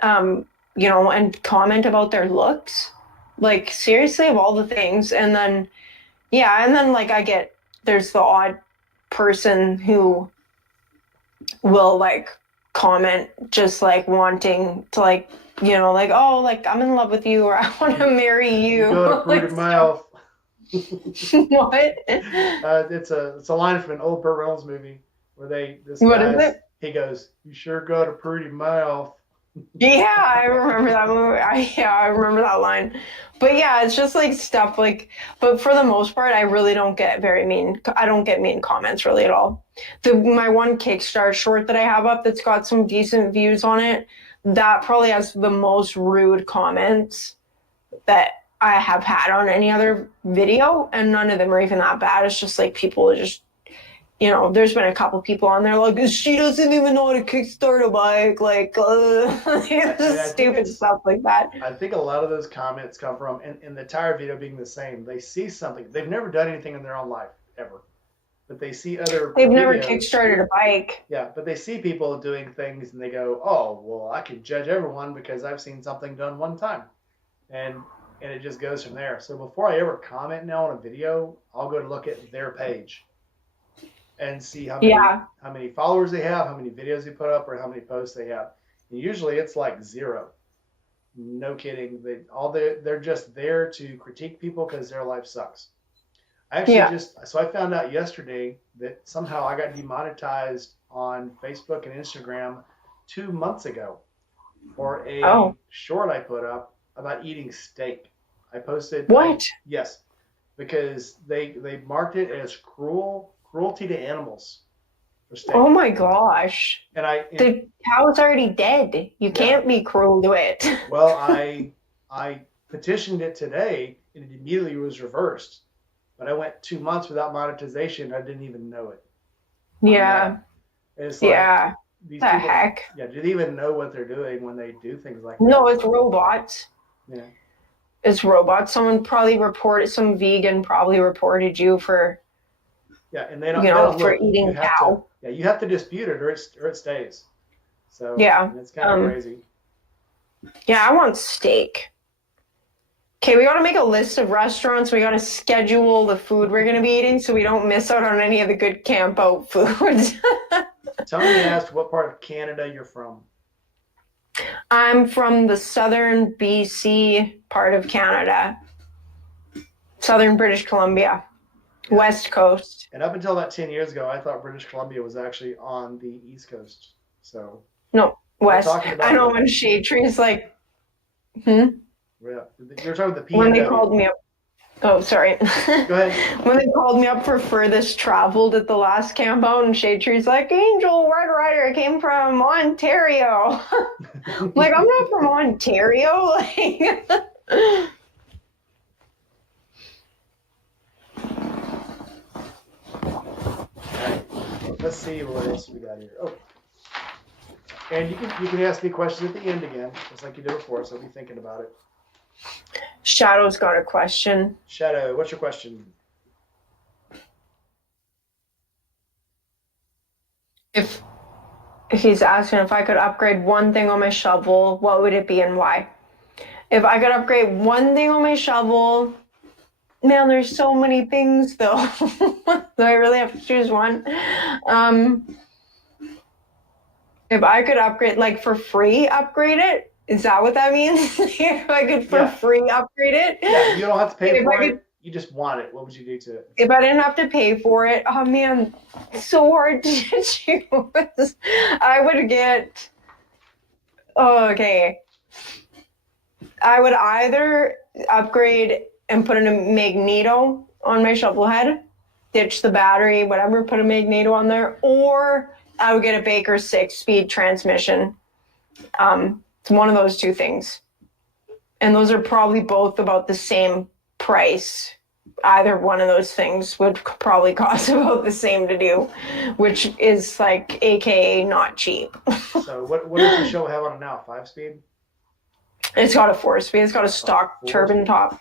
and comment about their looks? Like, seriously, of all the things. And then, Yeah, and then like there's the odd person who will like comment just like wanting to like, like, oh, like I'm in love with you or I want to marry You you. go to fruit Like of mouth. what? It's a line from an old Burt Reynolds movie where this What is guy's it? he goes, "You sure got a pretty mouth." Yeah, I remember that movie. I remember that line. But yeah, it's just like stuff like, but for the most part, I really don't get very mean. I don't get mean comments really at all. My one Kickstart short that I have up that's got some decent views on it, that probably has the most rude comments that I have had on any other video, and none of them are even that bad. It's just like people are just, there's been a couple people on there like, she doesn't even know how to kickstart a bike, like, just stupid stuff like that. I think a lot of those comments come from, and the entire video being the same. They see something. They've never done anything in their own life ever, but they see other They've never videos. kickstarted a bike. Yeah, but they see people doing things and they go, "Oh, well, I can judge everyone because I've seen something done one time," and it just goes from there. So before I ever comment now on a video, I'll go to look at their page and see how many followers they have, how many videos they put up, or how many posts they have. And usually it's like 0. No kidding. They're just there to critique people because their life sucks. I actually so I found out yesterday that somehow I got demonetized on Facebook and Instagram 2 months ago for a short I put up about eating steak. I posted yes, because they marked it as cruelty to animals for steak. Oh my gosh. And the cow's already dead. You can't be cruel to it. Well, I petitioned it today and it immediately was reversed. But I went 2 months without monetization. I didn't even know it. Yeah. It's like, these the people, heck? Yeah, do they even know what they're doing when they do things like that? No, it's robots. Yeah. It's robots. Some vegan probably reported you for and they don't for eating cow. You have to dispute it or it stays. So it's kind of crazy. Yeah, I want steak. Okay, we got to make a list of restaurants. We got to schedule the food we're going to be eating so we don't miss out on any of the good camp out foods. Tony asked what part of Canada you're from. I'm from the southern BC part of Canada. Southern British Columbia. West Coast. And up until about 10 years ago, I thought British Columbia was actually on the East Coast. So no, West. I know when Shade Tree's like, Yeah, you're talking about the PNW. When they called me up. Oh, sorry. Go ahead. When they called me up for furthest traveled at the last camp out, and Shade Tree's like, Angel, Red Rider came from Ontario. Like, I'm not from Ontario. Like, let's see what else we got here. Oh, and you can ask me questions at the end again, just like you did before. So be thinking about it. Shadow's got a question. Shadow, what's your question? If he's asking if I could upgrade one thing on my shovel, what would it be and why? If I could upgrade one thing on my shovel, man, there's so many things though. Do I really have to choose one? If I could upgrade, like for free, upgrade it. Is that what that means? If I could for free upgrade it? Yeah, you don't have to pay for it. You just want it. What would you do to it? If I didn't have to pay for it, oh man, it's so hard to choose. I would get, I would either upgrade and put in a magneto on my shovel head, ditch the battery, whatever, put a magneto on there, or I would get a Baker 6-speed transmission. It's one of those two things. And those are probably both about the same price. Either one of those things would probably cost about the same to do, which is like AKA not cheap. So what does the show have on it now? 5-speed? It's got a 4-speed. It's got a stock turbine top.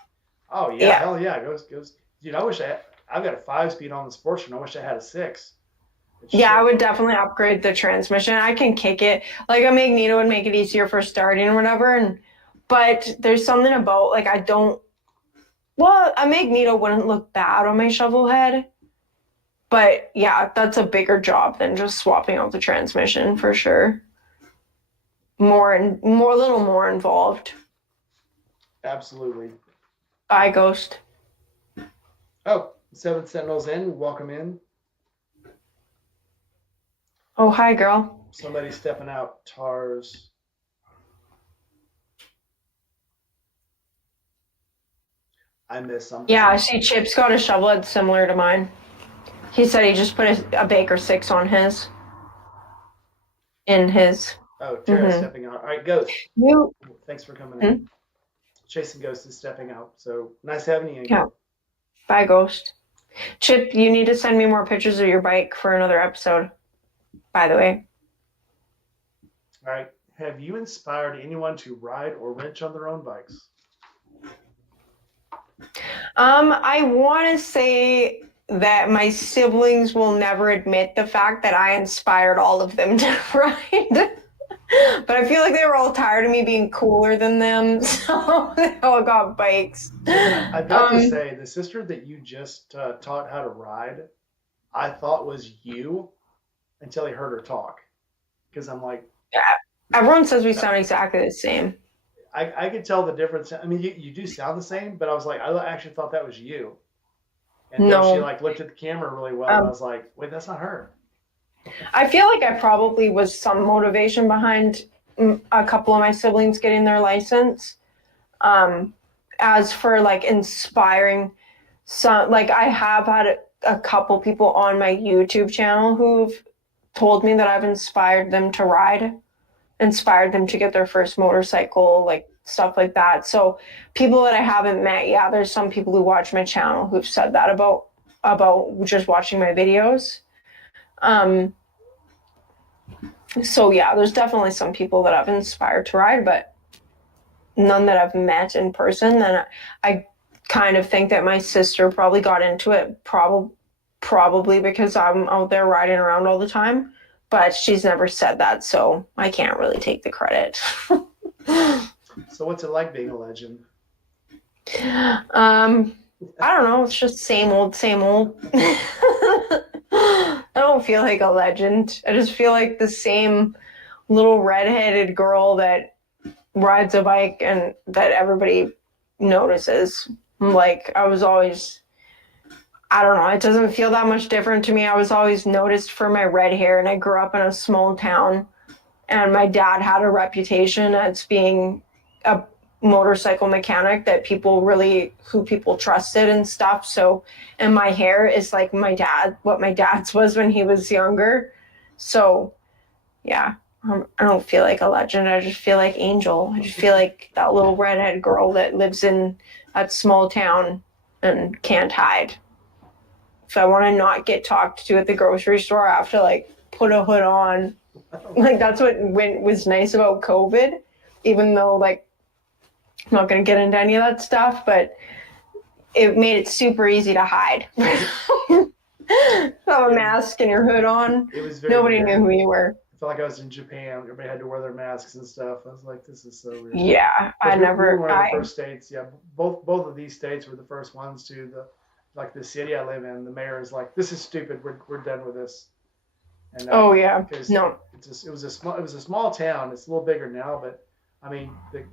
Oh yeah, hell yeah. It goes. Dude, I've got a 5-speed on the Sportster. I wish I had a 6. I would definitely upgrade the transmission. I can kick it. Like a magneto would make it easier for starting or whatever. But there's something about, like, I don't Well, a magneto wouldn't look bad on my shovel head, but yeah, that's a bigger job than just swapping out the transmission for sure. A little more involved. Absolutely. Bye, Ghost. Oh, Seven Sentinels in. Welcome in. Oh, hi, girl. Somebody stepping out. Tars. I miss something. Yeah, I see Chip's got a shovel head similar to mine. He said he just put a Baker 6 on his. In his. Oh, Tara's stepping out. All right, Ghost. Thanks for coming in. Chasing Ghost is stepping out. So nice having you in. Yeah. Bye, Ghost. Chip, you need to send me more pictures of your bike for another episode, by the way. All right. Have you inspired anyone to ride or wrench on their own bikes? I want to say that my siblings will never admit the fact that I inspired all of them to ride. But I feel like they were all tired of me being cooler than them, so they all got bikes. I've got to say, the sister that you just taught how to ride, I thought was you until I heard her talk. Because I'm like... Yeah, everyone says we sound exactly the same. I could tell the difference. I mean, you do sound the same, but I was like, I actually thought that was you. And then she like looked at the camera really well, and I was like, wait, that's not her. I feel like I probably was some motivation behind a couple of my siblings getting their license. As for like inspiring some, like I have had a couple people on my YouTube channel who've told me that I've inspired them to ride, inspired them to get their first motorcycle, like stuff like that. So people that I haven't met, yeah, there's some people who watch my channel who've said that about just watching my videos. So yeah, there's definitely some people that I've inspired to ride, but none that I've met in person. And I kind of think that my sister probably got into it probably because I'm out there riding around all the time, but she's never said that, so I can't really take the credit. So what's it like being a legend? I don't know. It's just same old, same old. I don't feel like a legend. I just feel like the same little redheaded girl that rides a bike and that everybody notices. Like, I was always, I don't know, it doesn't feel that much different to me. I was always noticed for my red hair, and I grew up in a small town, and my dad had a reputation as being a motorcycle mechanic that who people trusted and stuff. So, and my hair is like what my dad's was when he was younger. So yeah, I don't feel like a legend. I just feel like Angel. I just feel like that little redhead girl that lives in that small town and can't hide. If I want to not get talked to at the grocery store, I have to like put a hood on. Like that's what was nice about COVID, even though like I'm not going to get into any of that stuff, but it made it super easy to hide. Have a mask and your hood on. It was very Nobody weird. knew who you were. I felt like I was in Japan. Everybody had to wear their masks and stuff. I was like, this is so weird. Yeah, we were one of the first states. Yeah, both of these states were the first ones to the city I live in. The mayor is like, this is stupid. We're done with this. And, oh yeah, no. It was a small town. It's a little bigger now, but I mean, the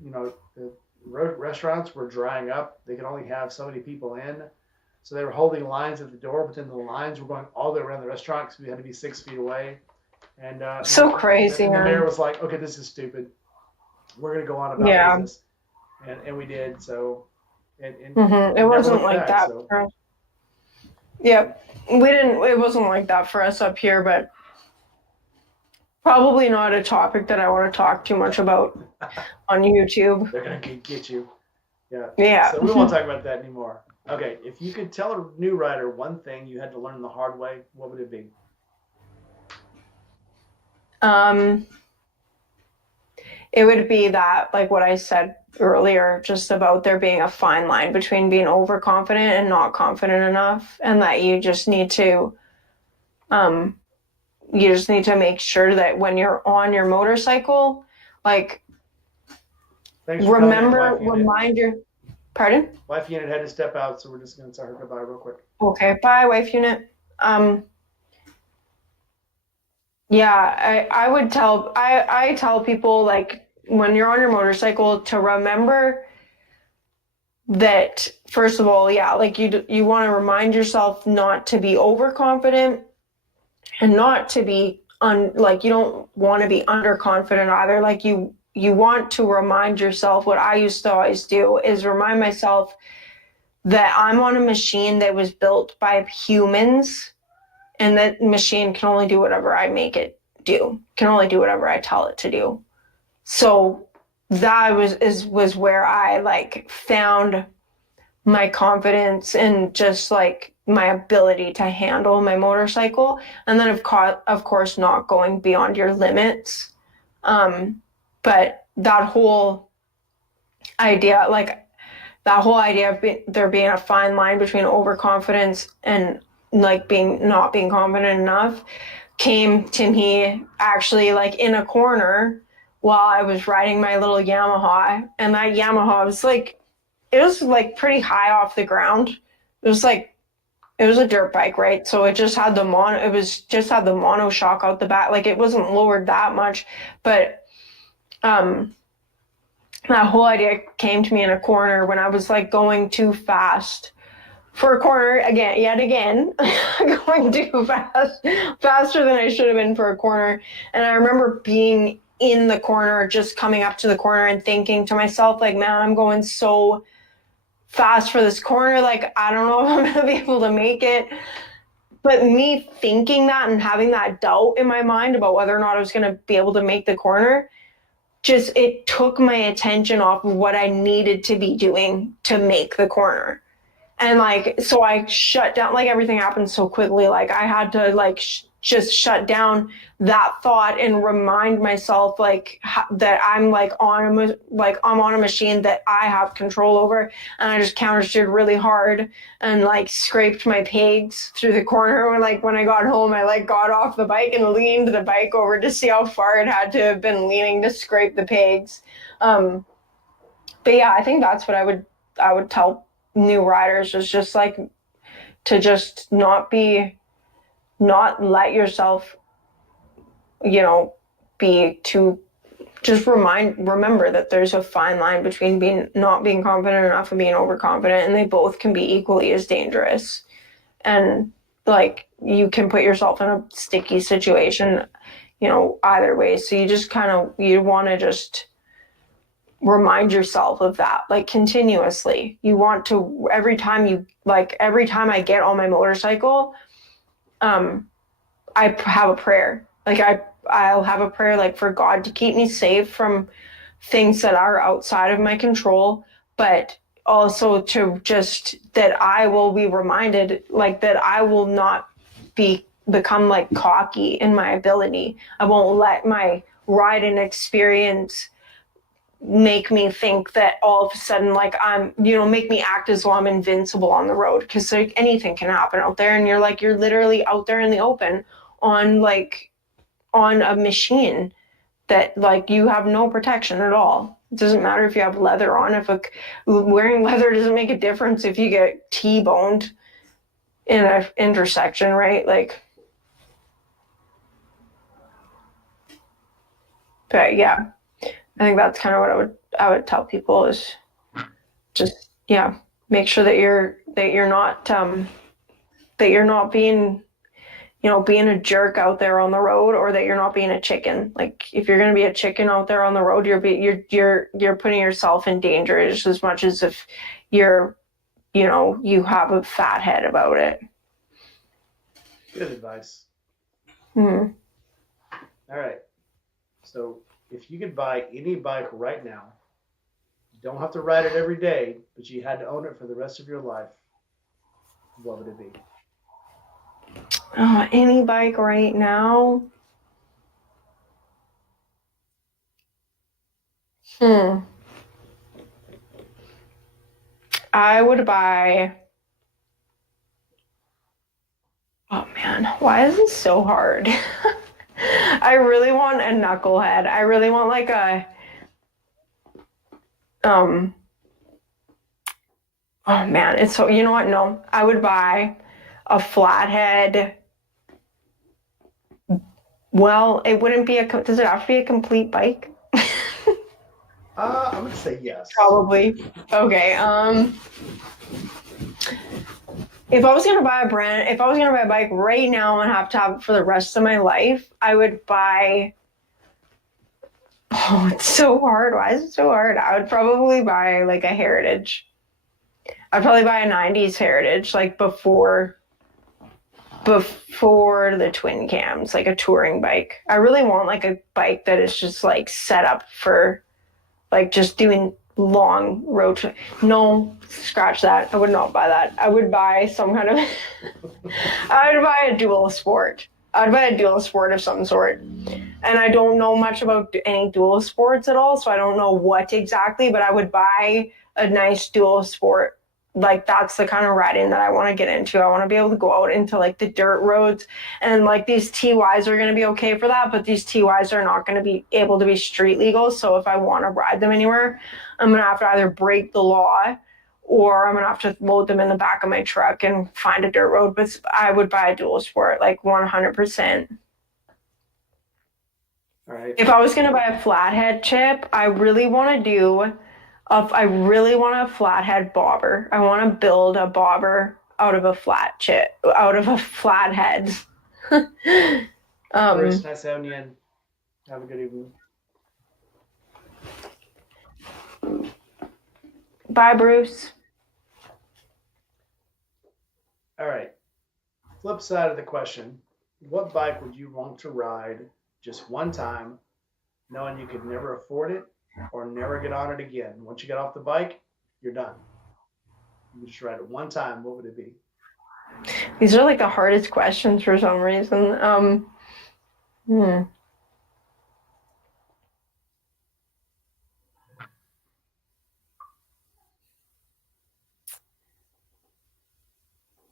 restaurants were drying up. They could only have so many people in, so they were holding lines at the door. But then the lines were going all the way around the restaurant because we had to be 6 feet away. And so crazy. And the mayor was like, "Okay, this is stupid. We're gonna go on about business," and we did. So, it wasn't like that. So. Yeah, we didn't. It wasn't like that for us up here, but. Probably not a topic that I want to talk too much about on YouTube. They're going to get you. Yeah. Yeah. So we won't talk about that anymore. Okay, if you could tell a new rider one thing you had to learn the hard way, what would it be? It would be that, like what I said earlier, just about there being a fine line between being overconfident and not confident enough, and that you just need to make sure that when you're on your motorcycle, like remind Pardon? Wife unit had to step out, so we're just going to tell her goodbye real quick. Okay, bye, wife unit. Yeah, I tell people, like, when you're on your motorcycle, to remember that, first of all, yeah, like, you want to remind yourself not to be overconfident and not to be like, you don't want to be underconfident either. Like, you want to remind yourself, what I used to always do is remind myself that I'm on a machine that was built by humans, and that machine can only do whatever I make it do, can only do whatever I tell it to do. So that was where I, like, found my confidence and just, like, my ability to handle my motorcycle. And then of course not going beyond your limits. But that whole idea, like, that whole idea of there being a fine line between overconfidence and, like, not being confident enough, came to me actually, like, in a corner while I was riding my little Yamaha. And that Yamaha was like, it was, like, pretty high off the ground. It was a dirt bike, right? So it just had the mono shock out the back. Like, it wasn't lowered that much, but that whole idea came to me in a corner when I was, like, going too fast for a corner yet again, going too fast, faster than I should have been for a corner. And I remember being in the corner, just coming up to the corner and thinking to myself, like, man, I'm going so fast for this corner. Like, I don't know if I'm going to be able to make it. But me thinking that and having that doubt in my mind about whether or not I was going to be able to make the corner, it took my attention off of what I needed to be doing to make the corner. And, like, so I shut down, like, everything happened so quickly. Like, I had to, like, just shut down that thought and remind myself, like, that I'm, like, I'm on a machine that I have control over. And I just countersteered really hard and, like, scraped my pegs through the corner. When I got home, I, like, got off the bike and leaned the bike over to see how far it had to have been leaning to scrape the pegs. But yeah, I think that's what I would tell new riders, is just, like, to just not let yourself, be too, just remember that there's a fine line between not being confident enough and being overconfident, and they both can be equally as dangerous. And, like, you can put yourself in a sticky situation, either way. So you want to just remind yourself of that, like, continuously. You want to, every time I get on my motorcycle, I have a prayer. Like, I'll have a prayer, like, for God to keep me safe from things that are outside of my control, but also to just, that I will be reminded, like, that I will not become, like, cocky in my ability. I won't let my riding experience make me think that all of a sudden, like, make me act as though I'm invincible on the road, because, like, anything can happen out there, and you're literally out there in the open on a machine that, like, you have no protection at all. It doesn't matter if you have leather on. Wearing leather doesn't make a difference if you get T-boned in an intersection, right? Like, but yeah, I think that's kind of what I would tell people, is just, yeah, make sure that you're not being a jerk out there on the road, or that you're not being a chicken. Like, if you're going to be a chicken out there on the road, you're putting yourself in danger just as much as if you have a fat head about it. Good advice. Mm-hmm. All right. So if you could buy any bike right now, you don't have to ride it every day, but you had to own it for the rest of your life, what would it be? Any bike right now? I would buy. Oh man, why is this so hard? I really want a knucklehead. I really want, like, a Oh man, it's so, you know what? No, I would buy a flathead. Well, it wouldn't be does it have to be a complete bike? I'm gonna say yes. Probably. Okay. If I was gonna buy if I was gonna buy a bike right now and have to have it for the rest of my life, I would buy. Oh, it's so hard. Why is it so hard? I would probably buy like a Heritage. I'd probably buy a '90s Heritage, like before the twin cams, like a touring bike. I really want like a bike that is just like set up for like just doing long road trip. No, scratch that. I would not buy that. I would buy some kind of I would buy a dual sport. I'd buy a dual sport of some sort. And I don't know much about any dual sports at all, so I don't know what exactly, but I would buy a nice dual sport. Like that's the kind of riding that I want to get into. I want to be able to go out into like the dirt roads, and like these TYs are going to be okay for that, but these TYs are not going to be able to be street legal. So if I want to ride them anywhere, I'm going to have to either break the law or I'm going to have to load them in the back of my truck and find a dirt road. But I would buy a dual sport, like 100%. All right. If I was going to buy a flathead chip, I really want a flathead bobber. I want to build a bobber out of a flathead. Bruce, nice having you in. Have a good evening. Bye, Bruce. All right. Flip side of the question: what bike would you want to ride just one time, knowing you could never afford it or never get on it again? Once you get off the bike, you're done. You just ride it one time. What would it be? These are like the hardest questions for some reason. Hmm.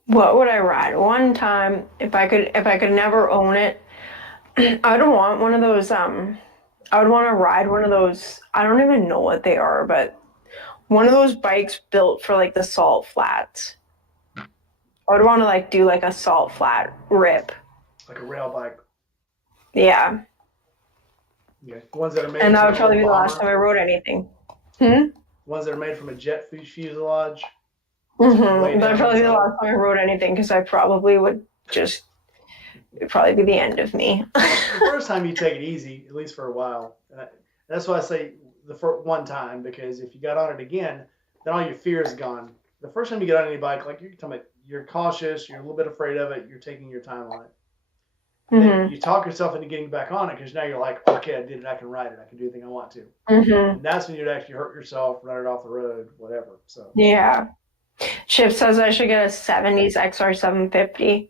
What would I ride one time if I could never own it? I would want one of those I would want to ride one of those, I don't even know what they are, but one of those bikes built for like the salt flats. I would want to like do like a salt flat rip. Like a rail bike. Yeah. Okay. Ones that are made And that from would an probably old be the last bomber. time I rode anything. Hmm? Ones that are made from a jet fuselage. Mm-hmm. That would probably be the last time I rode anything because I probably would just, it'd probably be the end of me. The first time you take it easy, at least for a while. That's why I say the first one time, because if you got on it again, then all your fear is gone. The first time you get on any bike, like you're talking about, you're cautious, you're a little bit afraid of it, you're taking your time on it. And then you talk yourself into getting back on it because now you're like, okay, I did it, I can ride it, I can do anything I want to. And that's when you'd actually hurt yourself, run it off the road, whatever. So Yeah. Chip says I should get a 70s XR 750,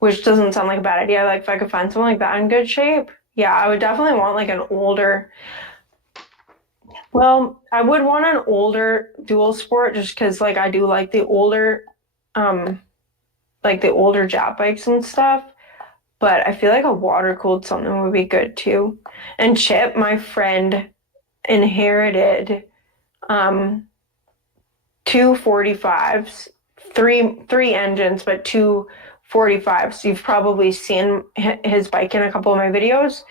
which doesn't sound like a bad idea. Like if I could find something like that in good shape, yeah, I would definitely want like an older. Well, I would want an older dual sport just because like I do like the older Jap bikes and stuff. But I feel like a water cooled something would be good too. And Chip, my friend, inherited two 45s, three engines, but two 45s. You've probably seen his bike in a couple of my videos,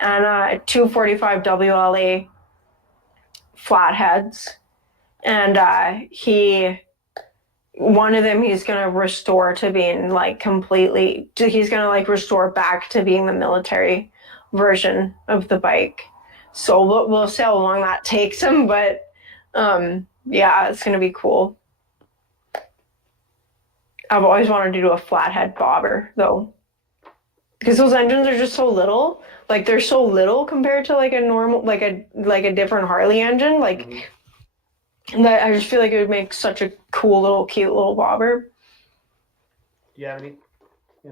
and two 45 WLA flatheads. And one of them he's gonna restore to being like completely. He's gonna like restore back to being the military version of the bike. So we'll see how long that takes him, but yeah, it's gonna be cool. I've always wanted to do a flathead bobber though, because those engines are just so little. Like they're so little compared to like a normal, like a different Harley engine. Like that, I just feel like it would make such a cool little, cute little bobber. do you have any I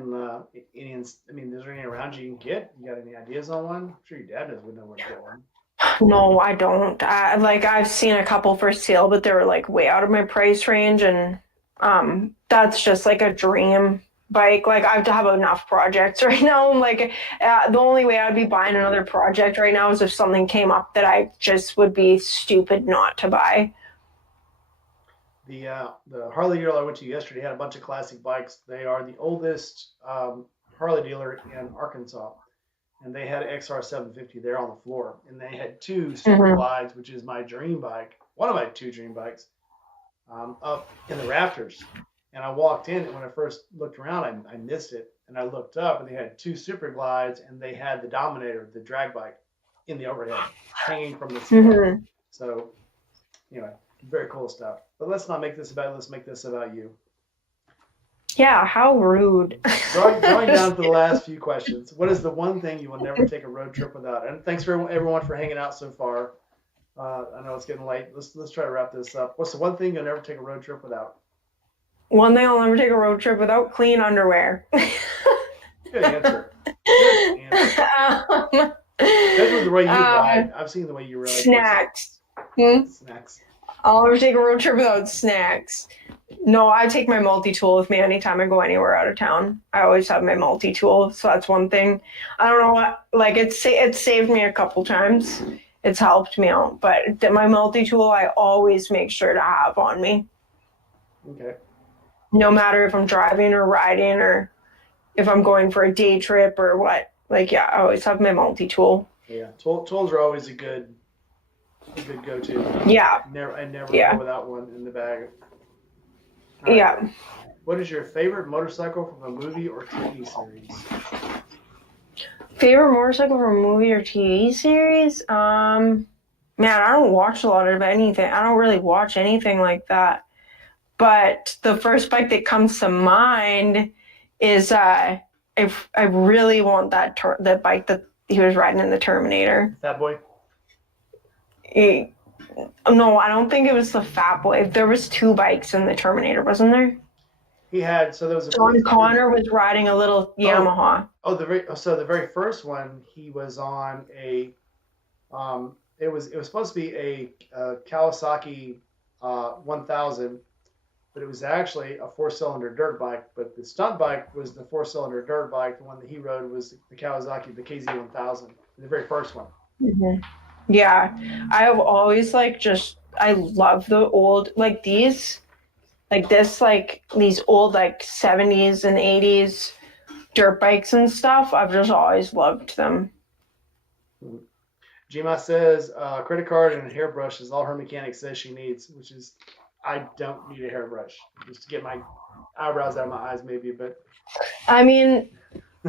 mean, is there any around you can get? You got any ideas on one? I'm sure your dad does. Would know where to get one. No, I don't. I've seen a couple for sale, but they were like way out of my price range, and that's just like a dream bike. Like I have to have enough projects right now. Like the only way I'd be buying another project right now is if something came up that I just would be stupid not to buy. The Harley dealer I went to yesterday had a bunch of classic bikes. They are the oldest Harley dealer in Arkansas, and they had an XR 750 there on the floor, and they had two Super Mm-hmm. Glides, which is my dream bike, one of my two dream bikes, up in the rafters. And I walked in, and when I first looked around, I missed it, and I looked up, and they had two Super Glides, and they had the Dominator, the drag bike, in the overhead, hanging from the ceiling. Mm-hmm. So, anyway, very cool stuff. But let's not make this about. Let's make this about you. Yeah, how rude. Going down to the last few questions. What is the one thing you will never take a road trip without? And thanks for everyone for hanging out so far. I know it's getting late. Let's try to wrap this up. What's the one thing you'll never take a road trip without? One thing I'll never take a road trip without clean underwear. Good answer. Good answer. Especially the way you ride. I've seen the way you ride. Snacks. Snacks. I'll never take a road trip without snacks. No, I take my multi-tool with me anytime I go anywhere out of town. I always have my multi-tool, so that's one thing. I don't know what, like it's saved me a couple times. It's helped me out, but my multi-tool I always make sure to have on me. Okay. No matter if I'm driving or riding or if I'm going for a day trip or what. Like, yeah, I always have my multi-tool. Yeah, tools are always a good go-to. Yeah. I never go without one in the bag. Right. Yeah. What is your favorite motorcycle from a movie or TV series? Favorite motorcycle from a movie or TV series? Man, I don't watch a lot of anything. I don't really watch anything like that. But the first bike that comes to mind is I really want the bike that he was riding in the Terminator. Fat Boy? No, I don't think it was the Fat Boy. There was two bikes in the Terminator, wasn't there? He had, so there was a John Connor was riding a little Yamaha. So the very first one, he was on a it was supposed to be a Kawasaki 1000, but it was actually a 4-cylinder dirt bike. But the stunt bike was the 4-cylinder dirt bike. The one that he rode was the Kawasaki, the KZ 1000, the very first one. Mm-hmm. Yeah, I have always I love the old these old 70s and 80s dirt bikes and stuff. I've just always loved them. Gma says credit card and a hairbrush is all her mechanic says she needs, which is I don't need a hairbrush just to get my eyebrows out of my eyes maybe, but I mean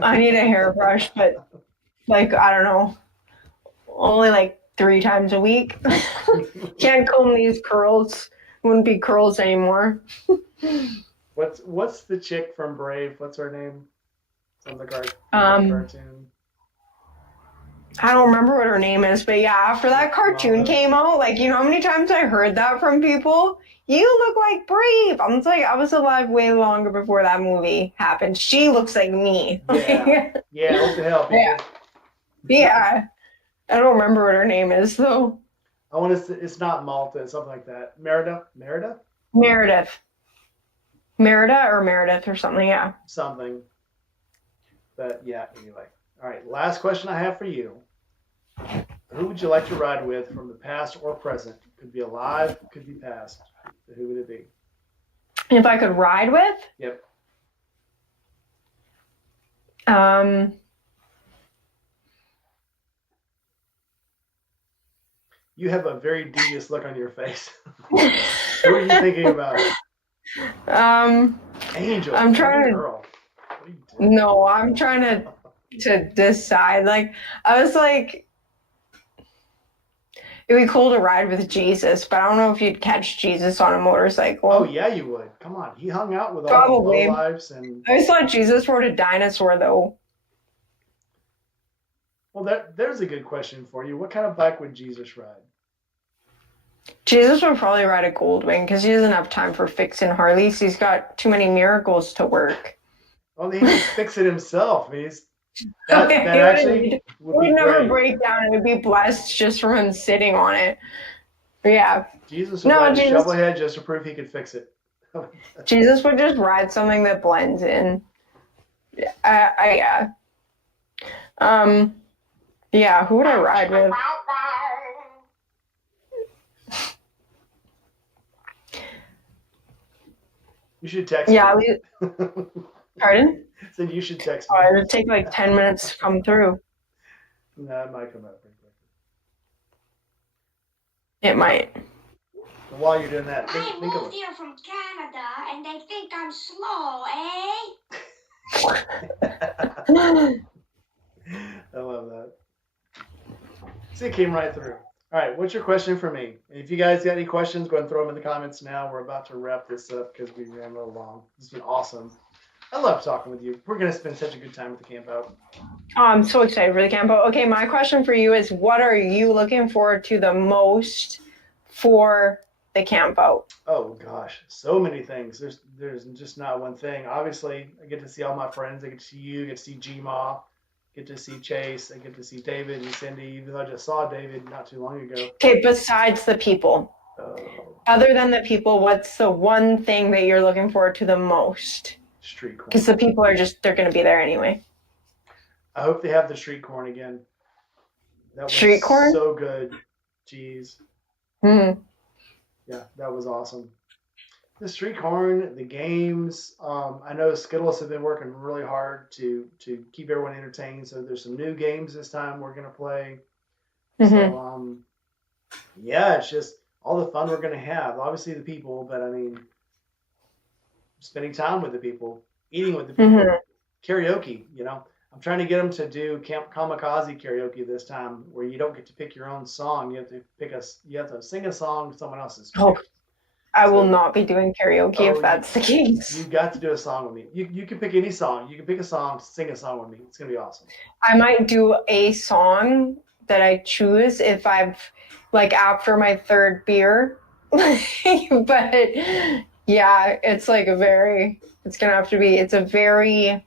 I need a hairbrush, but I don't know, only 3 times a week. Can't comb these curls. Wouldn't be curls anymore. What's the chick from Brave? What's her name? It's on the cartoon. I don't remember what her name is, but yeah, after that cartoon came out, you know how many times I heard that from people? You look like Brave. I was I was alive way longer before that movie happened. She looks like me. Yeah. Yeah, what the hell, people? Yeah. Yeah. I don't remember what her name is, though. I want to. It's not Malta. It's something like that. Merida. Merida or Meredith or something. Yeah. Something. But yeah. Anyway. All right. Last question I have for you. Who would you like to ride with from the past or present? Could be alive. Could be past. Who would it be? If I could ride with? Yep. You have a very devious look on your face. Who are you thinking about? Angel. I'm trying to. No, I'm trying to decide. I was it'd be cool to ride with Jesus, but I don't know if you'd catch Jesus on a motorcycle. Oh yeah, you would. Come on, he hung out with all the lowlifes and. I always thought Jesus rode a dinosaur though. Well, there's a good question for you. What kind of bike would Jesus ride? Jesus would probably ride a Goldwing because he doesn't have time for fixing Harleys. He's got too many miracles to work. Well, he can fix it himself. That actually would never break down. It would be blessed just from him sitting on it. But yeah. Jesus would ride a shovelhead just to prove he could fix it. Jesus would just ride something that blends in. Yeah. Yeah, who would I ride with? You should text Yeah, me. pardon? Said you should text Oh, me. it'll take like 10 minutes to come through. No, it might come up pretty quick. It might. And while you're doing that, I think of moved here from Canada and they think I'm slow, eh? I love that. See, it came right through. All right, what's your question for me? If you guys got any questions, go ahead and throw them in the comments now. We're about to wrap this up because we ran a little long. This has been awesome. I love talking with you. We're going to spend such a good time at the camp out. Oh, I'm so excited for the camp out. Okay, my question for you is, what are you looking forward to the most for the camp out? Oh gosh, so many things. There's just not one thing. Obviously, I get to see all my friends. I get to see you. I get to see G-Ma. Get to see Chase. I get to see David and Cindy. Even though I just saw David not too long ago. Okay, besides the people, other than the people, what's the one thing that you're looking forward to the most? Street corn. Because the people are they're going to be there anyway. I hope they have the street corn again. That was Street corn? so good. Jeez. Mm-hmm. Yeah, that was awesome. The street corn, the games. I know Skittles have been working really hard to keep everyone entertained. So there's some new games this time we're gonna play. Mm-hmm. So yeah, it's just all the fun we're gonna have. Obviously the people, but I mean, spending time with the people, eating with the people, karaoke. You know, I'm trying to get them to do Camp Kamikaze karaoke this time, where you don't get to pick your own song. You have to you have to sing a song someone else's picked. Oh. I will not be doing karaoke if that's the case. You got to do a song with me. You can pick any song. You can pick a song, sing a song with me. It's going to be awesome. I might do a song that I choose if I've, like, after my third beer. But, yeah, it's like it's going to have to be, it's a very,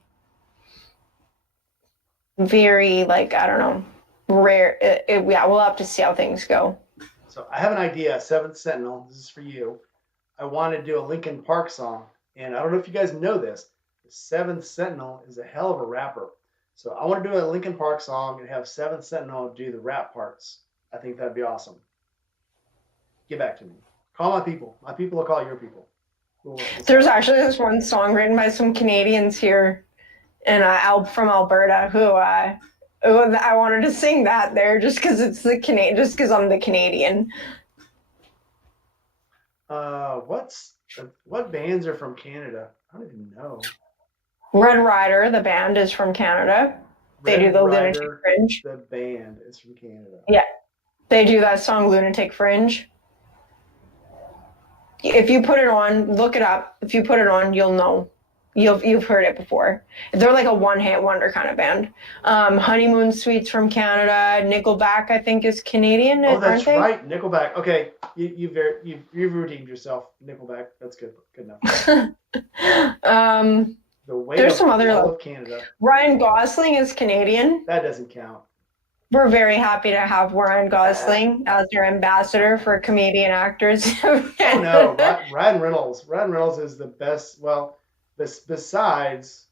like, I don't know, rare. Yeah, we'll have to see how things go. So I have an idea, Seventh Sentinel. This is for you. I want to do a Linkin Park song, and I don't know if you guys know this. The Seventh Sentinel is a hell of a rapper, so I want to do a Linkin Park song and have Seventh Sentinel do the rap parts. I think that'd be awesome. Get back to me. Call my people. My people will call your people. There's actually this one song written by some Canadians here, and from Alberta who I wanted to sing that there just because it's just because I'm the Canadian. What bands are from Canada? I don't even know. Red Rider, the band, is from Canada. They do the Lunatic Fringe. The band is from Canada. Yeah, they do that song Lunatic Fringe. If you put it on, look it up. If you put it on, you'll know. You've heard it before. They're like a one-hit wonder kind of band. Honeymoon Suite's from Canada. Nickelback, I think, is Canadian. Oh, that's right, Nickelback. Okay, you've redeemed yourself. Nickelback. That's good. Good enough. There's some other. Of Canada. Ryan Gosling is Canadian. That doesn't count. We're very happy to have Ryan Gosling as our ambassador for comedian actors. Oh no, Ryan Reynolds. Ryan Reynolds is the best. Well. Besides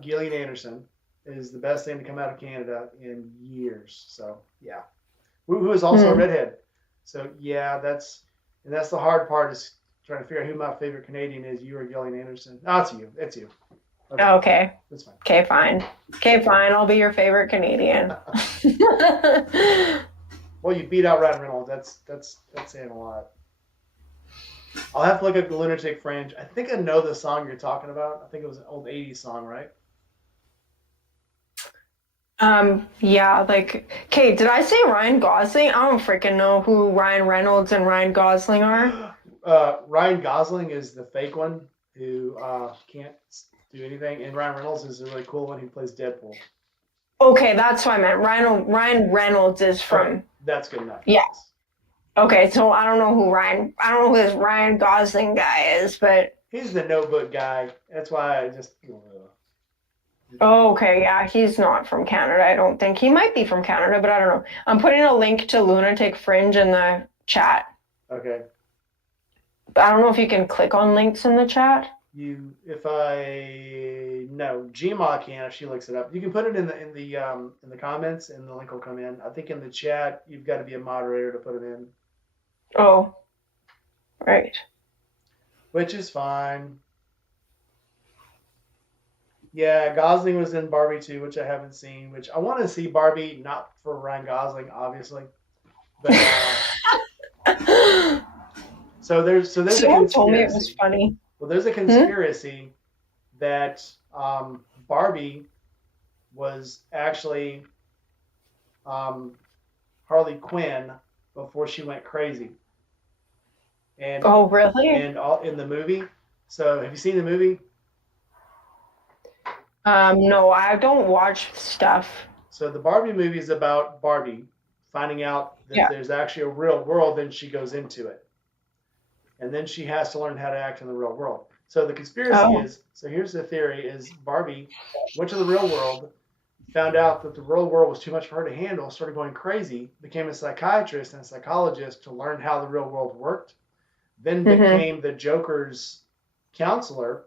Gillian Anderson, is the best thing to come out of Canada in years. So yeah, who is also a redhead. So yeah, that's the hard part, is trying to figure out who my favorite Canadian is. You or Gillian Anderson? No, it's you. It's you. Okay. That's fine. Okay, fine. Okay, fine. I'll be your favorite Canadian. Well, you beat out Ryan Reynolds. That's saying a lot. I'll have to look up the Lunatic Fringe. I think I know the song you're talking about. I think it was an old 80s song, right? Yeah, like, okay, did I say Ryan Gosling? I don't freaking know who Ryan Reynolds and Ryan Gosling are. Ryan Gosling is the fake one who can't do anything, and Ryan Reynolds is a really cool one who plays Deadpool. Okay, that's what I meant. Ryan Reynolds is from... Okay, that's good enough. Yeah. Okay, so I don't know who this Ryan Gosling guy is, but... He's the Notebook guy. That's why I just... Oh, okay, yeah, he's not from Canada, I don't think. He might be from Canada, but I don't know. I'm putting a link to Lunatic Fringe in the chat. Okay. But I don't know if you can click on links in the chat. No, Gma can if she looks it up. You can put it in the comments, and the link will come in. I think in the chat you've got to be a moderator to put it in. Oh, right. Which is fine. Yeah, Gosling was in Barbie too, which I haven't seen. Which I want to see Barbie, not for Ryan Gosling, obviously, but so there's a Someone told me it was conspiracy. funny. Well, there's a Hmm? conspiracy that Barbie was actually um, Harley Quinn before she went crazy, and Oh, really? and all in the movie. So have you seen the movie? No, I don't watch stuff. So the Barbie movie is about Barbie finding out that Yeah. there's actually a real world, then she goes into it. And then she has to learn how to act in the real world. So the conspiracy Oh. is, so here's the theory is Barbie went to the real world, found out that the real world was too much for her to handle, started going crazy, became a psychiatrist and a psychologist to learn how the real world worked, then Hmm. became the Joker's counselor,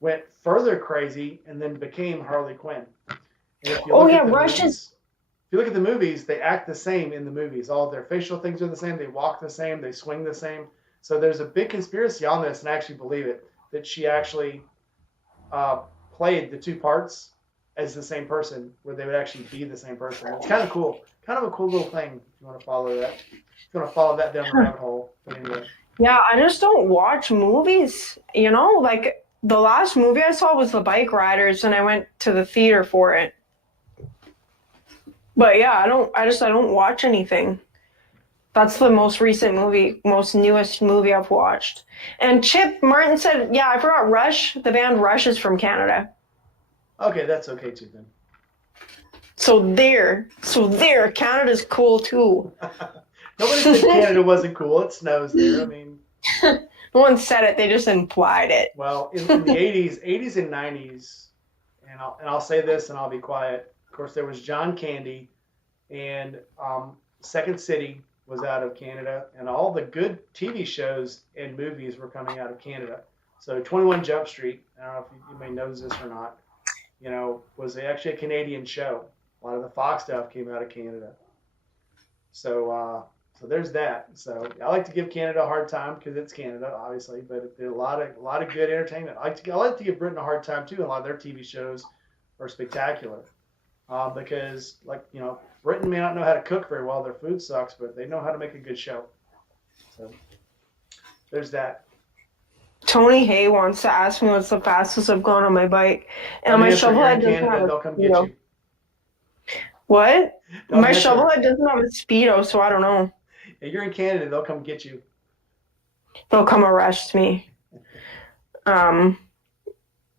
went further crazy, and then became Harley Quinn. And if you Oh look yeah, at the Rush is. movies, if you look at the movies, they act the same in the movies. All of their facial things are the same. They walk the same. They swing the same. So there's a big conspiracy on this, and I actually believe it, that she actually uh, played the two parts as the same person, where they would actually be the same person. It's kind of cool. Kind of a cool little thing if you want to follow that. If you want to follow that down the rabbit hole. But anyway. Yeah, I just don't watch movies. You know, like the last movie I saw was The Bike Riders, and I went to the theater for it. But yeah, I don't watch anything. That's the most recent movie, most newest movie I've watched. And Chip Martin said, yeah, I forgot Rush. The band Rush is from Canada. Okay, that's okay too then. So there, Canada's cool too. Nobody said Canada wasn't cool. It snows there. I mean, No one said it; they just implied it. well, in the 80s and 90s, and I'll say this and I'll be quiet. Of course, there was John Candy, and Second City was out of Canada, and all the good TV shows and movies were coming out of Canada. So 21 Jump Street, I don't know if you may know this or not, was actually a Canadian show. A lot of the Fox stuff came out of Canada. So there's that. So I like to give Canada a hard time because it's Canada, obviously, but there's a lot of good entertainment. I like to give Britain a hard time too, and a lot of their TV shows are spectacular. Because Britain may not know how to cook very well. Their food sucks, but they know how to make a good show. So there's that. Tony Hay wants to ask me what's the fastest I've gone on my bike, and Don't my answer. You're in shovelhead doesn't Canada. have a They'll come get speedo. you. What? Don't My answer. shovelhead doesn't have a speedo, so I don't know. If you're in Canada, they'll come get you. They'll come arrest me. Um,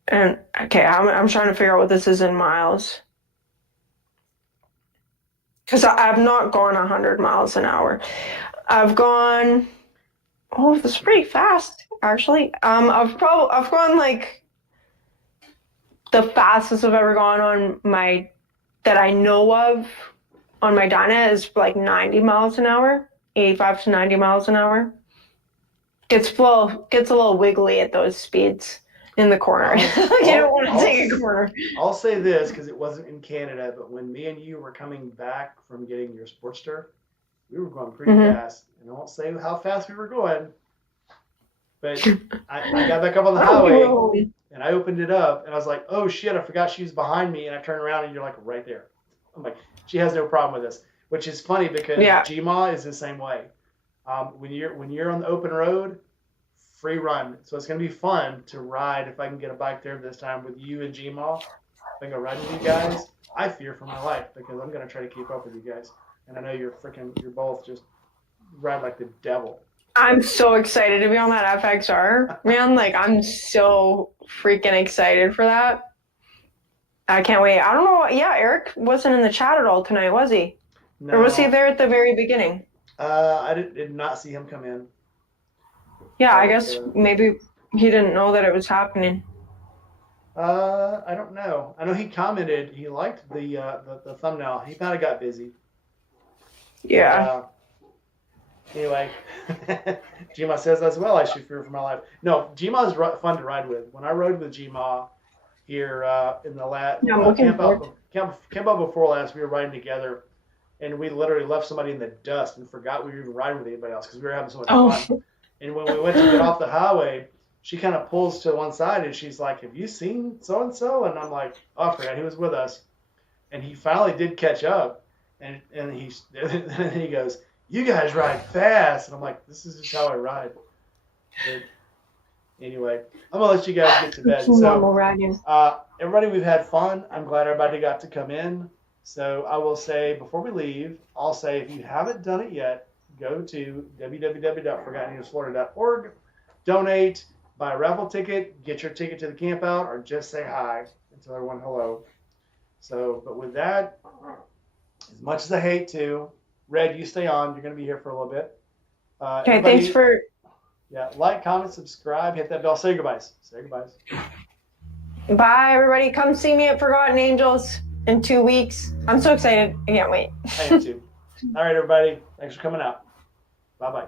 and okay, I'm trying to figure out what this is in miles. Because I've not gone 100 miles an hour. I've gone, oh, that's pretty fast, actually. I've gone like the fastest I've ever gone on my, that I know of on my Dyna is like 90 miles an hour, 85 to 90 miles an hour. Gets a little wiggly at those speeds in the corner. I'll, You don't I'll, want to I'll, take a corner. I'll say this because it wasn't in Canada, but when me and you were coming back from getting your Sportster, we were going pretty Hmm. fast. And I won't say how fast we were going, but I got back up on the Oh, you were highway home. and I opened it up and I was like, oh shit, I forgot she was behind me. And I turned around and you're like right there. I'm like, she has no problem with this, which is funny because Yeah. Gma is the same way. When you're on the open road, free run. So it's gonna be fun to ride if I can get a bike there this time with you and Gma. If I go riding with you guys, I fear for my life because I'm gonna try to keep up with you guys. And I know you're both just ride like the devil. I'm so excited to be on that FXR, man. Like, I'm so freaking excited for that. I can't wait. I don't know. Yeah, Eric wasn't in the chat at all tonight, was he? No, Or was he there at the very beginning? I did not see him come in. Yeah, I But, guess maybe he didn't know that it was happening. I don't know. I know he commented. He liked the thumbnail. He kind of got busy. Yeah. Anyway, Gma says as well. I should fear for my life. No, Gma is fun to ride with. When I rode with Gma here in the Yeah, I'm looking camp out before last, we were riding together, and we literally left somebody in the dust and forgot we were even riding with anybody else because we were having so much fun. And when we went to get off the highway, she kind of pulls to one side and she's like, "Have you seen so and so?" And I'm like, "Oh, I forgot he was with us." And he finally did catch up, and he goes, "You guys ride fast," and I'm like, "This is just how I ride." But anyway, I'm gonna let you guys get to bed. Normal riding. Everybody, we've had fun. I'm glad everybody got to come in. So I will say before we leave, I'll say if you haven't done it yet, go to www.forgottenneedlesflorida.org, donate, buy a raffle ticket, get your ticket to the camp out, or just say hi and tell everyone hello. So, but with that, as much as I hate to, Red, you stay on. You're going to be here for a little bit. Okay, thanks for. Yeah, like, comment, subscribe, hit that bell. Say your goodbyes. Say your goodbyes. Bye, everybody. Come see me at Forgotten Angels in 2 weeks. I'm so excited. I can't wait. I am too. All right, everybody. Thanks for coming out. Bye-bye.